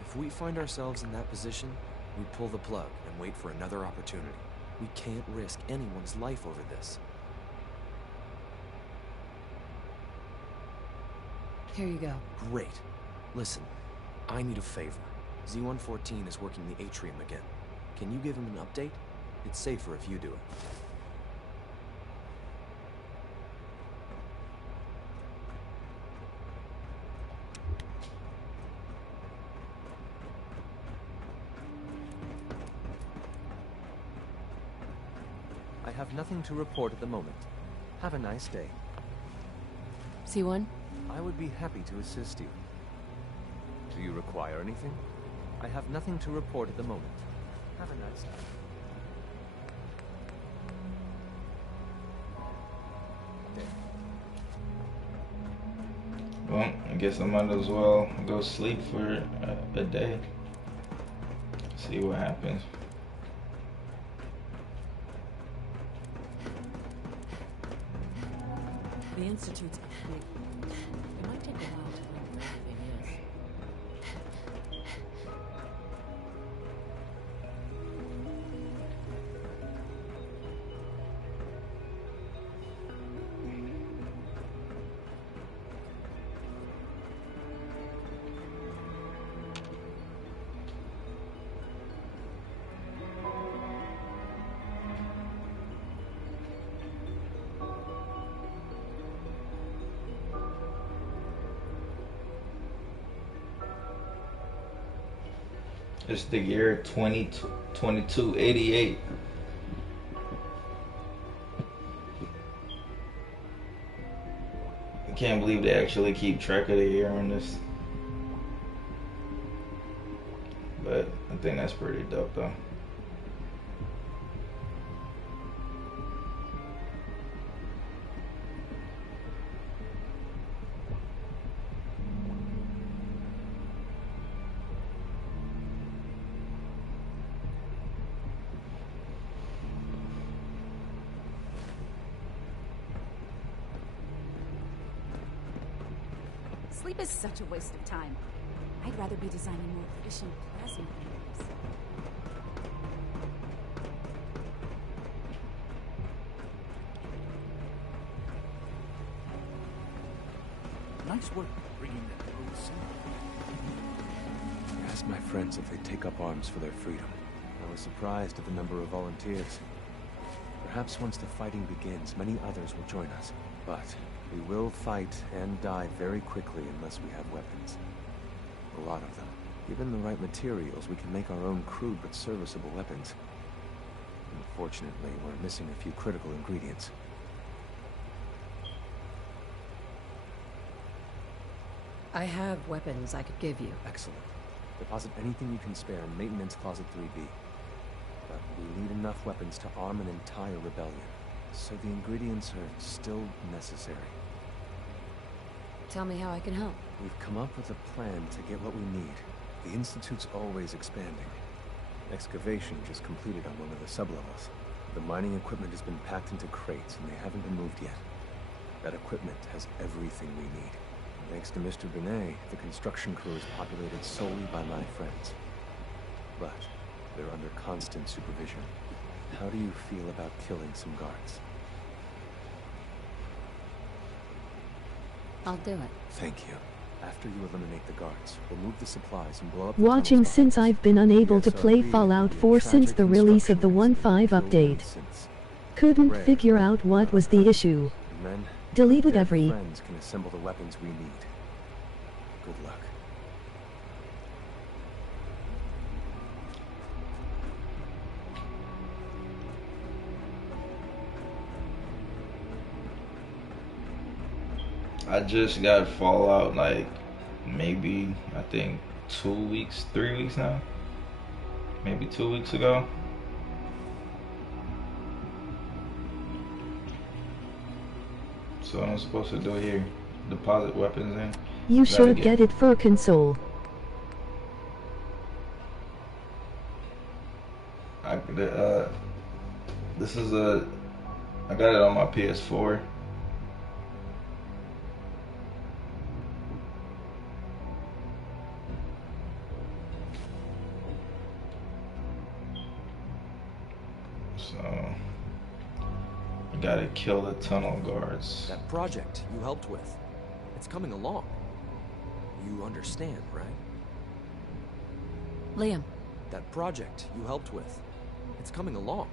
If we find ourselves in that position, we pull the plug and wait for another opportunity. We can't risk anyone's life over this. Here you go. Great. Listen, I need a favor. Z-114 is working the atrium again. Can you give him an update? It's safer if you do it. I have nothing to report at the moment. Have a nice day. C1? I would be happy to assist you. Do you require anything? I have nothing to report at the moment. Have a nice day. Well, I guess I might as well go sleep for a day. See what happens. The Institute's big. It might take a while to learn where everything It's the year 2288. I can't believe they actually keep track of the year on this. But I think that's pretty dope though. Sleep is such a waste of time. I'd rather be designing more efficient plasma batteries. Nice work bringing that old symbol. Ask my friends if they take up arms for their freedom. I was surprised at the number of volunteers. Perhaps once the fighting begins, many others will join us. But we will fight and die very quickly unless we have weapons. A lot of them. Given the right materials, we can make our own crude but serviceable weapons. Unfortunately, we're missing a few critical ingredients. I have weapons I could give you. Excellent. Deposit anything you can spare in Maintenance Closet 3B. But we need enough weapons to arm an entire rebellion. So the ingredients are still necessary. Tell me how I can help. We've come up with a plan to get what we need. The Institute's always expanding. Excavation just completed on one of the sublevels. The mining equipment has been packed into crates and they haven't been moved yet. That equipment has everything we need. Thanks to Mr. Binet, the construction crew is populated solely by my friends. But they're under constant supervision. How do you feel about killing some guards? I'll do it. Thank you. After you eliminate the guards, remove the supplies and blow up the Watching tunnels since I've been unable to play Fallout 4 since the release of the 1.5 update. Couldn't figure out what was the issue. and then Deleted dead every. friends can assemble the weapons we need. Good luck. I just got Fallout like maybe I think 2 weeks, 3 weeks now. Maybe 2 weeks ago. So what I'm supposed to do here, deposit weapons in. You should get it for console. This is I got it on my PS4. So I gotta kill the tunnel guards. That project you helped with, it's coming along. You understand, right? Liam. That project you helped with, it's coming along.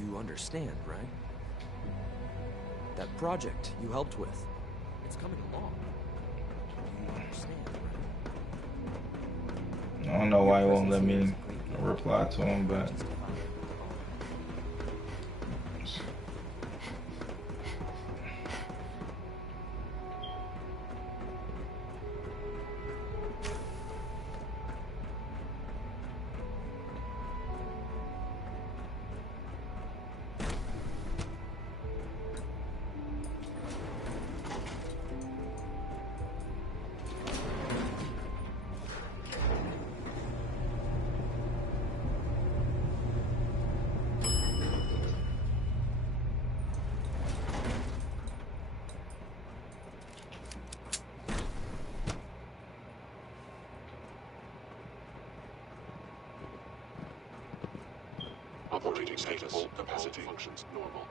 You understand, right? That project you helped with, it's coming along. You understand, right? I don't know why he won't let me reply to him, but Operating status. Capacity functions normal.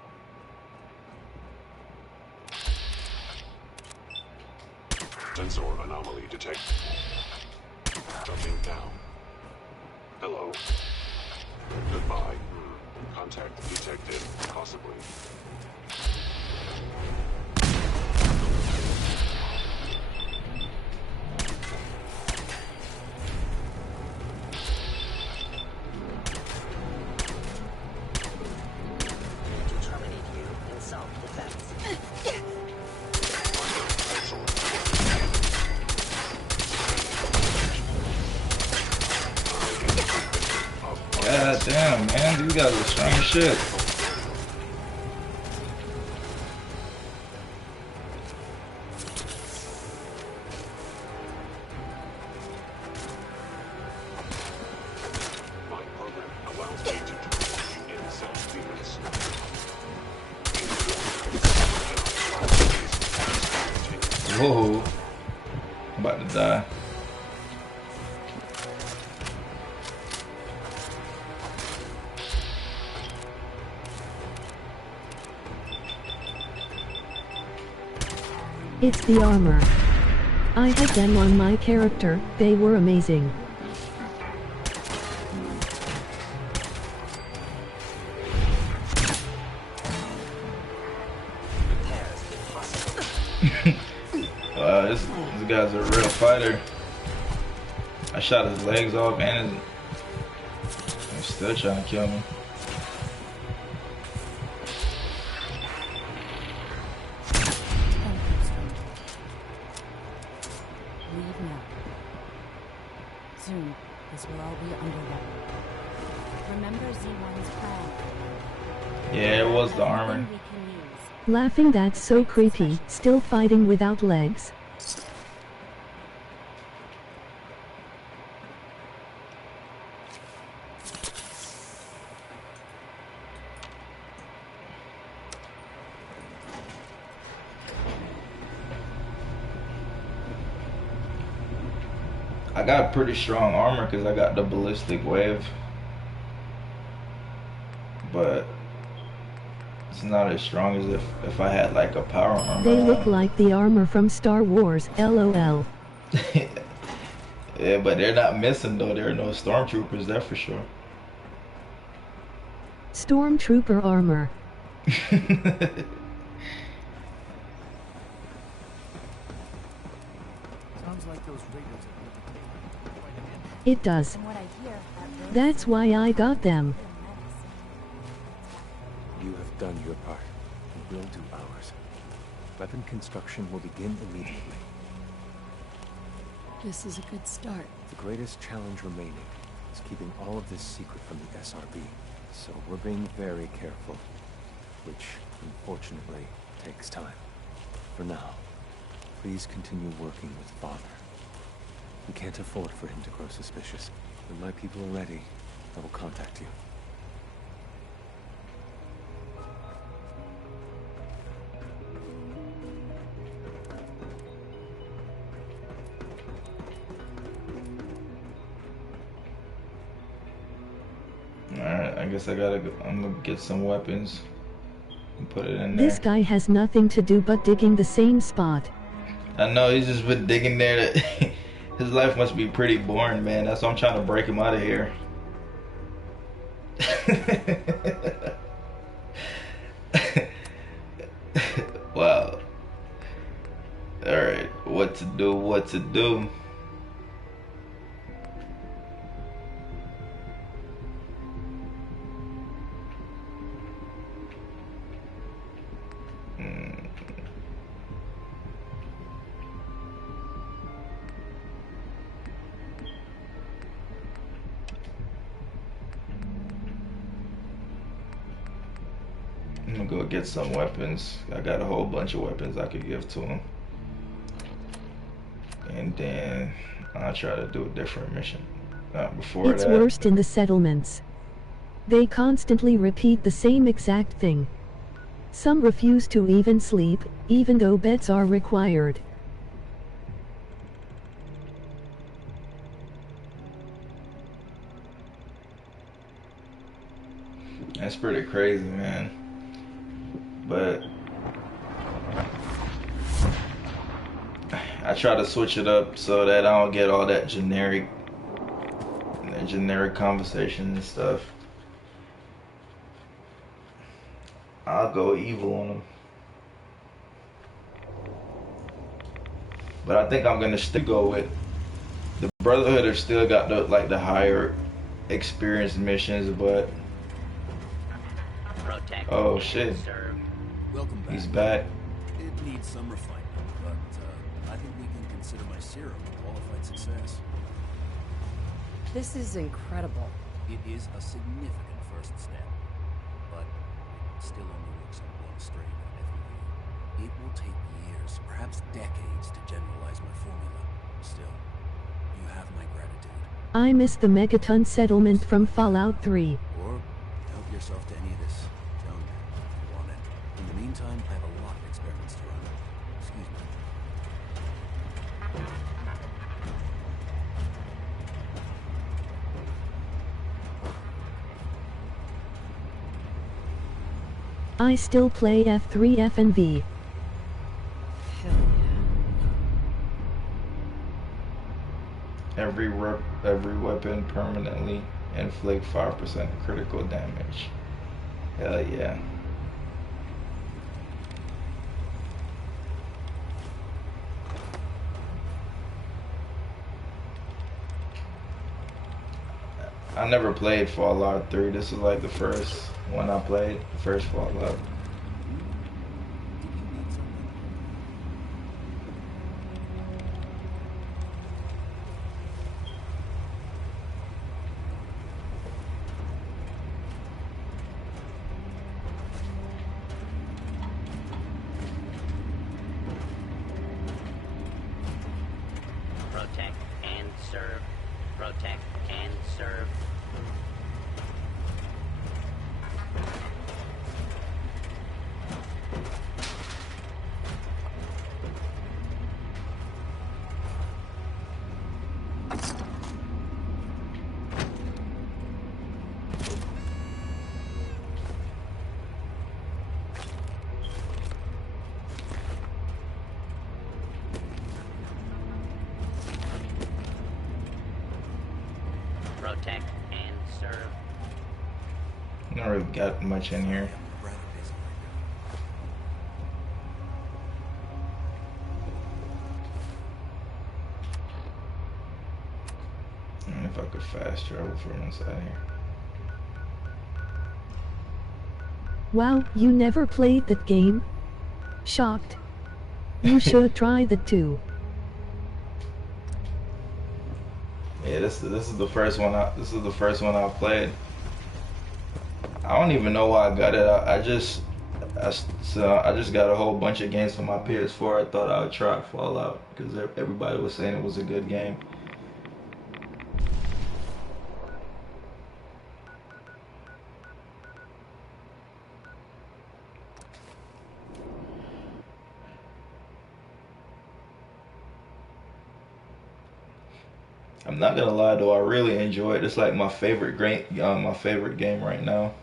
Sensor anomaly detected. Jumping down. Hello. Goodbye. Contact detected. Possibly. God damn, man, these guys are strong shit. My program allows me to do in self-defense. Whoa, I'm about to die. It's the armor. I had them on my character, they were amazing. Wow, this guy's a real fighter. I shot his legs off and he's still trying to kill me. Remember Z1's plan. Yeah, it was the armor. Laughing, that's so creepy. Still fighting without legs. I got pretty strong armor because I got the ballistic wave, but it's not as strong as if I had like a power armor. They look like the armor from Star Wars, LOL. Yeah, but they're not missing though. There are no stormtroopers there for sure. Stormtrooper armor. Sounds like those raiders are It does. That's why I got them. You have done your part, and we'll do ours. Weapon construction will begin immediately. This is a good start. The greatest challenge remaining is keeping all of this secret from the SRB. So we're being very careful, which, unfortunately, takes time. For now, please continue working with Father. We can't afford for him to grow suspicious. When my people are ready, I will contact you. Alright, I guess I'm gonna get some weapons and put it in there. This guy has nothing to do but digging the same spot. I know, he's just been digging there. His life must be pretty boring, man. That's why I'm trying to break him out of here. Wow. Alright, what to do, what to do. I'm gonna go get some weapons. I got a whole bunch of weapons I could give to him. And then I'll try to do a different mission. Before It's that, worst in the settlements. They constantly repeat the same exact thing. Some refuse to even sleep, even though beds are required. that's pretty crazy, man. But I try to switch it up so that I don't get all that generic conversation and stuff. I'll go evil on them. But I think I'm gonna still go with the Brotherhood. Have still got the higher experience missions, but oh shit, Welcome back. he's back. It needs some refinement, but I think we can consider my serum a qualified success. This is incredible. It is a significant first step, but it still only works on one strain of FEV. It will take years, perhaps decades, to generalize my formula. Still, you have my gratitude. I miss the Megaton settlement from Fallout 3. Or help yourself to any of this junk if you want it. In the meantime, I have a lot of experiments to run. Excuse me. I still play F3, F and V. Every weapon permanently inflict 5% critical damage. Hell yeah. I never played Fallout 3. This is like the first one I played, the first Fallout. protect, and serve. Not really got much in here. And if I could fast travel from inside here. Wow, you never played that game? Shocked. You should try that too. Yeah, this is the first one. This is the first one I played. I don't even know why I got it. I just got a whole bunch of games for my PS4. I thought I would try Fallout because everybody was saying it was a good game. I'm not gonna lie though, I really enjoy it. It's like my favorite game right now.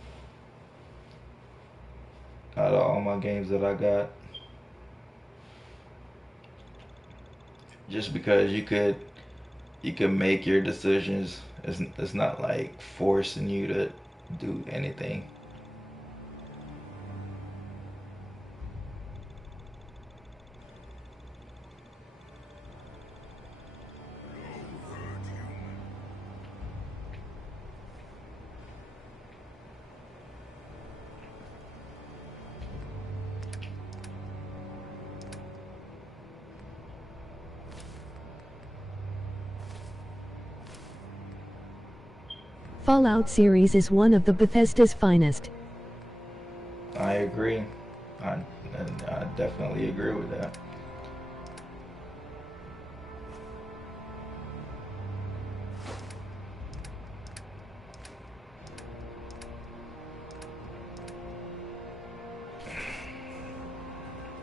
Out of all my games that I got, just because you could make your decisions. It's not like forcing you to do anything. Fallout series is one of the Bethesda's finest. I agree. I definitely agree with that.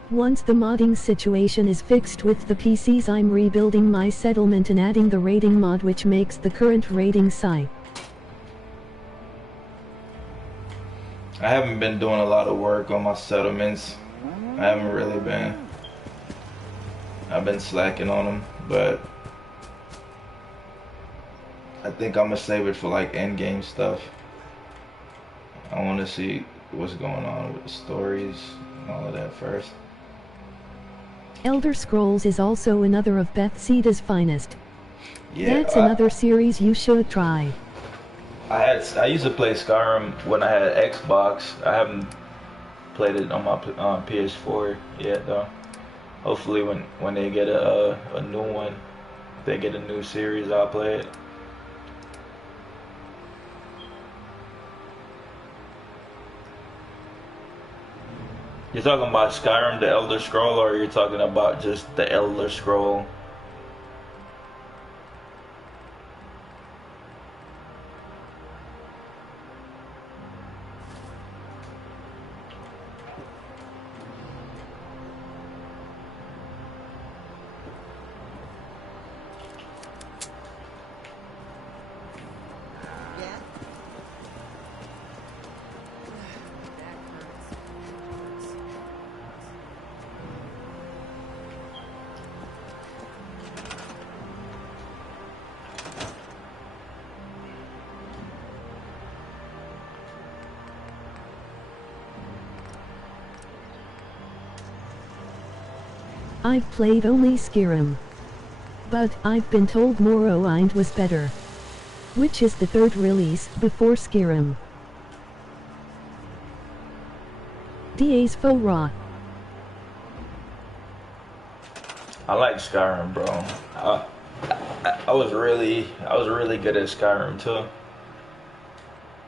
Once the modding situation is fixed with the PCs, I'm rebuilding my settlement and adding the raiding mod, which makes the current raiding sigh. I haven't been doing a lot of work on my settlements. I haven't really been. I've been slacking on them, but I think I'm gonna save it for like end game stuff. I want to see what's going on with the stories and all of that first. Elder Scrolls is also another of Bethesda's finest. Yeah, that's another series you should try. I used to play Skyrim when I had Xbox. I haven't played it on my PS4 yet though. Hopefully when they get a new one, if they get a new series, I'll play it. You're talking about Skyrim, the Elder Scroll, or you're talking about just the Elder Scroll? I've played only Skyrim. But I've been told Morrowind was better. Which is the third release before Skyrim. DA's faux raw. I like Skyrim, bro. I was really good at Skyrim too.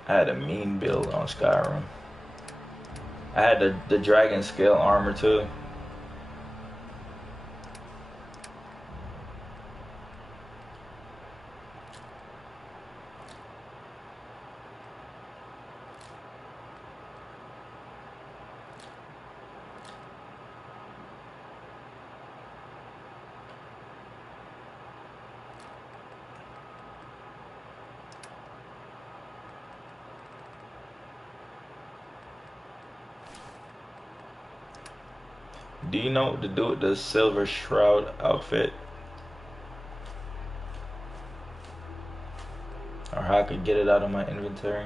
I had a mean build on Skyrim. I had the dragon scale armor too. Do you know what to do with the Silver Shroud outfit? Or how could get it out of my inventory.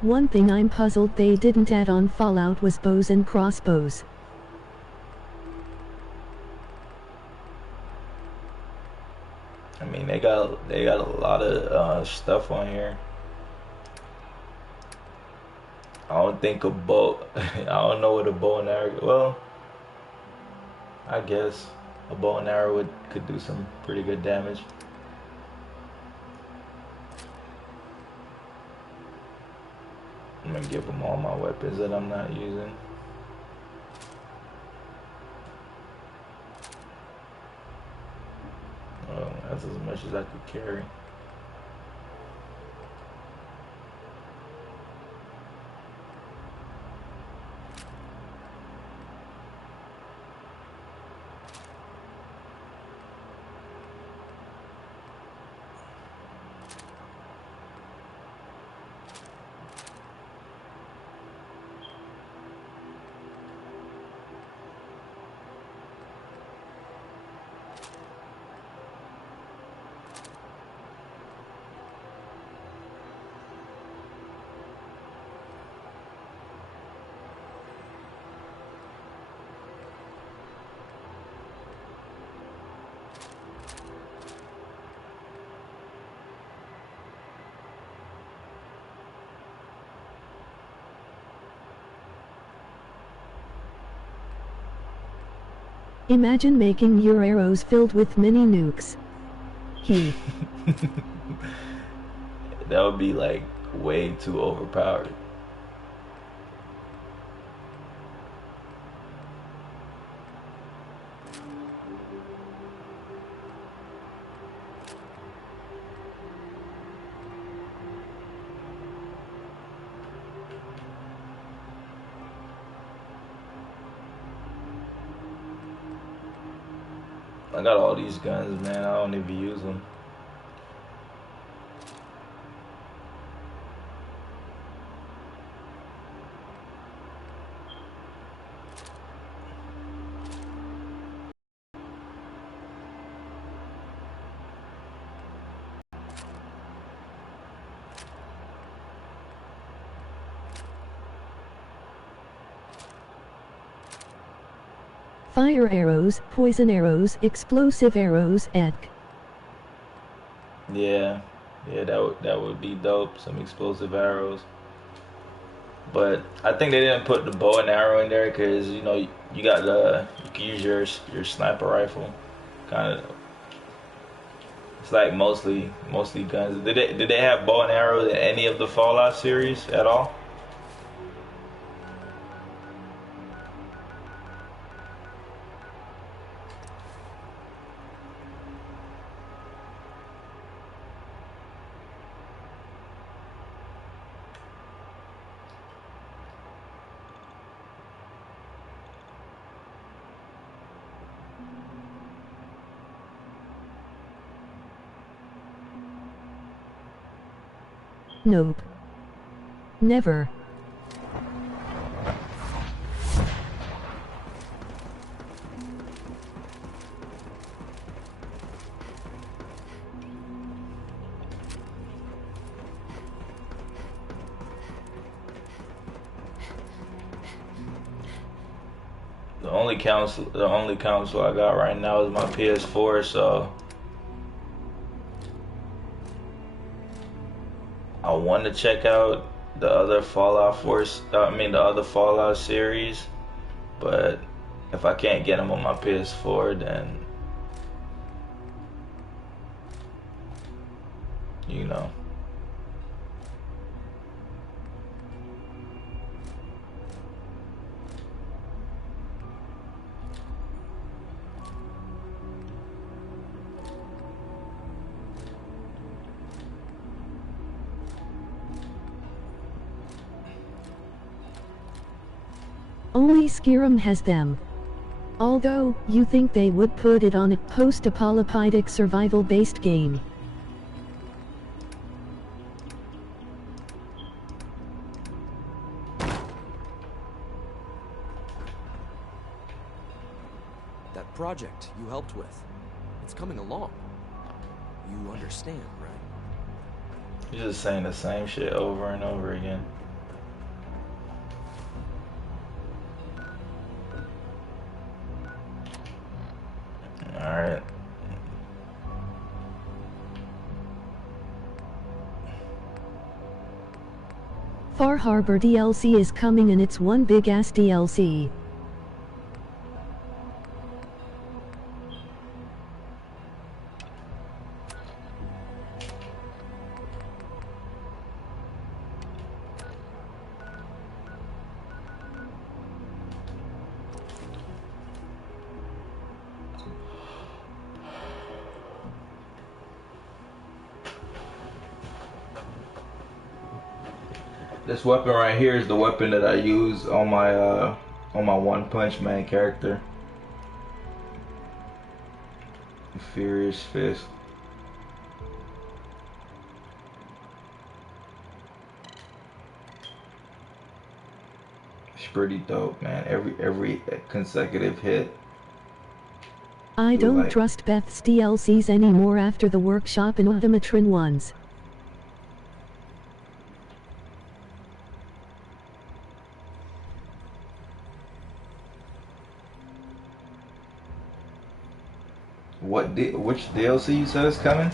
One thing I'm puzzled they didn't add on Fallout was bows and crossbows. I mean, they got a lot of stuff on here. I don't think a bow. I don't know what a bow and arrow. Well, I guess a bow and arrow could do some pretty good damage. I'm gonna give them all my weapons that I'm not using. Oh, that's as much as I could carry. Imagine making your arrows filled with mini nukes. That would be like way too overpowered. I got all these guns, man. I don't even use them. Fire arrows, poison arrows, explosive arrows, etc. Yeah, that would be dope. Some explosive arrows. But I think they didn't put the bow and arrow in there because you know you got you can use your sniper rifle, kind of. It's like mostly guns. Did they have bow and arrow in any of the Fallout series at all? Nope. Never. The only console I got right now is my PS4, so I want to check out the other the other Fallout series, but if I can't get them on my PS4, then you know. Only Skyrim has them. Although, you think they would put it on a post-apocalyptic survival-based game. That project you helped with. It's coming along. You understand, right? You're just saying the same shit over and over again. Alright. Far Harbor DLC is coming and it's one big ass DLC. This weapon right here is the weapon that I use on my One Punch Man character. Furious Fist. It's pretty dope, man. Every consecutive hit. I don't trust Beth's DLCs anymore after the workshop and Ultimatron ones. Which DLC you said is coming?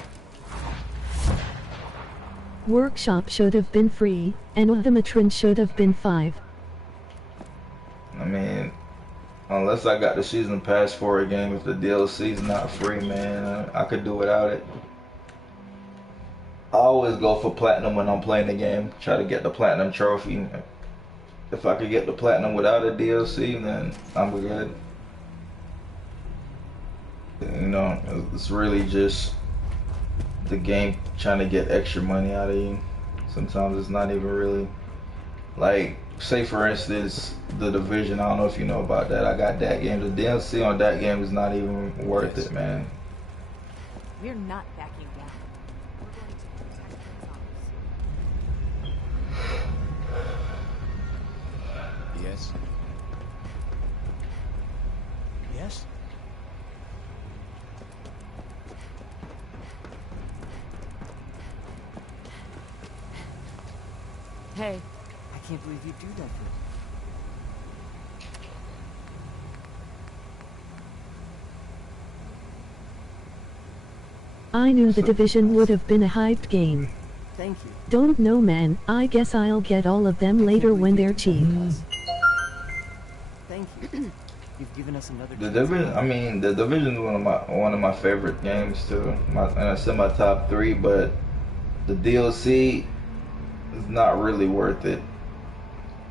Workshop should have been free, and Ultimatron should have been 5. I mean, unless I got the season pass for a game, if the DLC's not free, man, I could do without it. I always go for platinum when I'm playing the game. Try to get the platinum trophy. If I could get the platinum without a DLC, then I'm good. You know, it's really just the game trying to get extra money out of you. Sometimes it's not even really, like, say for instance, The Division. I don't know if you know about that. I got that game. The DLC on that game is not even worth it, man. We're not backing down. We're going to protect Prince Yes? Yes? Hey, I can't believe you do that for me. I knew The Division would have been a hyped game. Thank you. Don't know, man. I guess I'll get all of them later when they're cheap. Thank you. You've given us another The Division. I mean, The Division is one of my favorite games too. And it's in my top 3. But the DLC is not really worth it,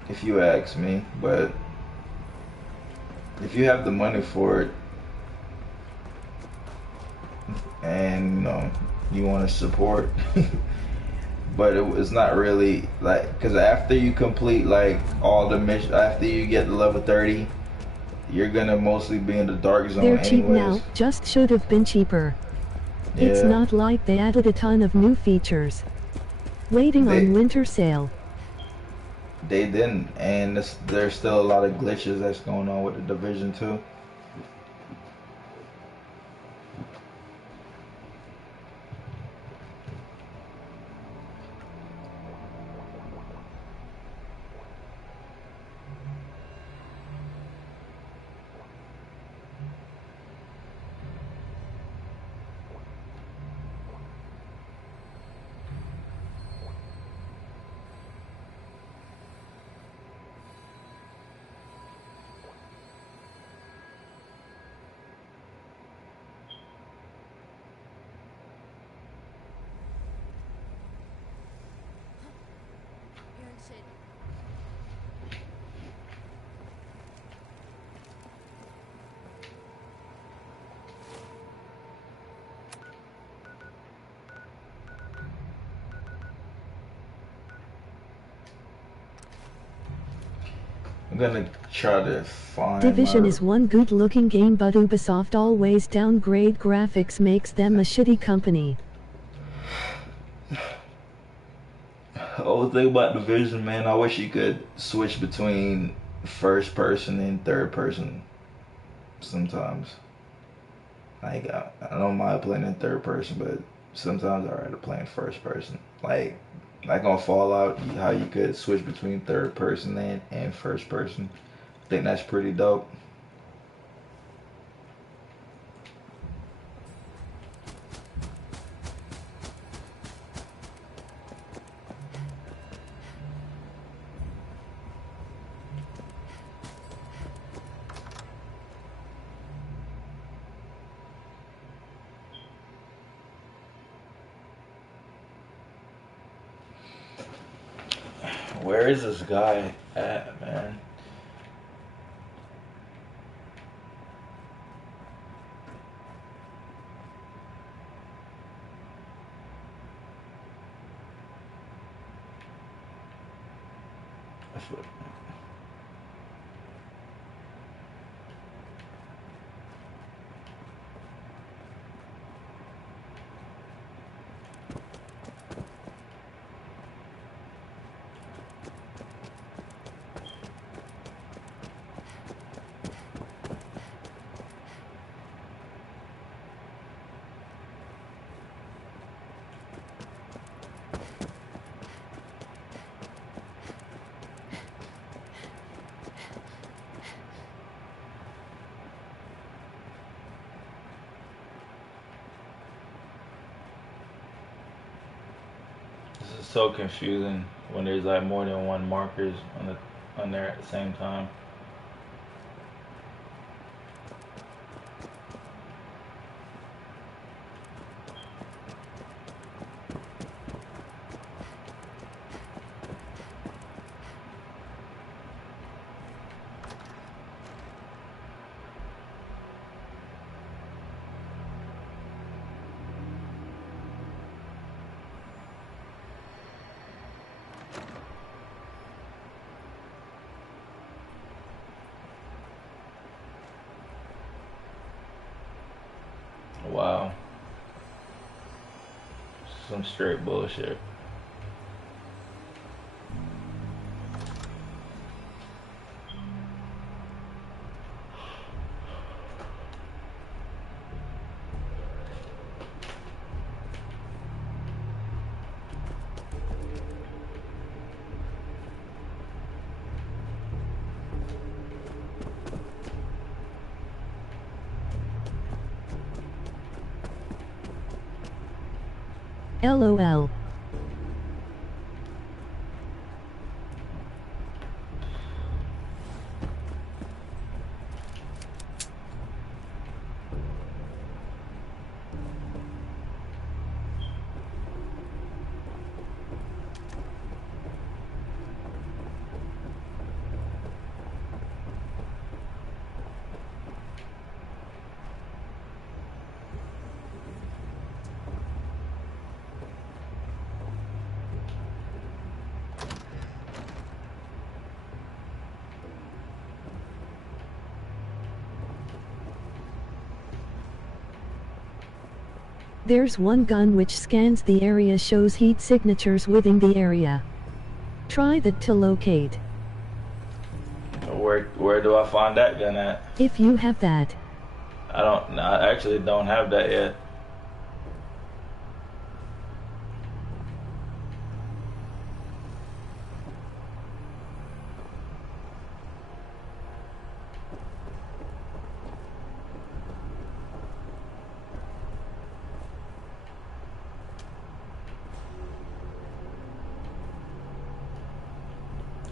if you ask me. But if you have the money for it, and you know you want to support, but it's not really like, because after you complete like all the missions, after you get to level 30, you're gonna mostly be in the dark zone. They're cheap anyways. now, just should have been cheaper. It's Yeah. not like they added a ton of new features. Waiting on winter sale. They didn't, and there's still a lot of glitches that's going on with the Division 2. I'm gonna try to find Division is one good looking game, but Ubisoft always downgrade graphics, makes them a shitty company. The whole thing about Division, man, I wish you could switch between first person and third person sometimes. Like I don't mind playing in third person, but sometimes I rather play in first person. Like on Fallout, how you could switch between third person and first person. I think that's pretty dope. Where is this guy at, man? This is so confusing when there's like more than one markers on there at the same time. Wow. Some straight bullshit. LOL. There's one gun which scans the area, shows heat signatures within the area. Try that to locate. Where do I find that gun at? If you have that. I actually don't have that yet.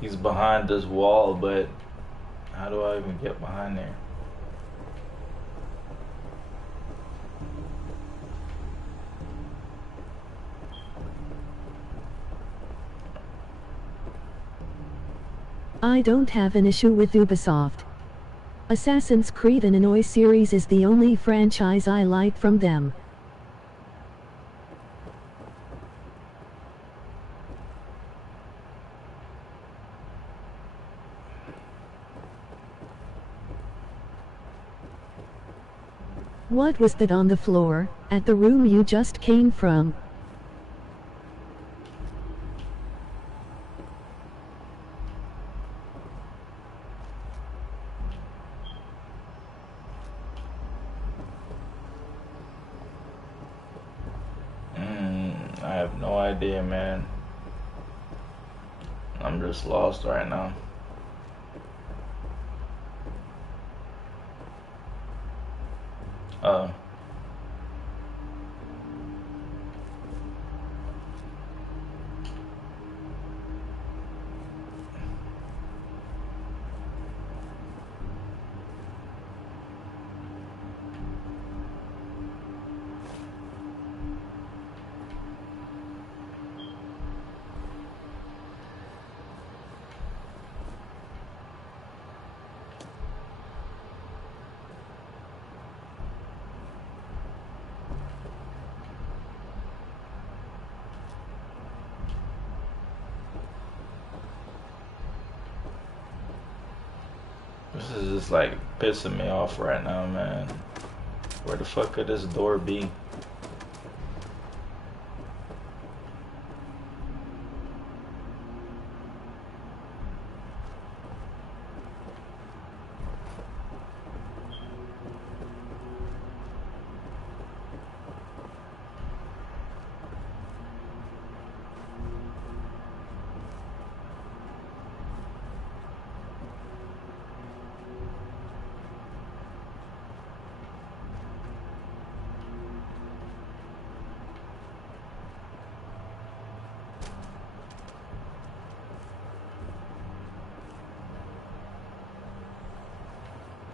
He's behind this wall, but how do I even get behind there? I don't have an issue with Ubisoft. Assassin's Creed and Annoy series is the only franchise I like from them. What was that on the floor, at the room you just came from? have no idea, man. I'm just lost right now. This is just like pissing me off right now, man. Where the fuck could this door be?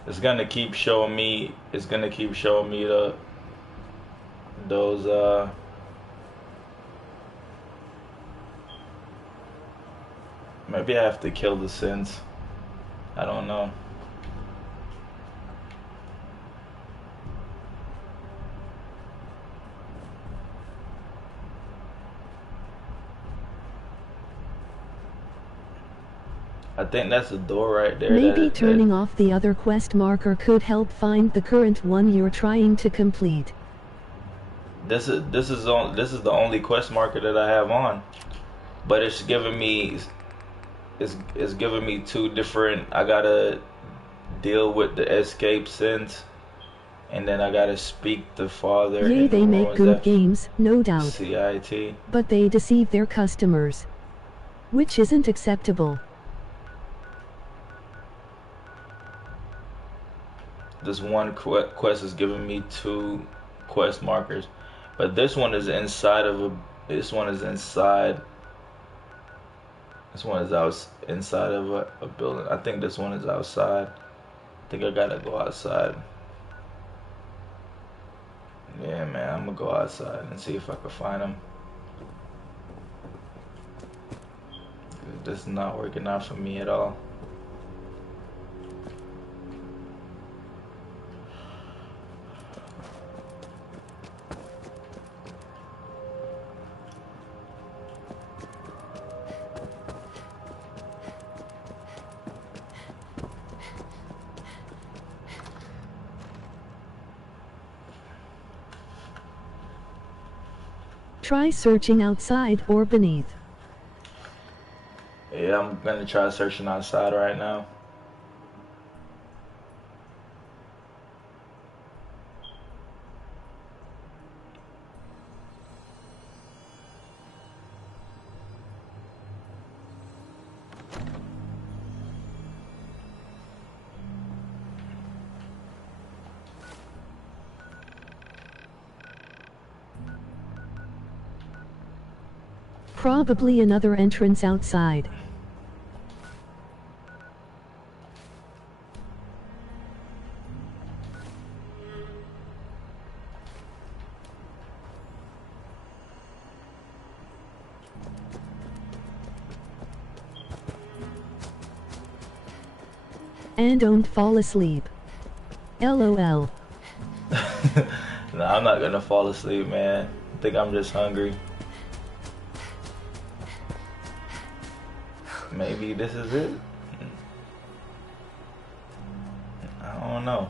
It's gonna keep showing me. It's gonna keep showing me those. Maybe I have to kill the synths. I don't know. I think that's the door right there. Maybe turning off the other quest marker could help find the current one you're trying to complete. This is the only quest marker that I have on, but it's giving me two different. I gotta deal with the escape synth, and then I gotta speak to father. Yay, they make good games, no doubt. CIT. But they deceive their customers, which isn't acceptable. This one quest is giving me two quest markers, but this one is inside of a. This one is inside. This one is out inside of a building. I think this one is outside. I think I gotta go outside. Yeah, man, I'm gonna go outside and see if I can find him. This is not working out for me at all. Try searching outside or beneath. Yeah, I'm gonna try searching outside right now. Probably another entrance outside. And don't fall asleep. LOL. Nah, I'm not gonna fall asleep, man. I think I'm just hungry. Maybe this is it? I don't know.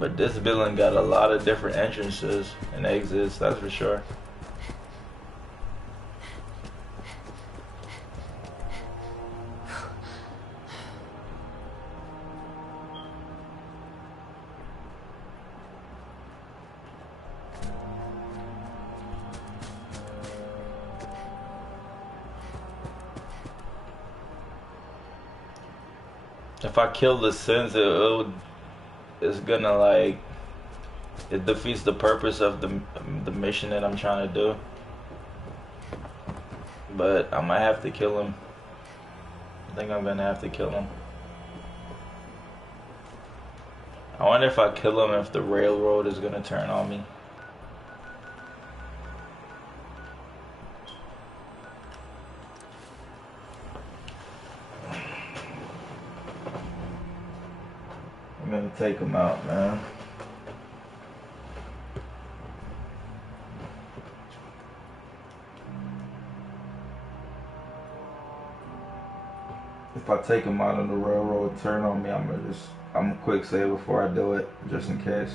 But this building got a lot of different entrances and exits, that's for sure. If I kill the sins, it's gonna like it defeats the purpose of the mission that I'm trying to do. But I might have to kill him. I think I'm gonna have to kill him. I wonder if I kill him if the railroad is gonna turn on me. I'm gonna take him out, man. If I take him out and the railroad turn on me, I'm gonna quick save before I do it, just in case.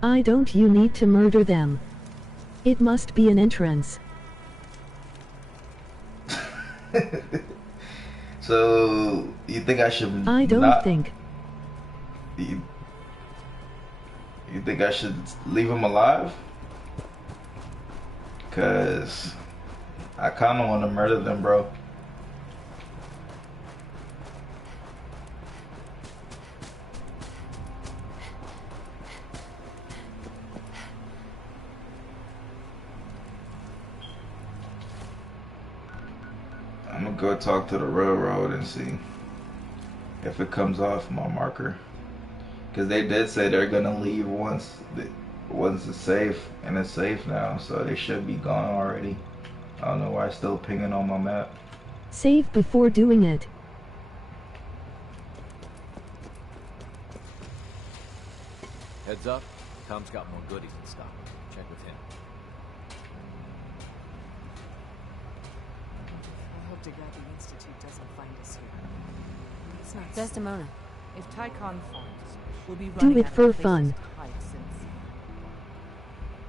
I don't. You need to murder them. It must be an entrance. So you think I should? I don't think. You think I should leave him alive? Cause I kind of want to murder them, bro. I'm gonna go talk to the railroad and see if it comes off my marker. Cause they did say they're gonna leave once it's safe, and it's safe now, so they should be gone already. I don't know why it's still pinging on my map. Save before doing it. Heads up, Tom's got more goodies in stock. Check with him. I hope to God the Institute doesn't find us here. It's not Desdemona. If Tycon falls, we'll be Do running it out for of places fun. to hide since.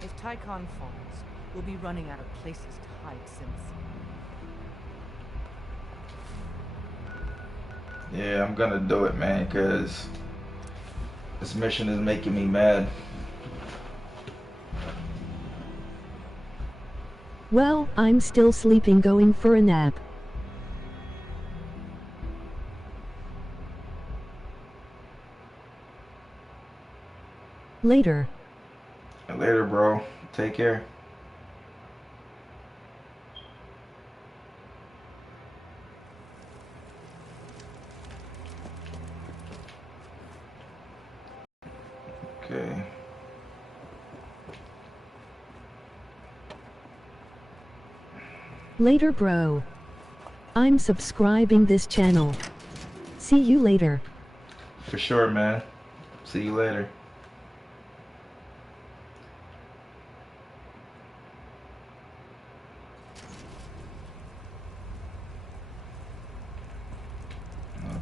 If Tycon falls, we'll be running out of places to hide since. Yeah, I'm gonna do it, man, cause this mission is making me mad. Well, I'm still sleeping, going for a nap. Later. Later, bro. Take care. Okay. Later, bro. I'm subscribing this channel. See you later. For sure, man. See you later.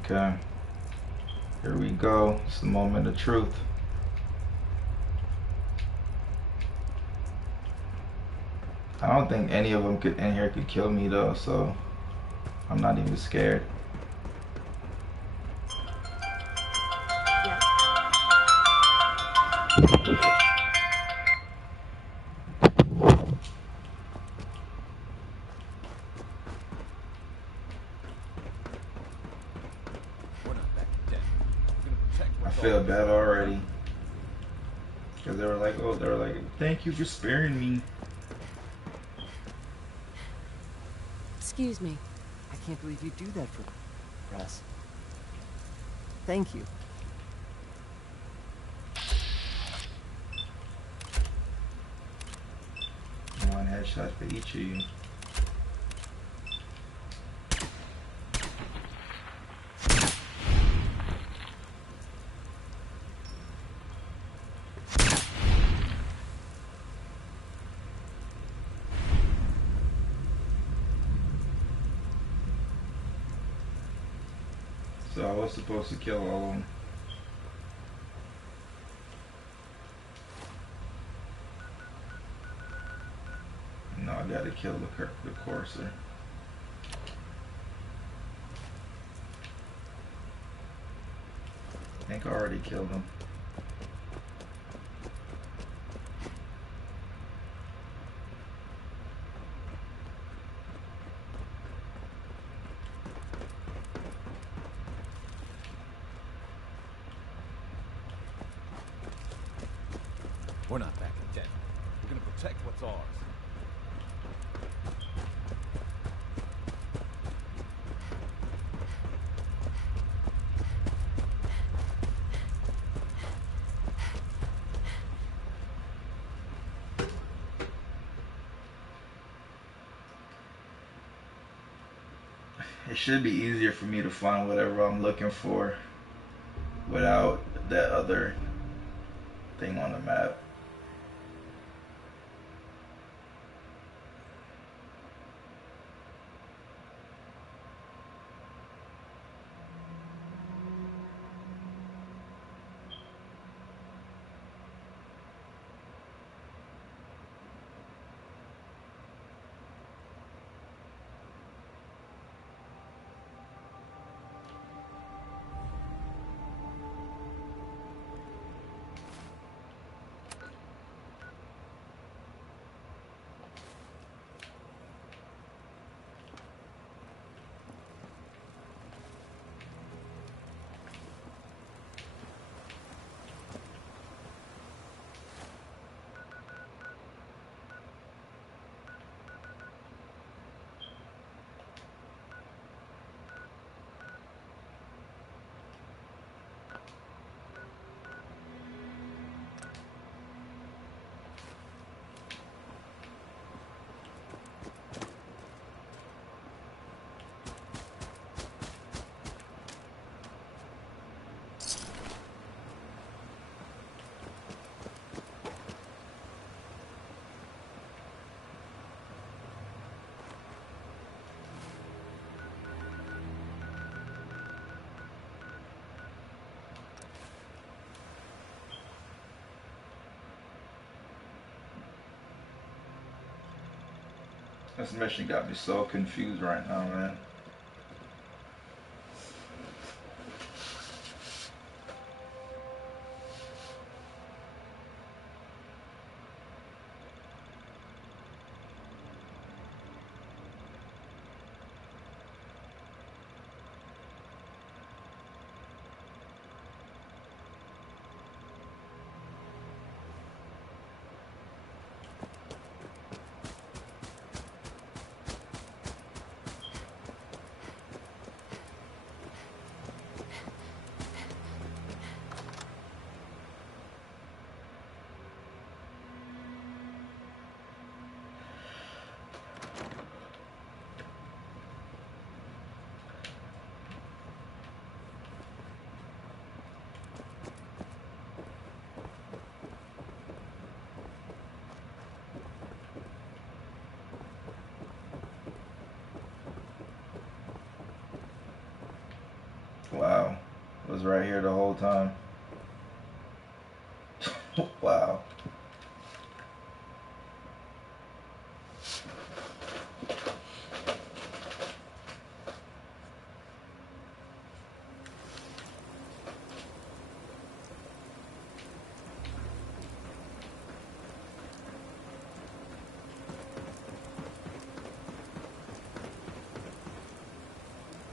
Okay. Here we go. It's the moment of truth. I don't think any of them in here could kill me though, so I'm not even scared. I feel bad already. Because they were like, thank you for sparing me. Excuse me. I can't believe you do that for us. Thank you. One headshot for each of you. So I was supposed to kill all of them. No, I gotta kill the courser. I think I already killed him. We're not backing down. We're gonna protect what's ours. It should be easier for me to find whatever I'm looking for without that other thing on the map. This mission got me so confused right now, man. Wow. It was right here the whole time. Wow.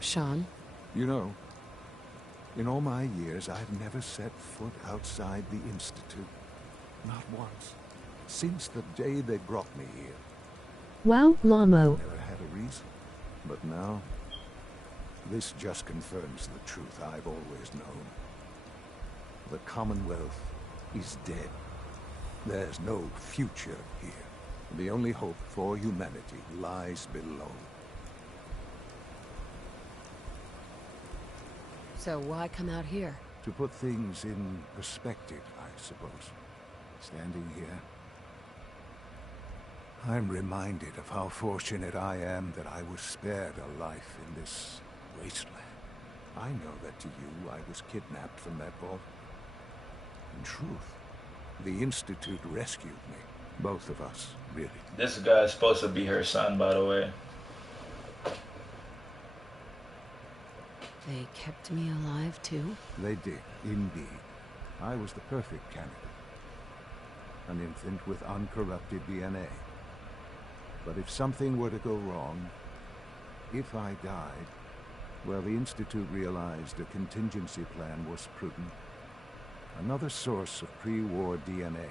Sean? You know, in all my years, I've never set foot outside the Institute. Not once. Since the day they brought me here. Wow, Lamo. Never had a reason. But now, this just confirms the truth I've always known. The Commonwealth is dead. There's no future here. The only hope for humanity lies below. So why come out here? To put things in perspective, I suppose. Standing here, I'm reminded of how fortunate I am that I was spared a life in this wasteland. I know that to you, I was kidnapped from that vault. In truth, the Institute rescued me. Both of us, really. This guy's supposed to be her son, by the way. They kept me alive, too? They did, indeed. I was the perfect candidate. An infant with uncorrupted DNA. But if something were to go wrong, if I died, well, the Institute realized a contingency plan was prudent. Another source of pre-war DNA,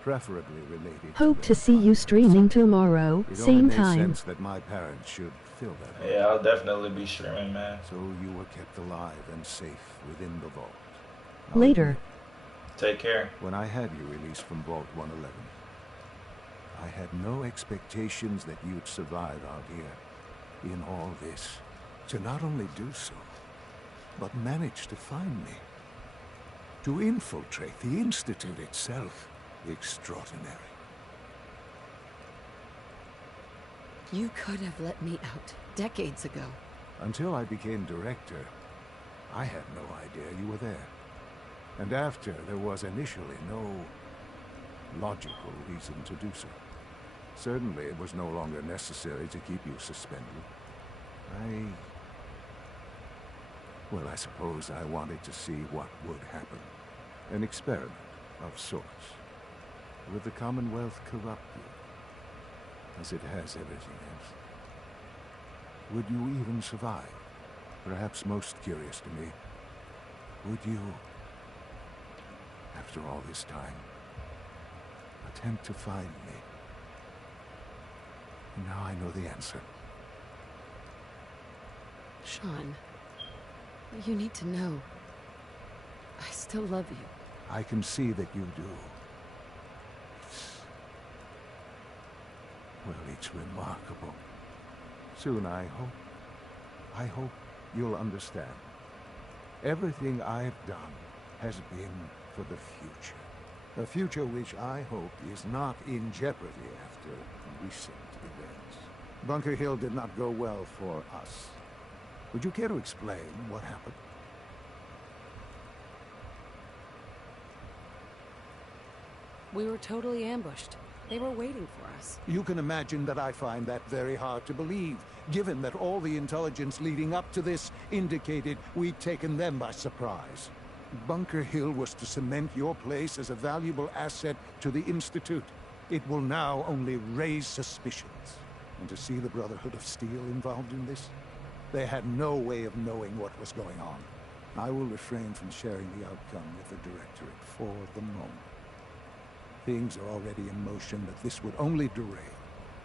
preferably related Hope to see you streaming tomorrow, it same only made time. sense that my parents should fill that void. Yeah, I'll definitely be streaming, man. So you were kept alive and safe within the vault. Later. Take care. When I had you released from Vault 111, I had no expectations that you'd survive out here in all this. To not only do so, but manage to find me. To infiltrate the Institute itself. Extraordinary. You could have let me out decades ago. Until I became director, I had no idea you were there. And after, there was initially no logical reason to do so. Certainly, it was no longer necessary to keep you suspended. Well, I suppose I wanted to see what would happen. An experiment of sorts. Would the Commonwealth corrupt you? As it has everything else. Would you even survive? Perhaps most curious to me, would you, after all this time, attempt to find me? And now I know the answer. Sean, you need to know. I still love you. I can see that you do. It's remarkable. Soon, I hope you'll understand. Everything I've done has been for the future. A future which I hope is not in jeopardy after recent events. Bunker Hill did not go well for us. Would you care to explain what happened? We were totally ambushed. They were waiting for us. You can imagine that I find that very hard to believe, given that all the intelligence leading up to this indicated we'd taken them by surprise. Bunker Hill was to cement your place as a valuable asset to the Institute. It will now only raise suspicions. And to see the Brotherhood of Steel involved in this? They had no way of knowing what was going on. I will refrain from sharing the outcome with the Directorate for the moment. Things are already in motion that this would only derail.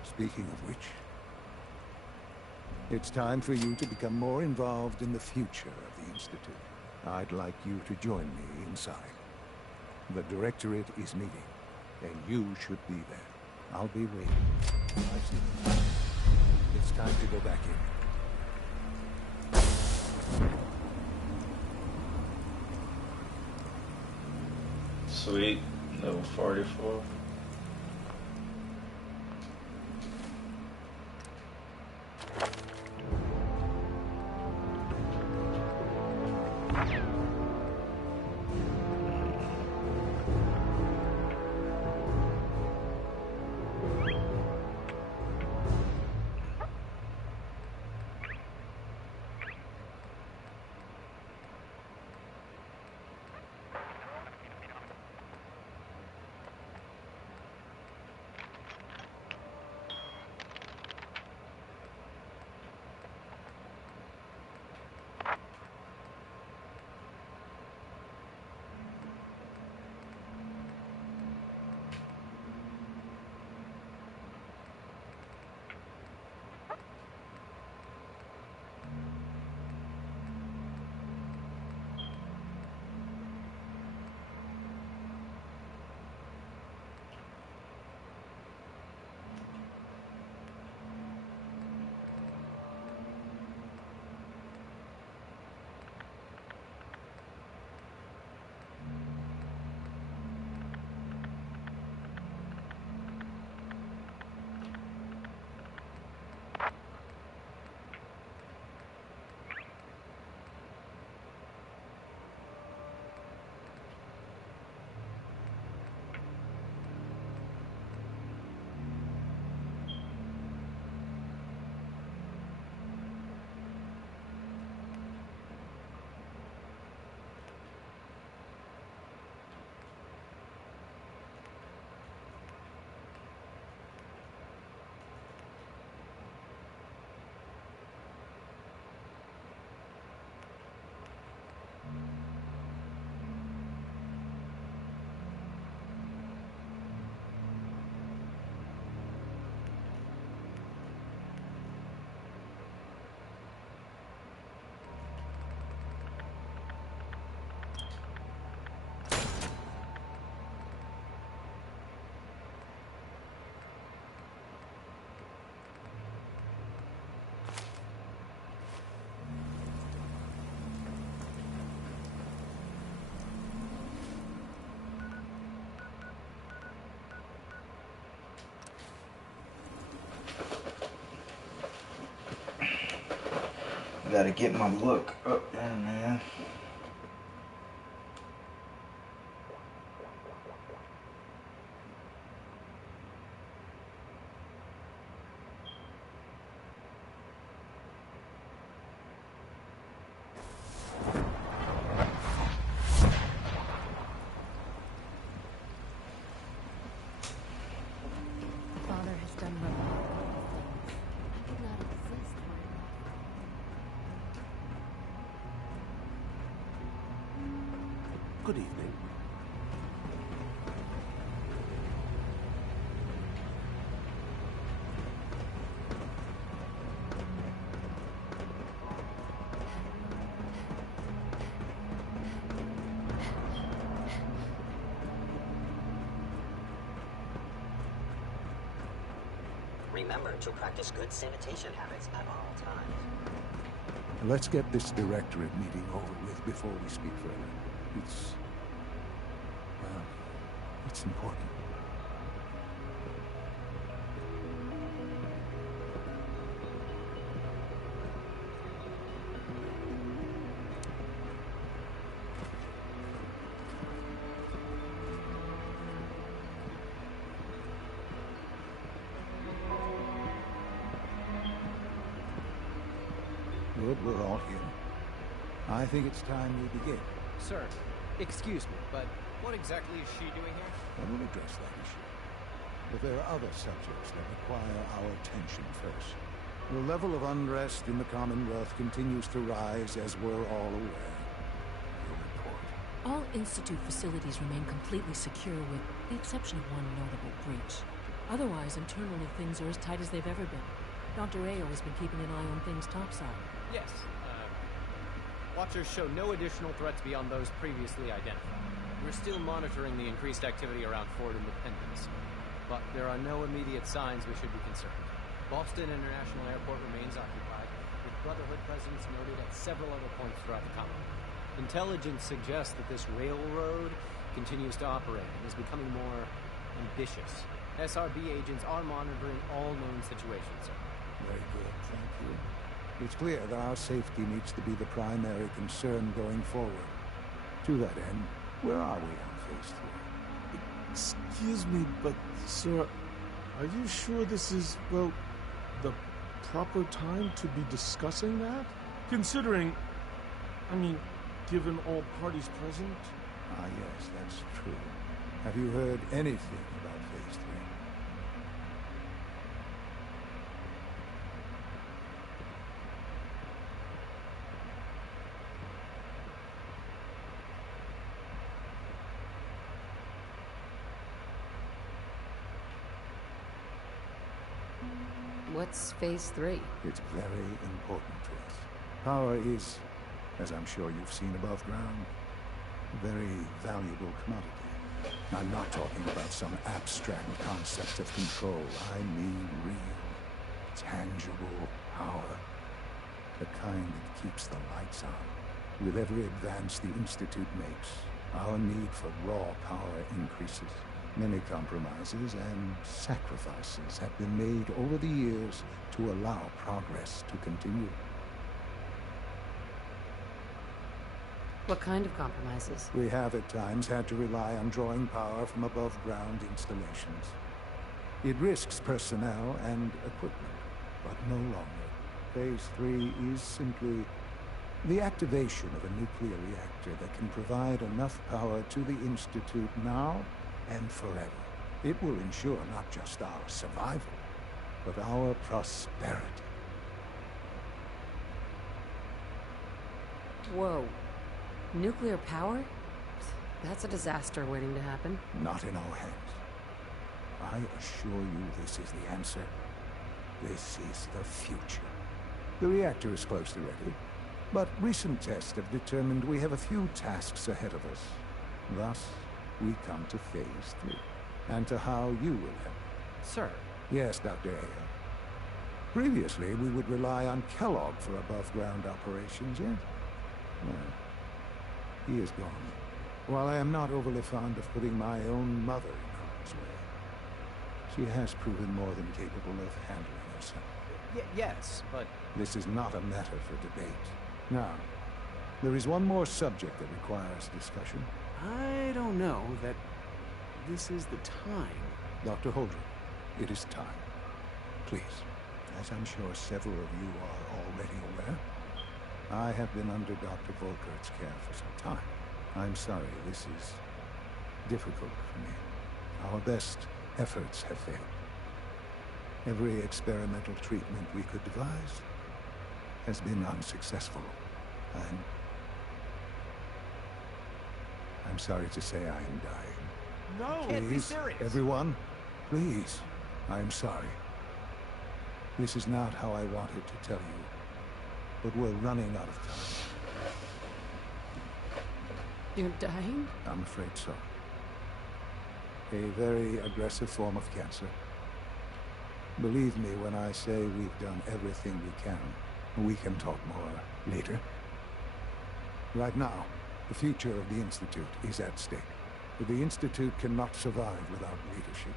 Speaking of which, it's time for you to become more involved in the future of the Institute. I'd like you to join me inside. The Directorate is meeting, and you should be there. I'll be waiting. It's time to go back in. Sweet. Level 44. Gotta get my look up there, man. Father has done remarkable things. I could not exist were it not for him. Good evening. Remember to practice good sanitation habits at all times. Let's get this directorate meeting over with before we speak further. Well, it's important. Good, we're all here. I think it's time we begin. Sir, excuse me, but what exactly is she doing here? I will address that issue. But there are other subjects that require our attention first. The level of unrest in the Commonwealth continues to rise, as we're all aware. Your report. All Institute facilities remain completely secure with the exception of one notable breach. Otherwise, internally, things are as tight as they've ever been. Dr. Ayo has been keeping an eye on things topside. Yes, Watchers show no additional threats beyond those previously identified. We're still monitoring the increased activity around Fort Independence, but there are no immediate signs we should be concerned. Boston International Airport remains occupied, with Brotherhood presence noted at several other points throughout the Commonwealth. Intelligence suggests that this railroad continues to operate and is becoming more ambitious. SRB agents are monitoring all known situations, sir. Very good, thank you. It's clear that our safety needs to be the primary concern going forward. To that end, where are we on Phase 3? Excuse me, but, sir, are you sure this is, well, the proper time to be discussing that? Considering, given all parties present? Ah, yes, that's true. Have you heard anything about Phase 3? What's Phase 3? It's very important to us. Power is, as I'm sure you've seen above ground, a very valuable commodity. I'm not talking about some abstract concept of control. I mean real, tangible power. The kind that keeps the lights on. With every advance the Institute makes, our need for raw power increases. Many compromises and sacrifices have been made over the years to allow progress to continue. What kind of compromises? We have at times had to rely on drawing power from above-ground installations. It risks personnel and equipment, but no longer. Phase 3 is simply the activation of a nuclear reactor that can provide enough power to the Institute now and forever. It will ensure not just our survival, but our prosperity. Whoa. Nuclear power? That's a disaster waiting to happen. Not in our hands. I assure you this is the answer. This is the future. The reactor is close to ready, but recent tests have determined we have a few tasks ahead of us. Thus, we come to Phase 3, and to how you will help. Sir? Yes, Dr. Ayo. Previously, we would rely on Kellogg for above-ground operations, yes? Well, he is gone. While I am not overly fond of putting my own mother in harm's way, she has proven more than capable of handling herself. Yes, but This is not a matter for debate. Now, there is one more subject that requires discussion. I don't know that this is the time. Dr. Holdren, it is time. Please, as I'm sure several of you are already aware, I have been under Dr. Volkert's care for some time. I'm sorry, this is difficult for me. Our best efforts have failed. Every experimental treatment we could devise has been unsuccessful. I'm sorry to say I am dying. No! Please, Can't be serious! everyone, please, I am sorry. This is not how I wanted to tell you, but we're running out of time. You're dying? I'm afraid so. A very aggressive form of cancer. Believe me when I say we've done everything we can. We can talk more later. Right now, the future of the Institute is at stake. The Institute cannot survive without leadership.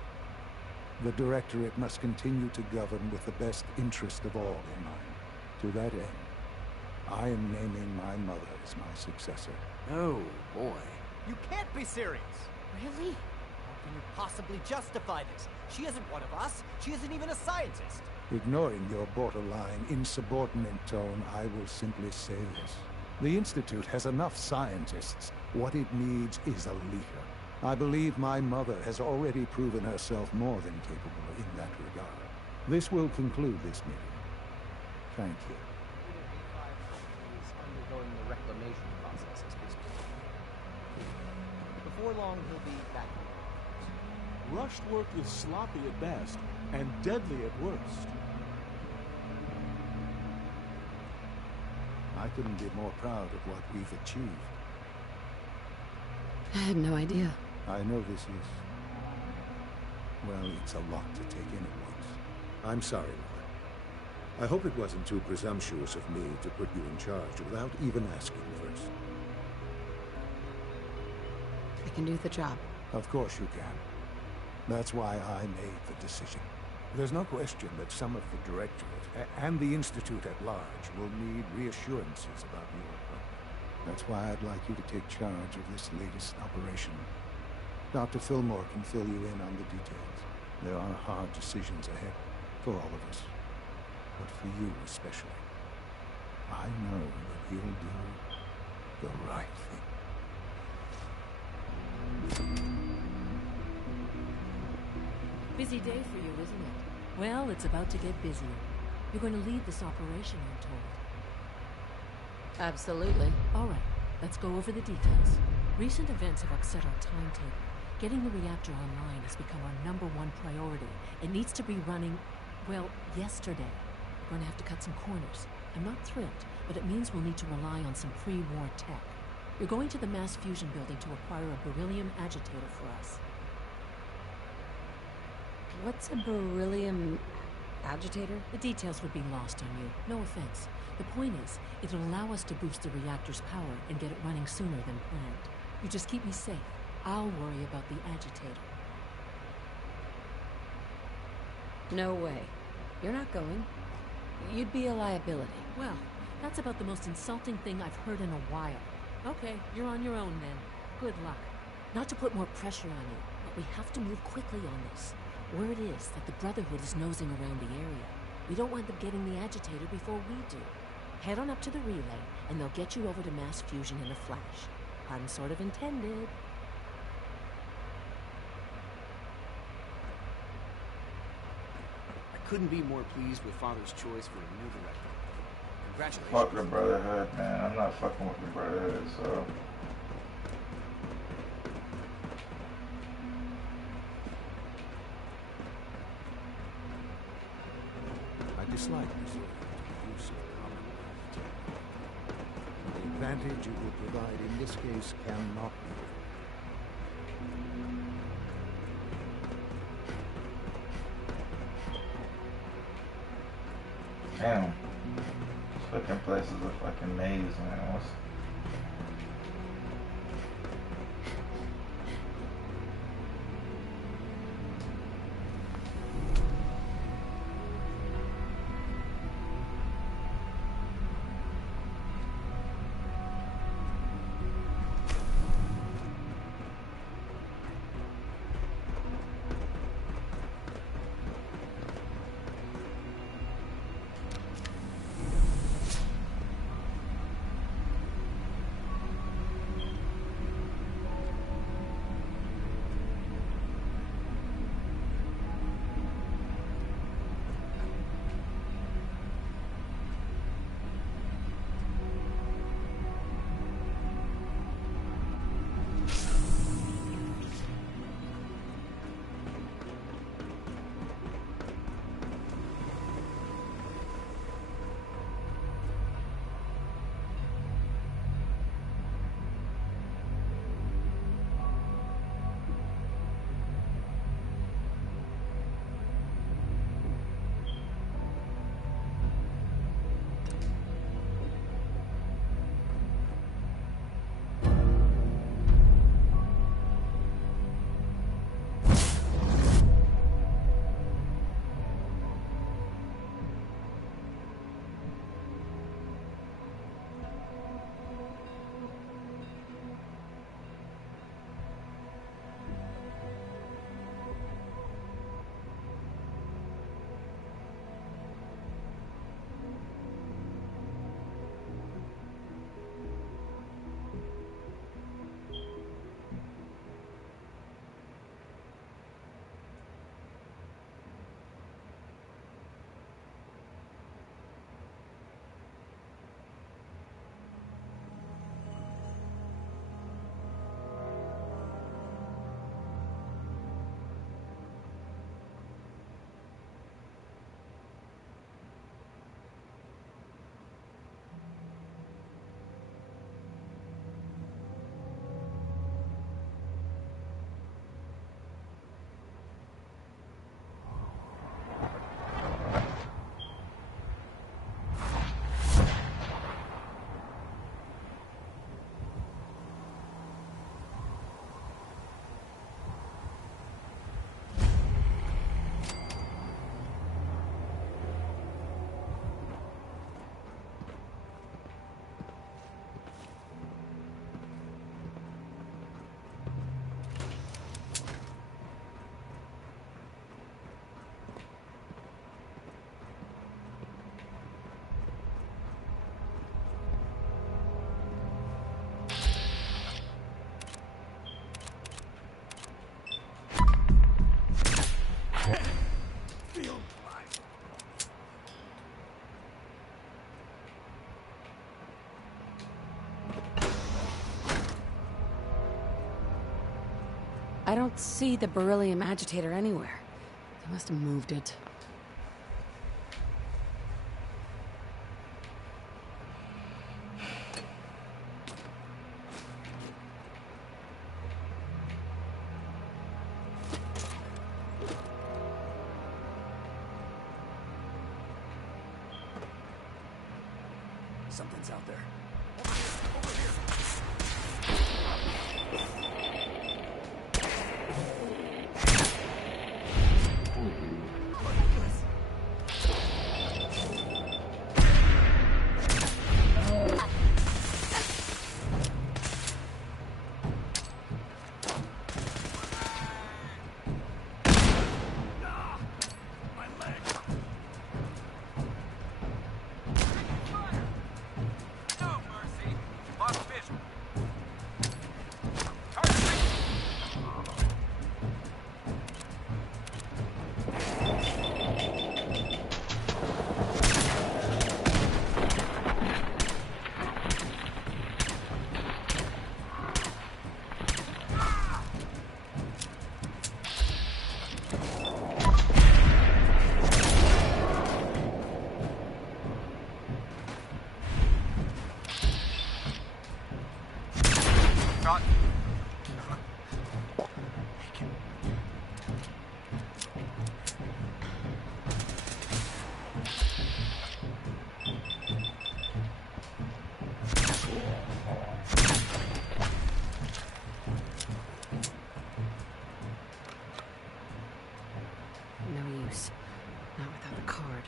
The Directorate must continue to govern with the best interest of all in mind. To that end, I am naming my mother as my successor. Oh, boy. You can't be serious! Really? How can you possibly justify this? She isn't one of us. She isn't even a scientist. Ignoring your borderline, insubordinate tone, I will simply say this. The Institute has enough scientists. What it needs is a leader. I believe my mother has already proven herself more than capable in that regard. This will conclude this meeting. Thank you. Is undergoing the reclamation process as we speak. Before long, he'll be back in the office. Rushed work is sloppy at best and deadly at worst. I couldn't be more proud of what we've achieved. I had no idea. I know this is... well, it's a lot to take in at once. I'm sorry, Mother. I hope it wasn't too presumptuous of me to put you in charge without even asking first. I can do the job. Of course you can. That's why I made the decision. There's no question that some of the Directorate and the Institute at large will need reassurances about your appointment. That's why I'd like you to take charge of this latest operation. Dr. Fillmore can fill you in on the details. There are hard decisions ahead for all of us, but for you especially. I know that you'll do the right thing. Busy day for you, isn't it? Well, it's about to get busier. You're going to lead this operation, I'm told. Absolutely. All right, let's go over the details. Recent events have upset our timetable. Getting the reactor online has become our #1 priority. It needs to be running, well, yesterday. We're going to have to cut some corners. I'm not thrilled, but it means we'll need to rely on some pre-war tech. You're going to the mass fusion building to acquire a beryllium agitator for us. What's a beryllium agitator? The details would be lost on you. No offense. The point is, it'll allow us to boost the reactor's power and get it running sooner than planned. You just keep me safe. I'll worry about the agitator. No way. You're not going. You'd be a liability. Well, that's about the most insulting thing I've heard in a while. Okay, you're on your own then. Good luck. Not to put more pressure on you, but we have to move quickly on this. Word is that the Brotherhood is nosing around the area. We don't want them getting the agitator before we do. Head on up to the relay, and they'll get you over to mass fusion in a flash. Pun sort of intended. I couldn't be more pleased with Father's choice for a new director. Congratulations. Fuck the Brotherhood, man. I'm not fucking with the Brotherhood, so... I dislike resorting to the use of common material. The advantage it would provide in this case cannot be Damn. This fucking place is a fucking maze, man. What's... I don't see the beryllium agitator anywhere. They must have moved it. Something's out there. No use. Not without the card.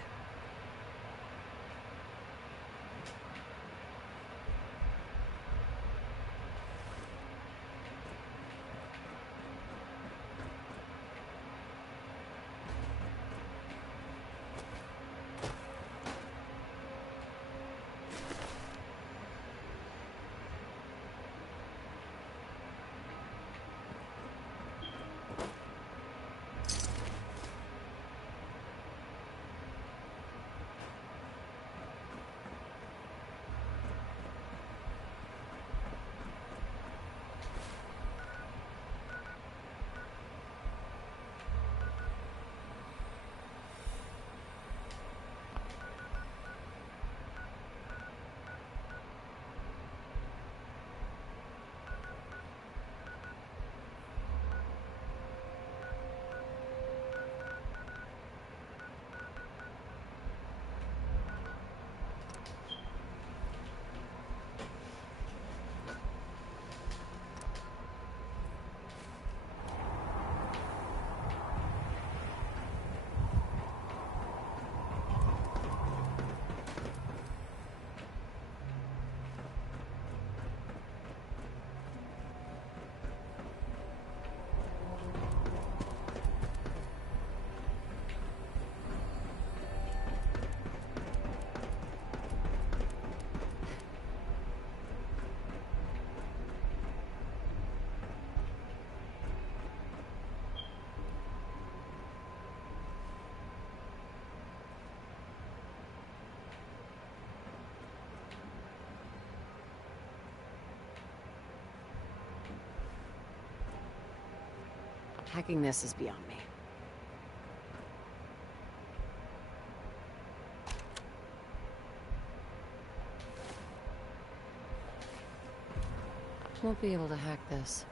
Hacking this is beyond me. Won't be able to hack this.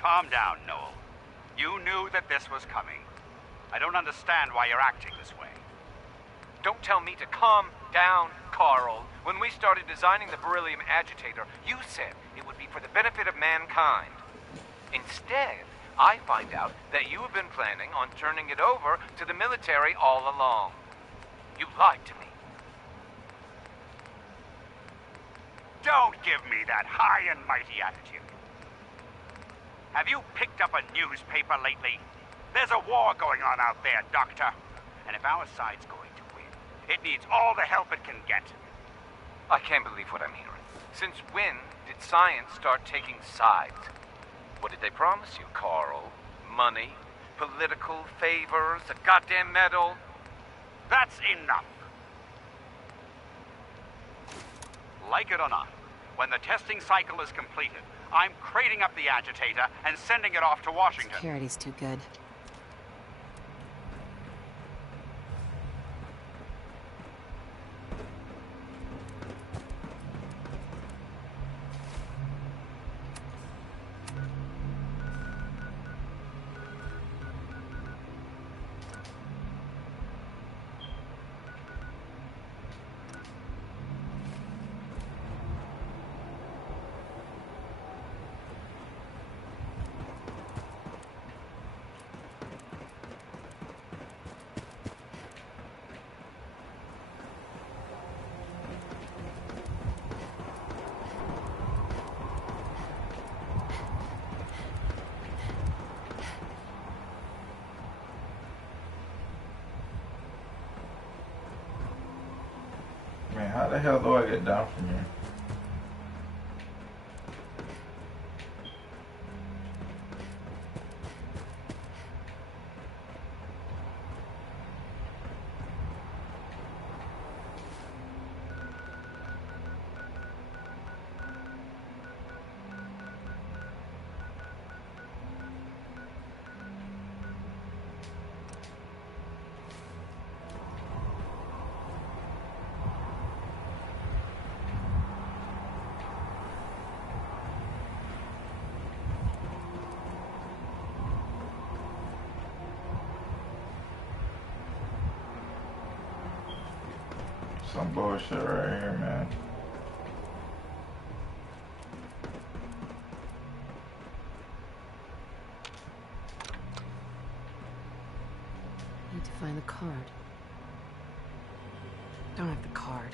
Calm down, Noel. You knew that this was coming. I don't understand why you're acting this way. Don't tell me to calm down, Carl. When we started designing the beryllium agitator, you said it would be for the benefit of mankind. Instead, I find out that you have been planning on turning it over to the military all along. You lied to me. Don't give me that high and mighty attitude. Have you picked up a newspaper lately? There's a war going on out there, Doctor. And if our side's going to win, it needs all the help it can get. I can't believe what I'm hearing. Since when did science start taking sides? What did they promise you, Carl? Money? Political favors? A goddamn medal? That's enough. Like it or not, when the testing cycle is completed, I'm crating up the agitator and sending it off to Washington. Security's too good. Man, how the hell do I get down from here? Some bullshit right here, man. Need to find the card. Don't have the card.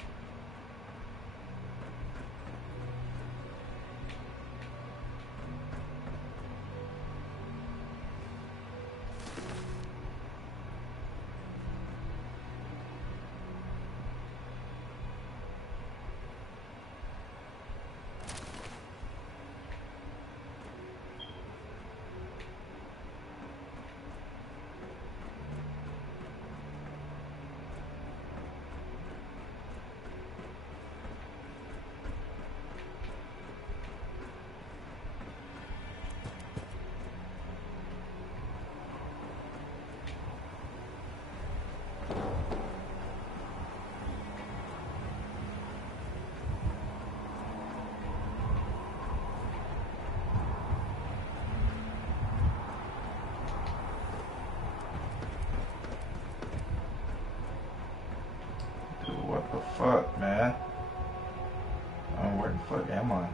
What the fuck, man? Where the fuck am I?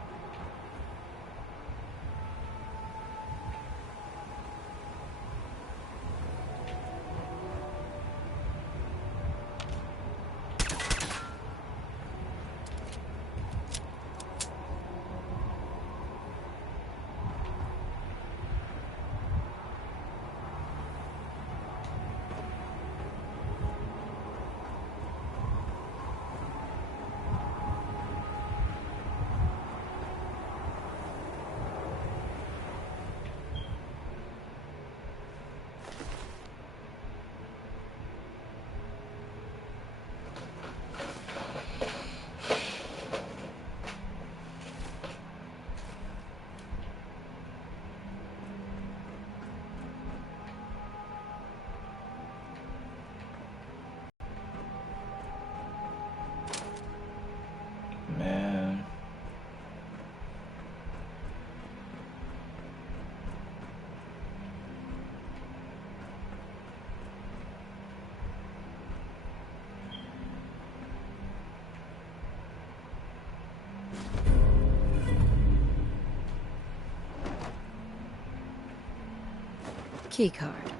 Keycard.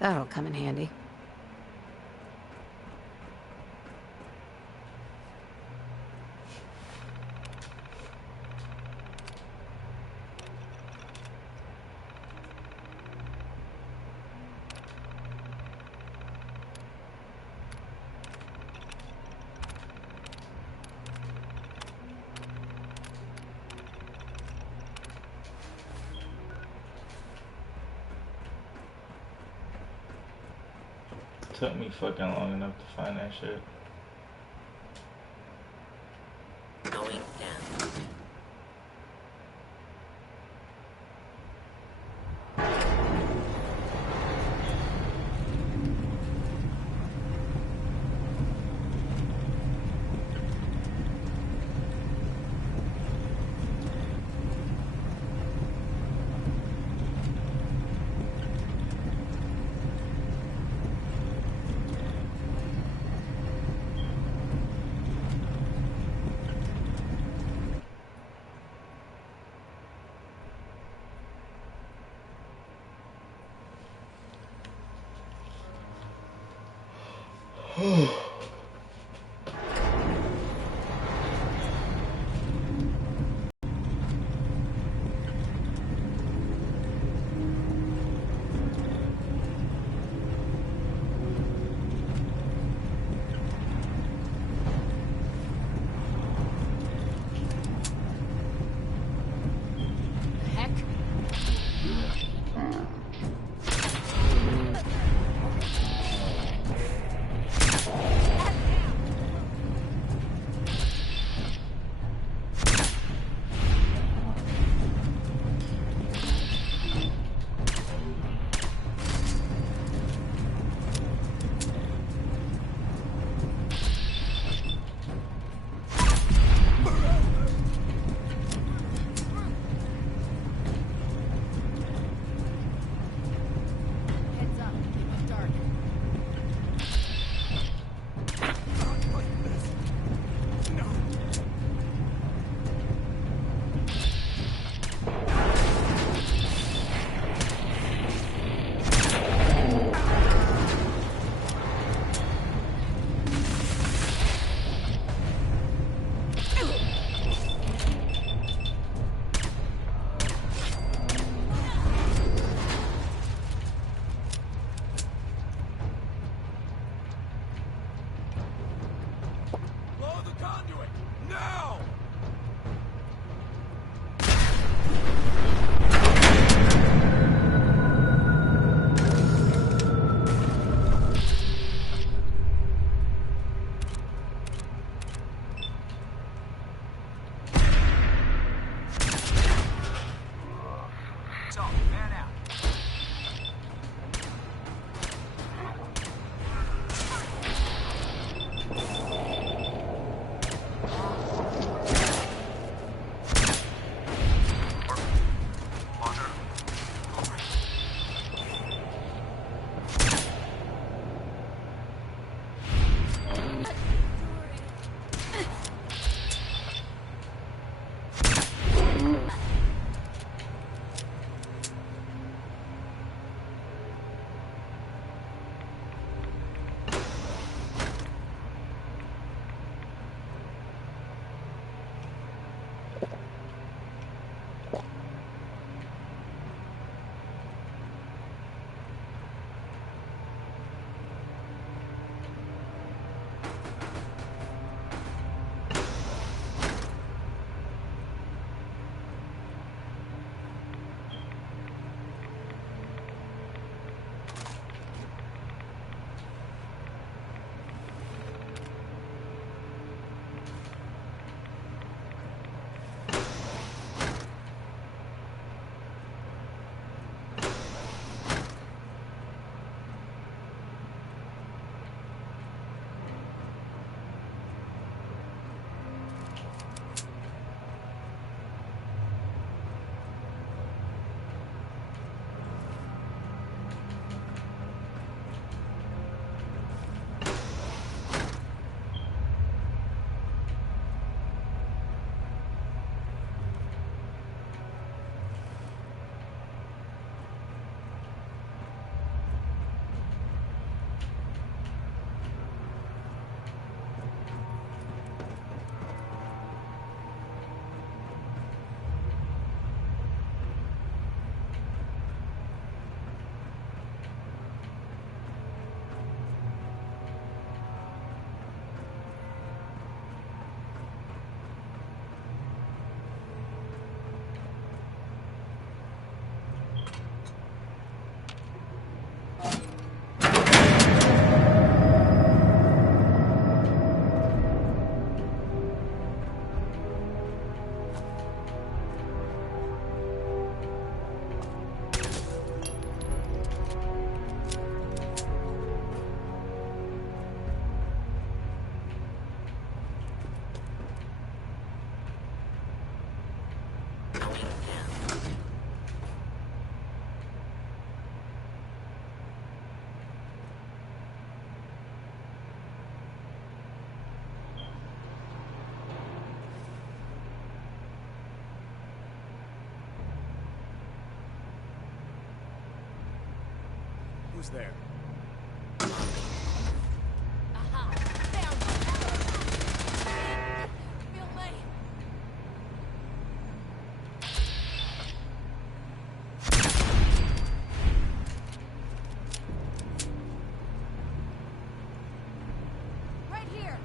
That'll come in handy. Took me fucking long enough to find that shit. Going down. was there. Aha! Found you! Feel me? Right here!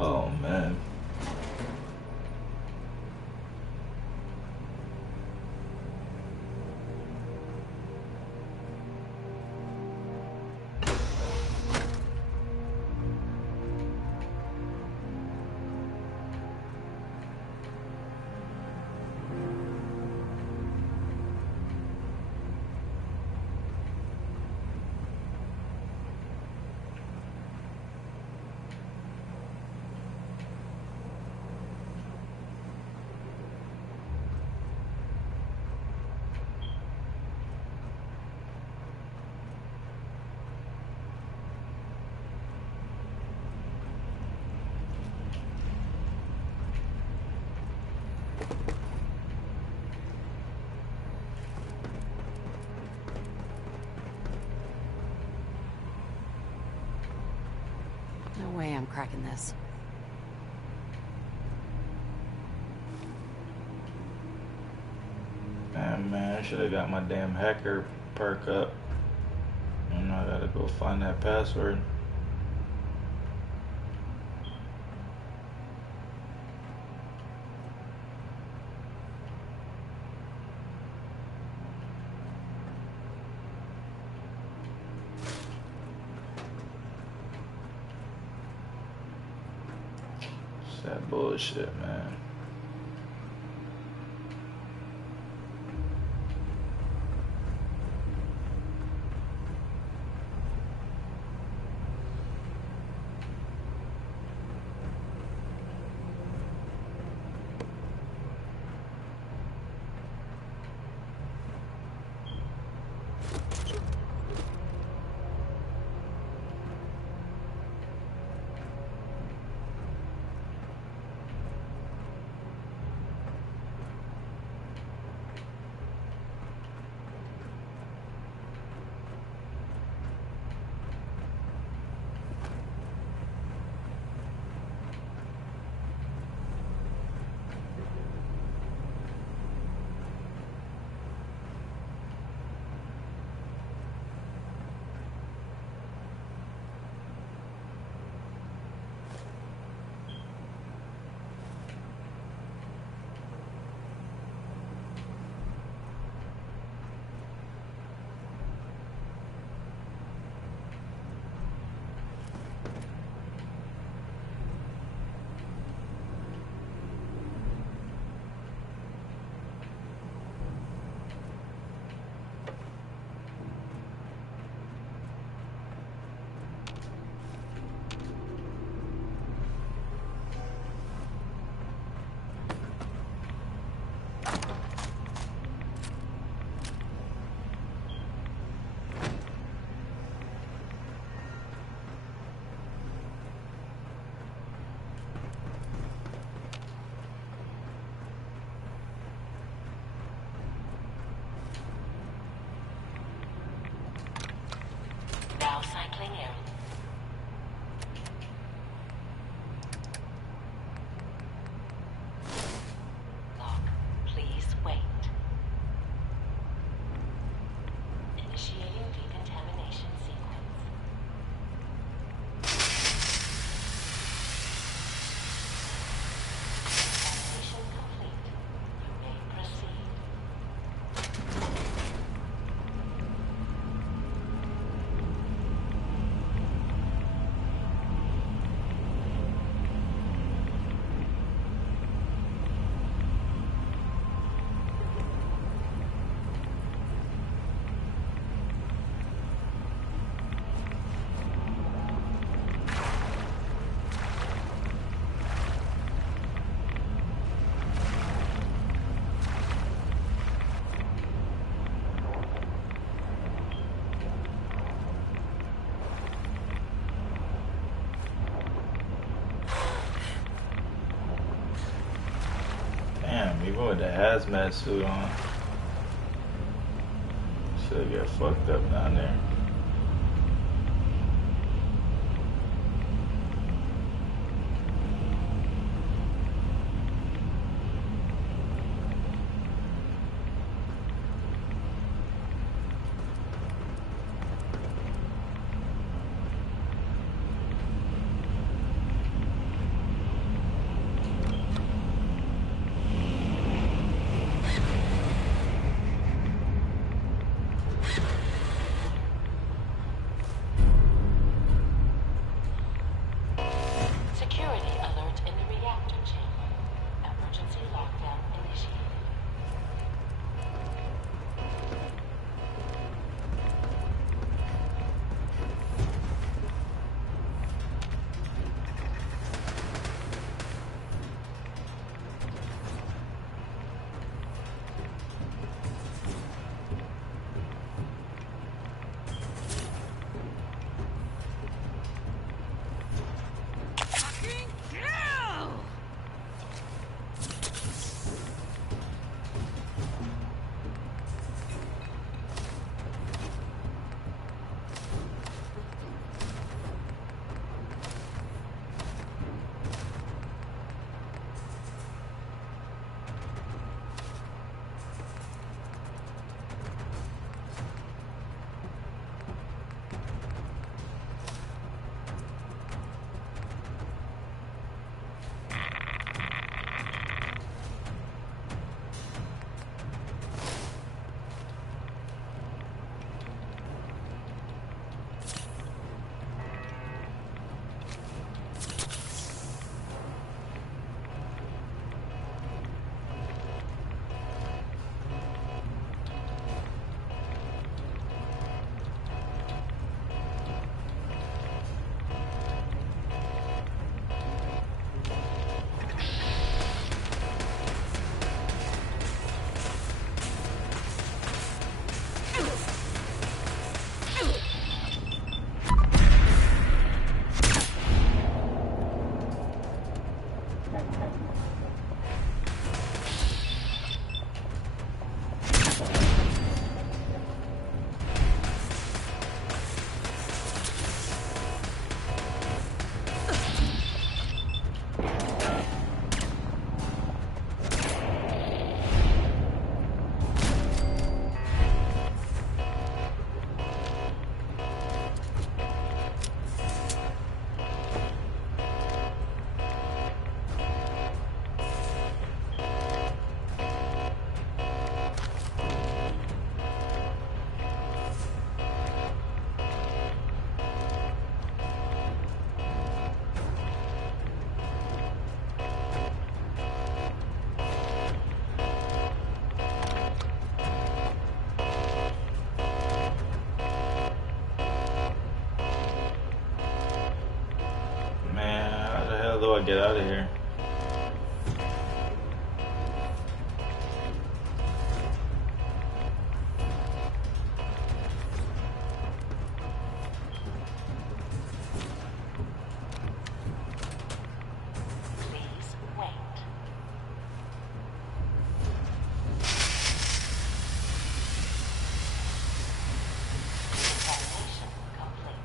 Oh man. No way I'm cracking this. Man, I should have got my damn hacker perk up. And I gotta go find that password. It's that bullshit, man. with a hazmat suit on. Should get fucked up down there. Security alert in the reactor chamber. Emergency lockdown initiated. How do I get out of here? Please wait. Validation complete.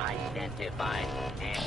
Identified and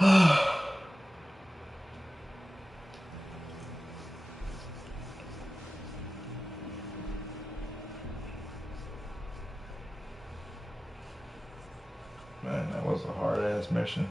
Man, that was a hard ass mission.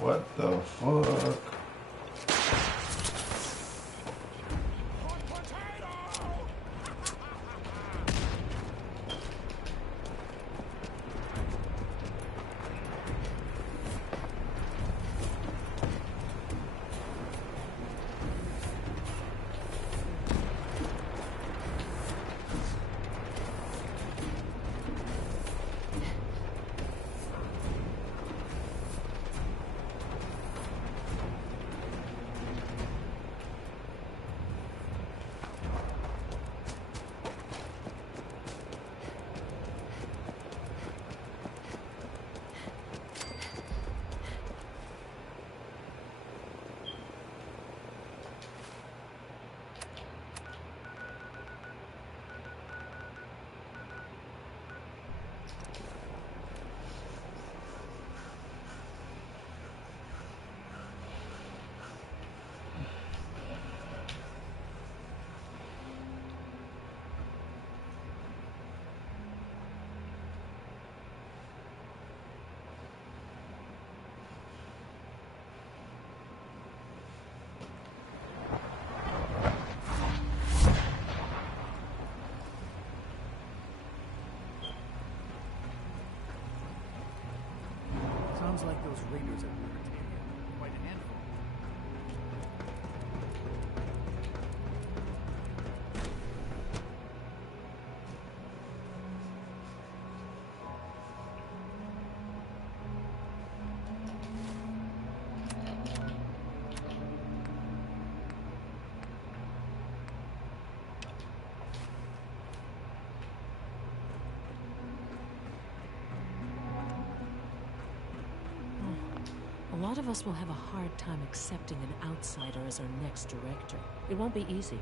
What the fuck? Sounds like those raiders at Libertania. Quite a handful. A lot of us will have a hard time accepting an outsider as our next director. It won't be easy.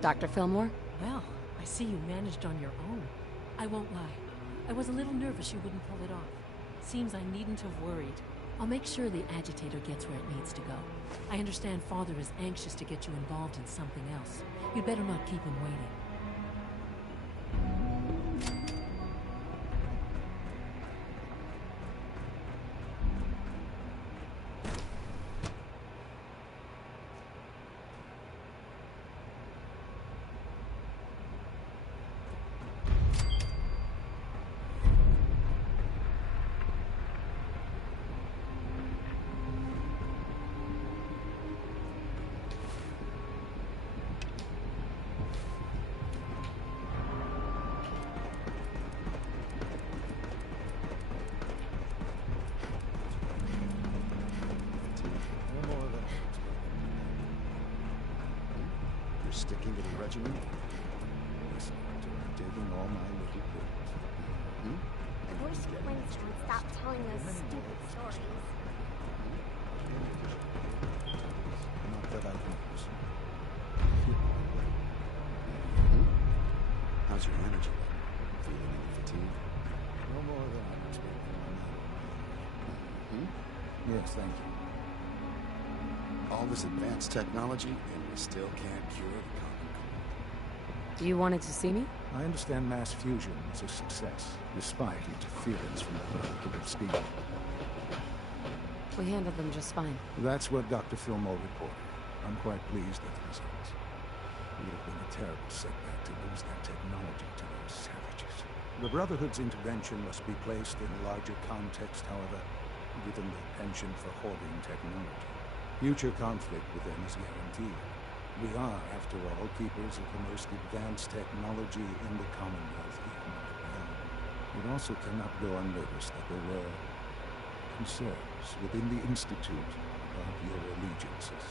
Dr. Fillmore? Well, I see you managed on your own. I won't lie. I was a little nervous you wouldn't pull it off. Seems I needn't have worried. I'll make sure the agitator gets where it needs to go. I understand Father is anxious to get you involved in something else. You'd better not keep him waiting. sticking to the regiment? Listen, Doctor, I'm taking all my little pills. I wish Winston would stop telling those stupid stories. Not that I can listen. How's your energy level? Feeling any fatigue? No more than I'm expecting on that. Yes, thank you. All this advanced technology, and we still can't cure the common cold. You wanted to see me? I understand mass fusion is a success, despite interference from the Brotherhood speed. We handled them just fine. That's what Dr. Fillmore reported. I'm quite pleased with the results. It would have been a terrible setback to lose that technology to those savages. The Brotherhood's intervention must be placed in a larger context, however, given their penchant for hoarding technology. Future conflict with them is guaranteed. We are, after all, keepers of the most advanced technology in the Commonwealth, if not beyond. It also cannot go unnoticed that there were concerns within the Institute about your allegiances.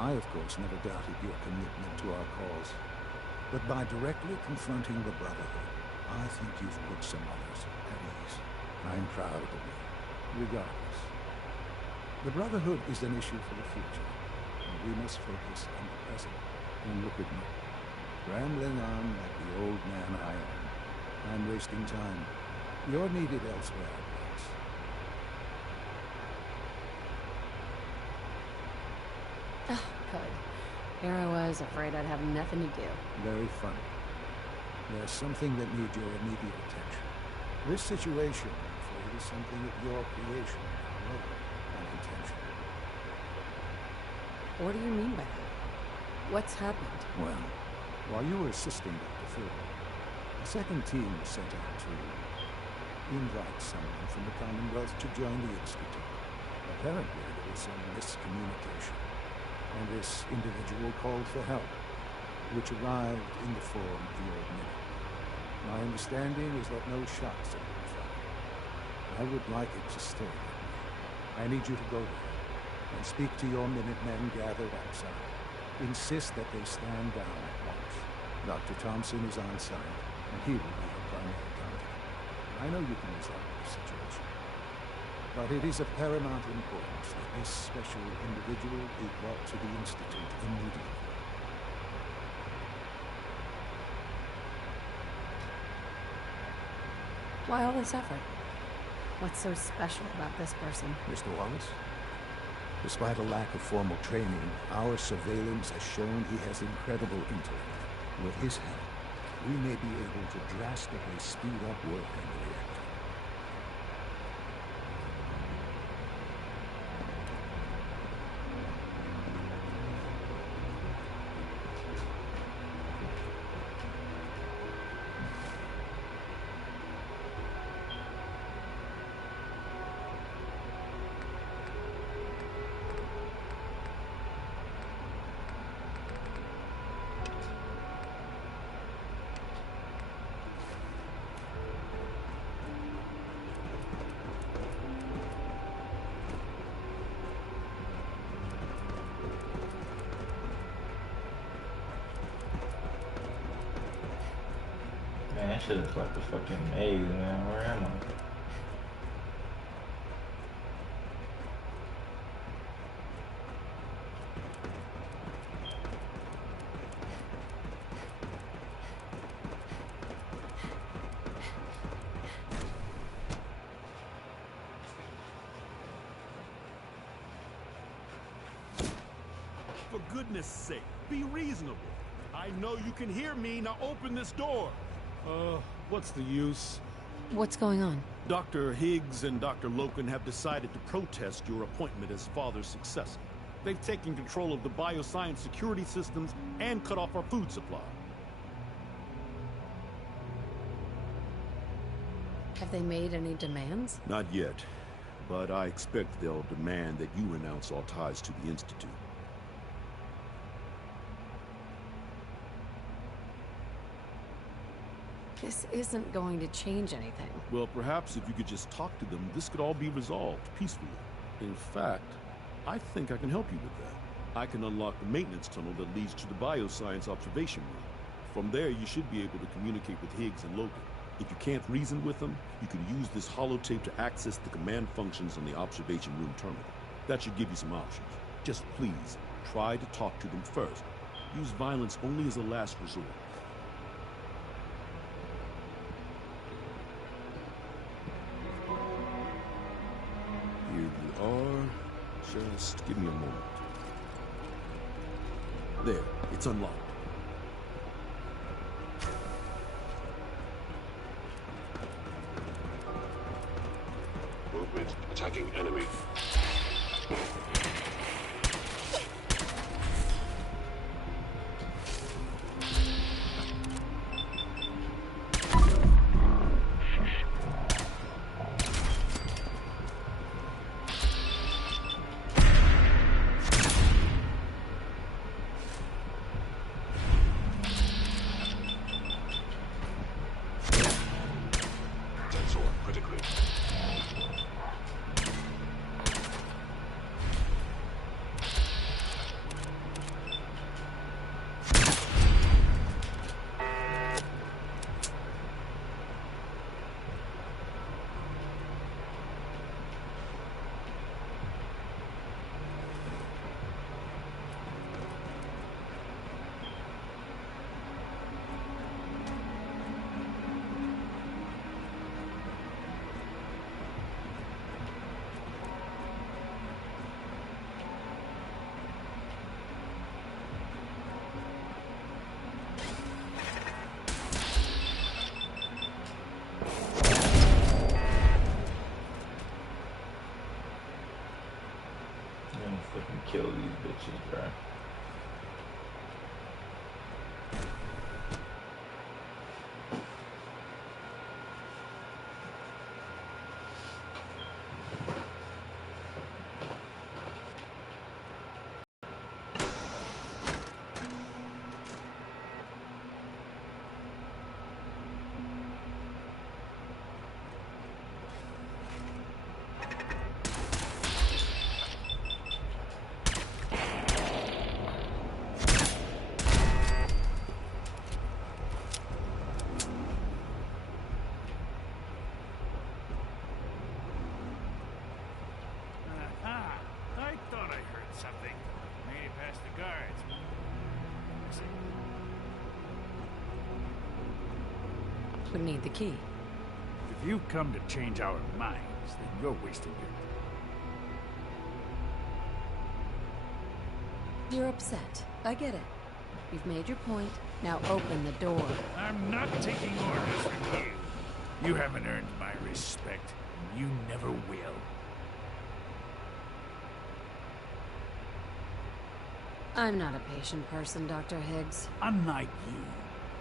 I, of course, never doubted your commitment to our cause. But by directly confronting the Brotherhood, I think you've put some others at ease. I'm proud of you. Regardless, the Brotherhood is an issue for the future, and we must focus on the present. And look at me, rambling on like the old man I am. I'm wasting time. You're needed elsewhere, Rex. Oh, good. Here I was, afraid I'd have nothing to do. Very funny. There's something that needs your immediate attention. This situation, I'm afraid, is something of your creation, rather unintentional. What do you mean by that? What's happened? Well, while you were assisting Dr. Philbin, a second team was sent out to invite someone from the Commonwealth to join the Institute. Apparently, there was some miscommunication, and this individual called for help, which arrived in the form of the old minute. My understanding is that no shots have been fired. I would like it to stay that way. I need you to go there and speak to your Minutemen gathered outside. Insist that they stand down at once. Dr. Thompson is on site, and he will be your primary contact. I know you can resolve the situation, but it is of paramount importance that this special individual be brought to the Institute immediately. Why all this effort? What's so special about this person? Mr. Wallace? Despite a lack of formal training, our surveillance has shown he has incredible intellect. With his help, we may be able to drastically speed up work on the reactor. Man, that shit is like a fucking maze, man. Where am I? For goodness sake, be reasonable. I know you can hear me. Now open this door. What's the use? What's going on? Dr. Higgs and Dr. Loken have decided to protest your appointment as Father's successor. They've taken control of the bioscience security systems and cut off our food supply. Have they made any demands? Not yet, but I expect they'll demand that you renounce all ties to the Institute. This isn't going to change anything. Well, perhaps if you could just talk to them, this could all be resolved peacefully. In fact, I think I can help you with that. I can unlock the maintenance tunnel that leads to the bioscience observation room. From there, you should be able to communicate with Higgs and Logan. If you can't reason with them, you can use this holotape to access the command functions on the observation room terminal. That should give you some options. Just please, try to talk to them first. Use violence only as a last resort. Here you are. Just give me a moment. There, it's unlocked. Movement attacking enemy. Kill these bitches, bro. Something. Made it past the guards. We need the key. If you've come to change our minds, then you're wasting your time. You're upset. I get it. You've made your point. Now open the door. I'm not taking orders from you. You haven't earned my respect, and you never will. I'm not a patient person, Dr. Higgs. Unlike you,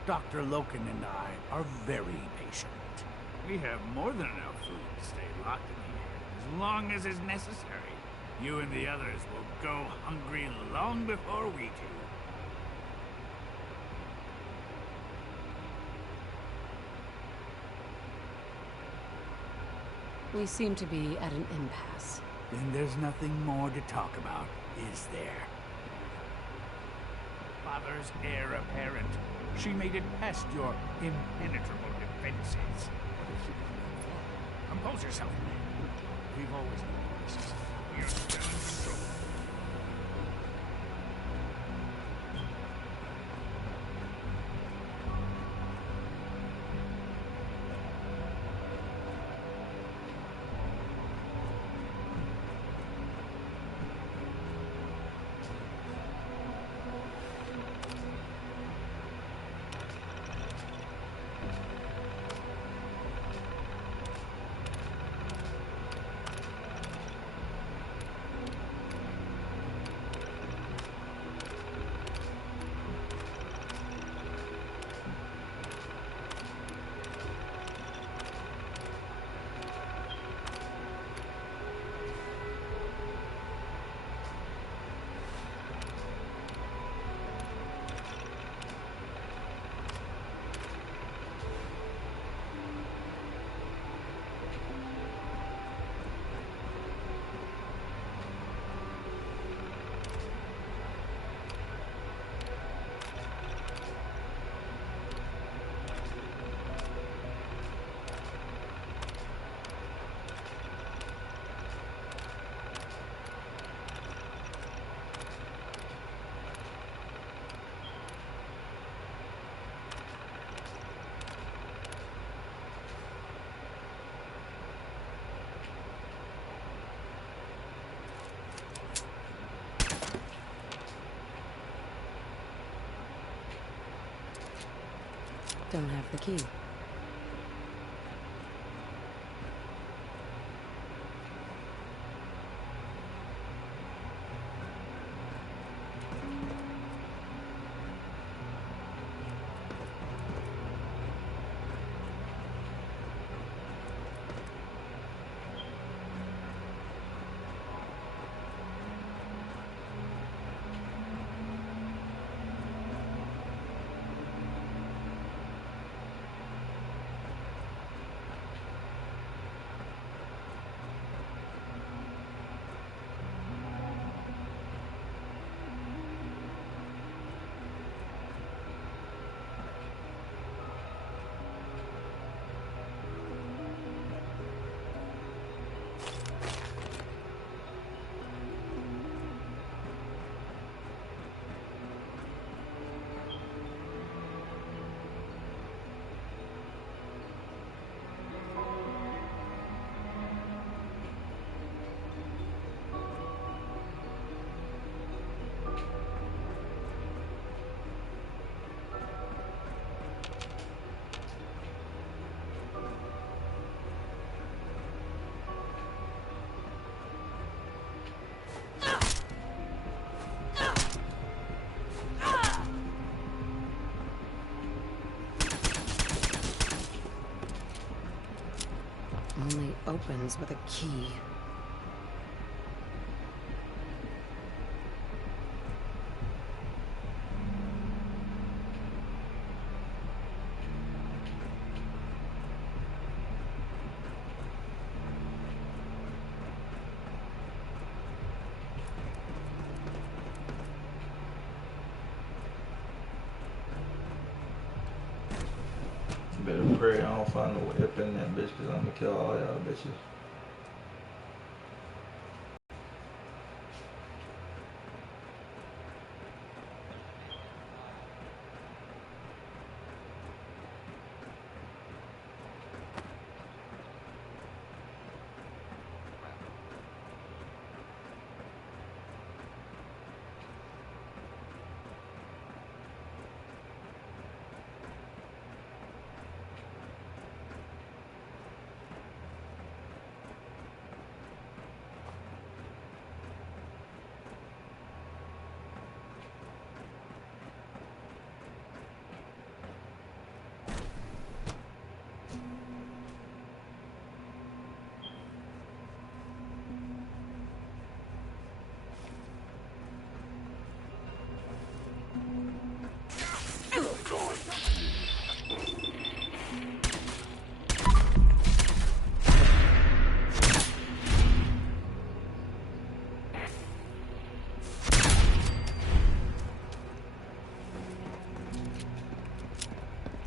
Dr. Loken and I are very patient. We have more than enough food to stay locked in here, as long as is necessary. You and the others will go hungry long before we do. We seem to be at an impasse. Then there's nothing more to talk about, is there? Father's heir apparent. She made it past your impenetrable defenses. Compose yourself, man. We've always known this. We're still in trouble. don't have the key. Only opens with a key. Better pray I don't find no whip in that bitch, cause I'm gonna kill all y'all bitches.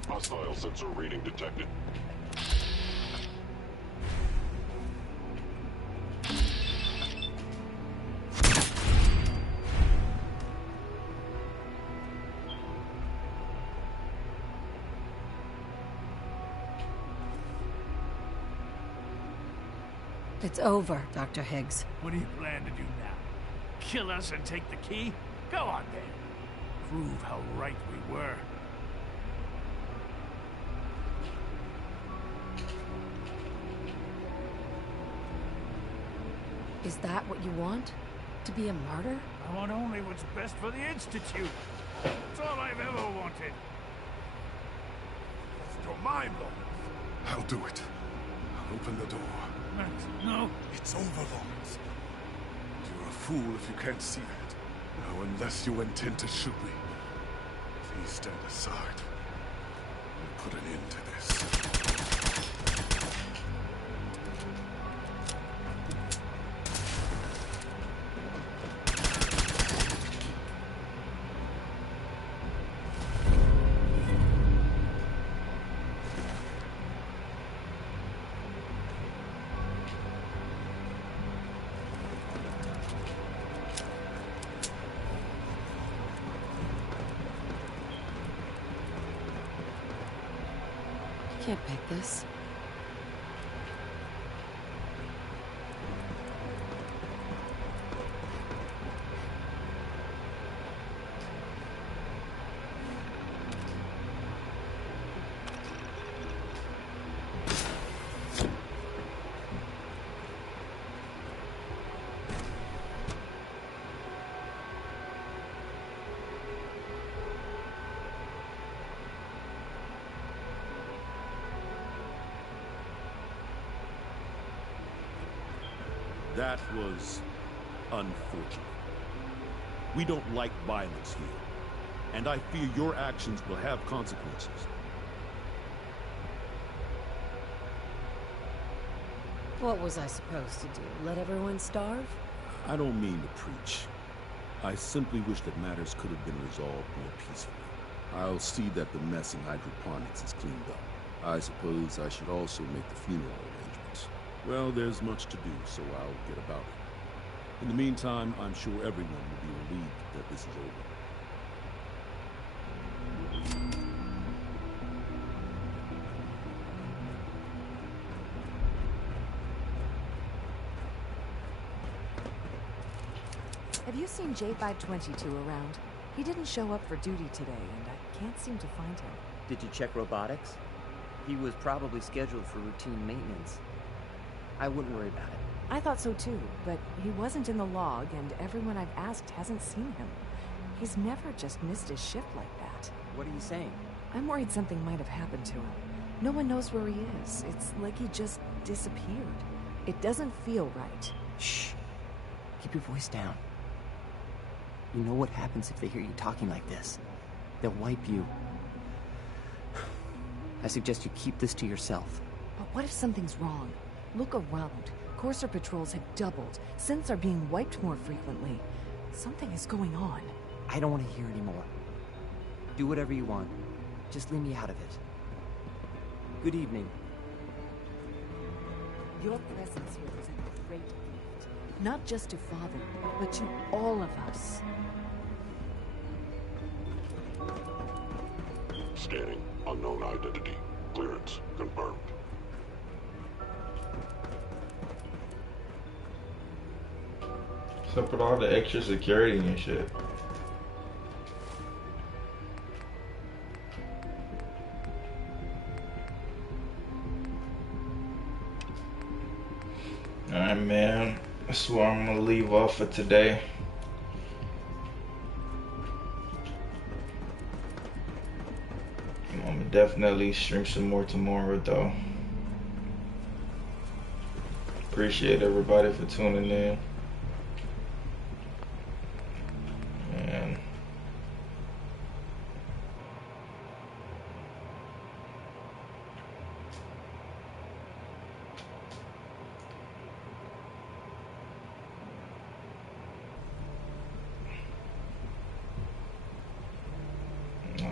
Hostile sensor reading detected. It's over, Dr. Higgs. What do you plan to do now? Kill us and take the key? Go on then. Prove how right we were. Is that what you want? To be a martyr? I want only what's best for the Institute. It's all I've ever wanted. Your mind, Lawrence. I'll do it. I'll open the door. Max, no. It's over, Lawrence. You're a fool if you can't see that. Now, unless you intend to shoot me, please stand aside. We'll put an end to this. Can't pick this. That was unfortunate. We don't like violence here, and I fear your actions will have consequences. What was I supposed to do? Let everyone starve? I don't mean to preach. I simply wish that matters could have been resolved more peacefully. I'll see that the mess in hydroponics is cleaned up. I suppose I should also make the funeral arrangements. Well, there's much to do, so I'll get about it. In the meantime, I'm sure everyone will be relieved that this is over. Have you seen J522 around? He didn't show up for duty today, and I can't seem to find him. Did you check robotics? He was probably scheduled for routine maintenance. I wouldn't worry about it. I thought so too, but he wasn't in the log, and everyone I've asked hasn't seen him. He's never just missed his shift like that. What are you saying? I'm worried something might have happened to him. No one knows where he is. It's like he just disappeared. It doesn't feel right. Shh. Keep your voice down. You know what happens if they hear you talking like this? They'll wipe you. I suggest you keep this to yourself. But what if something's wrong? Look around. Courser patrols have doubled. Synths are being wiped more frequently. Something is going on. I don't want to hear anymore. Do whatever you want. Just leave me out of it. Good evening. Your presence here is a great gift. Not just to Father, but to all of us. Scanning. Unknown identity. Clearance confirmed. What's up with all the extra security and shit? Alright, man. That's where I'm gonna leave off for today. I'm gonna definitely stream some more tomorrow, though. Appreciate everybody for tuning in. And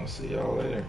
I'll see y'all later.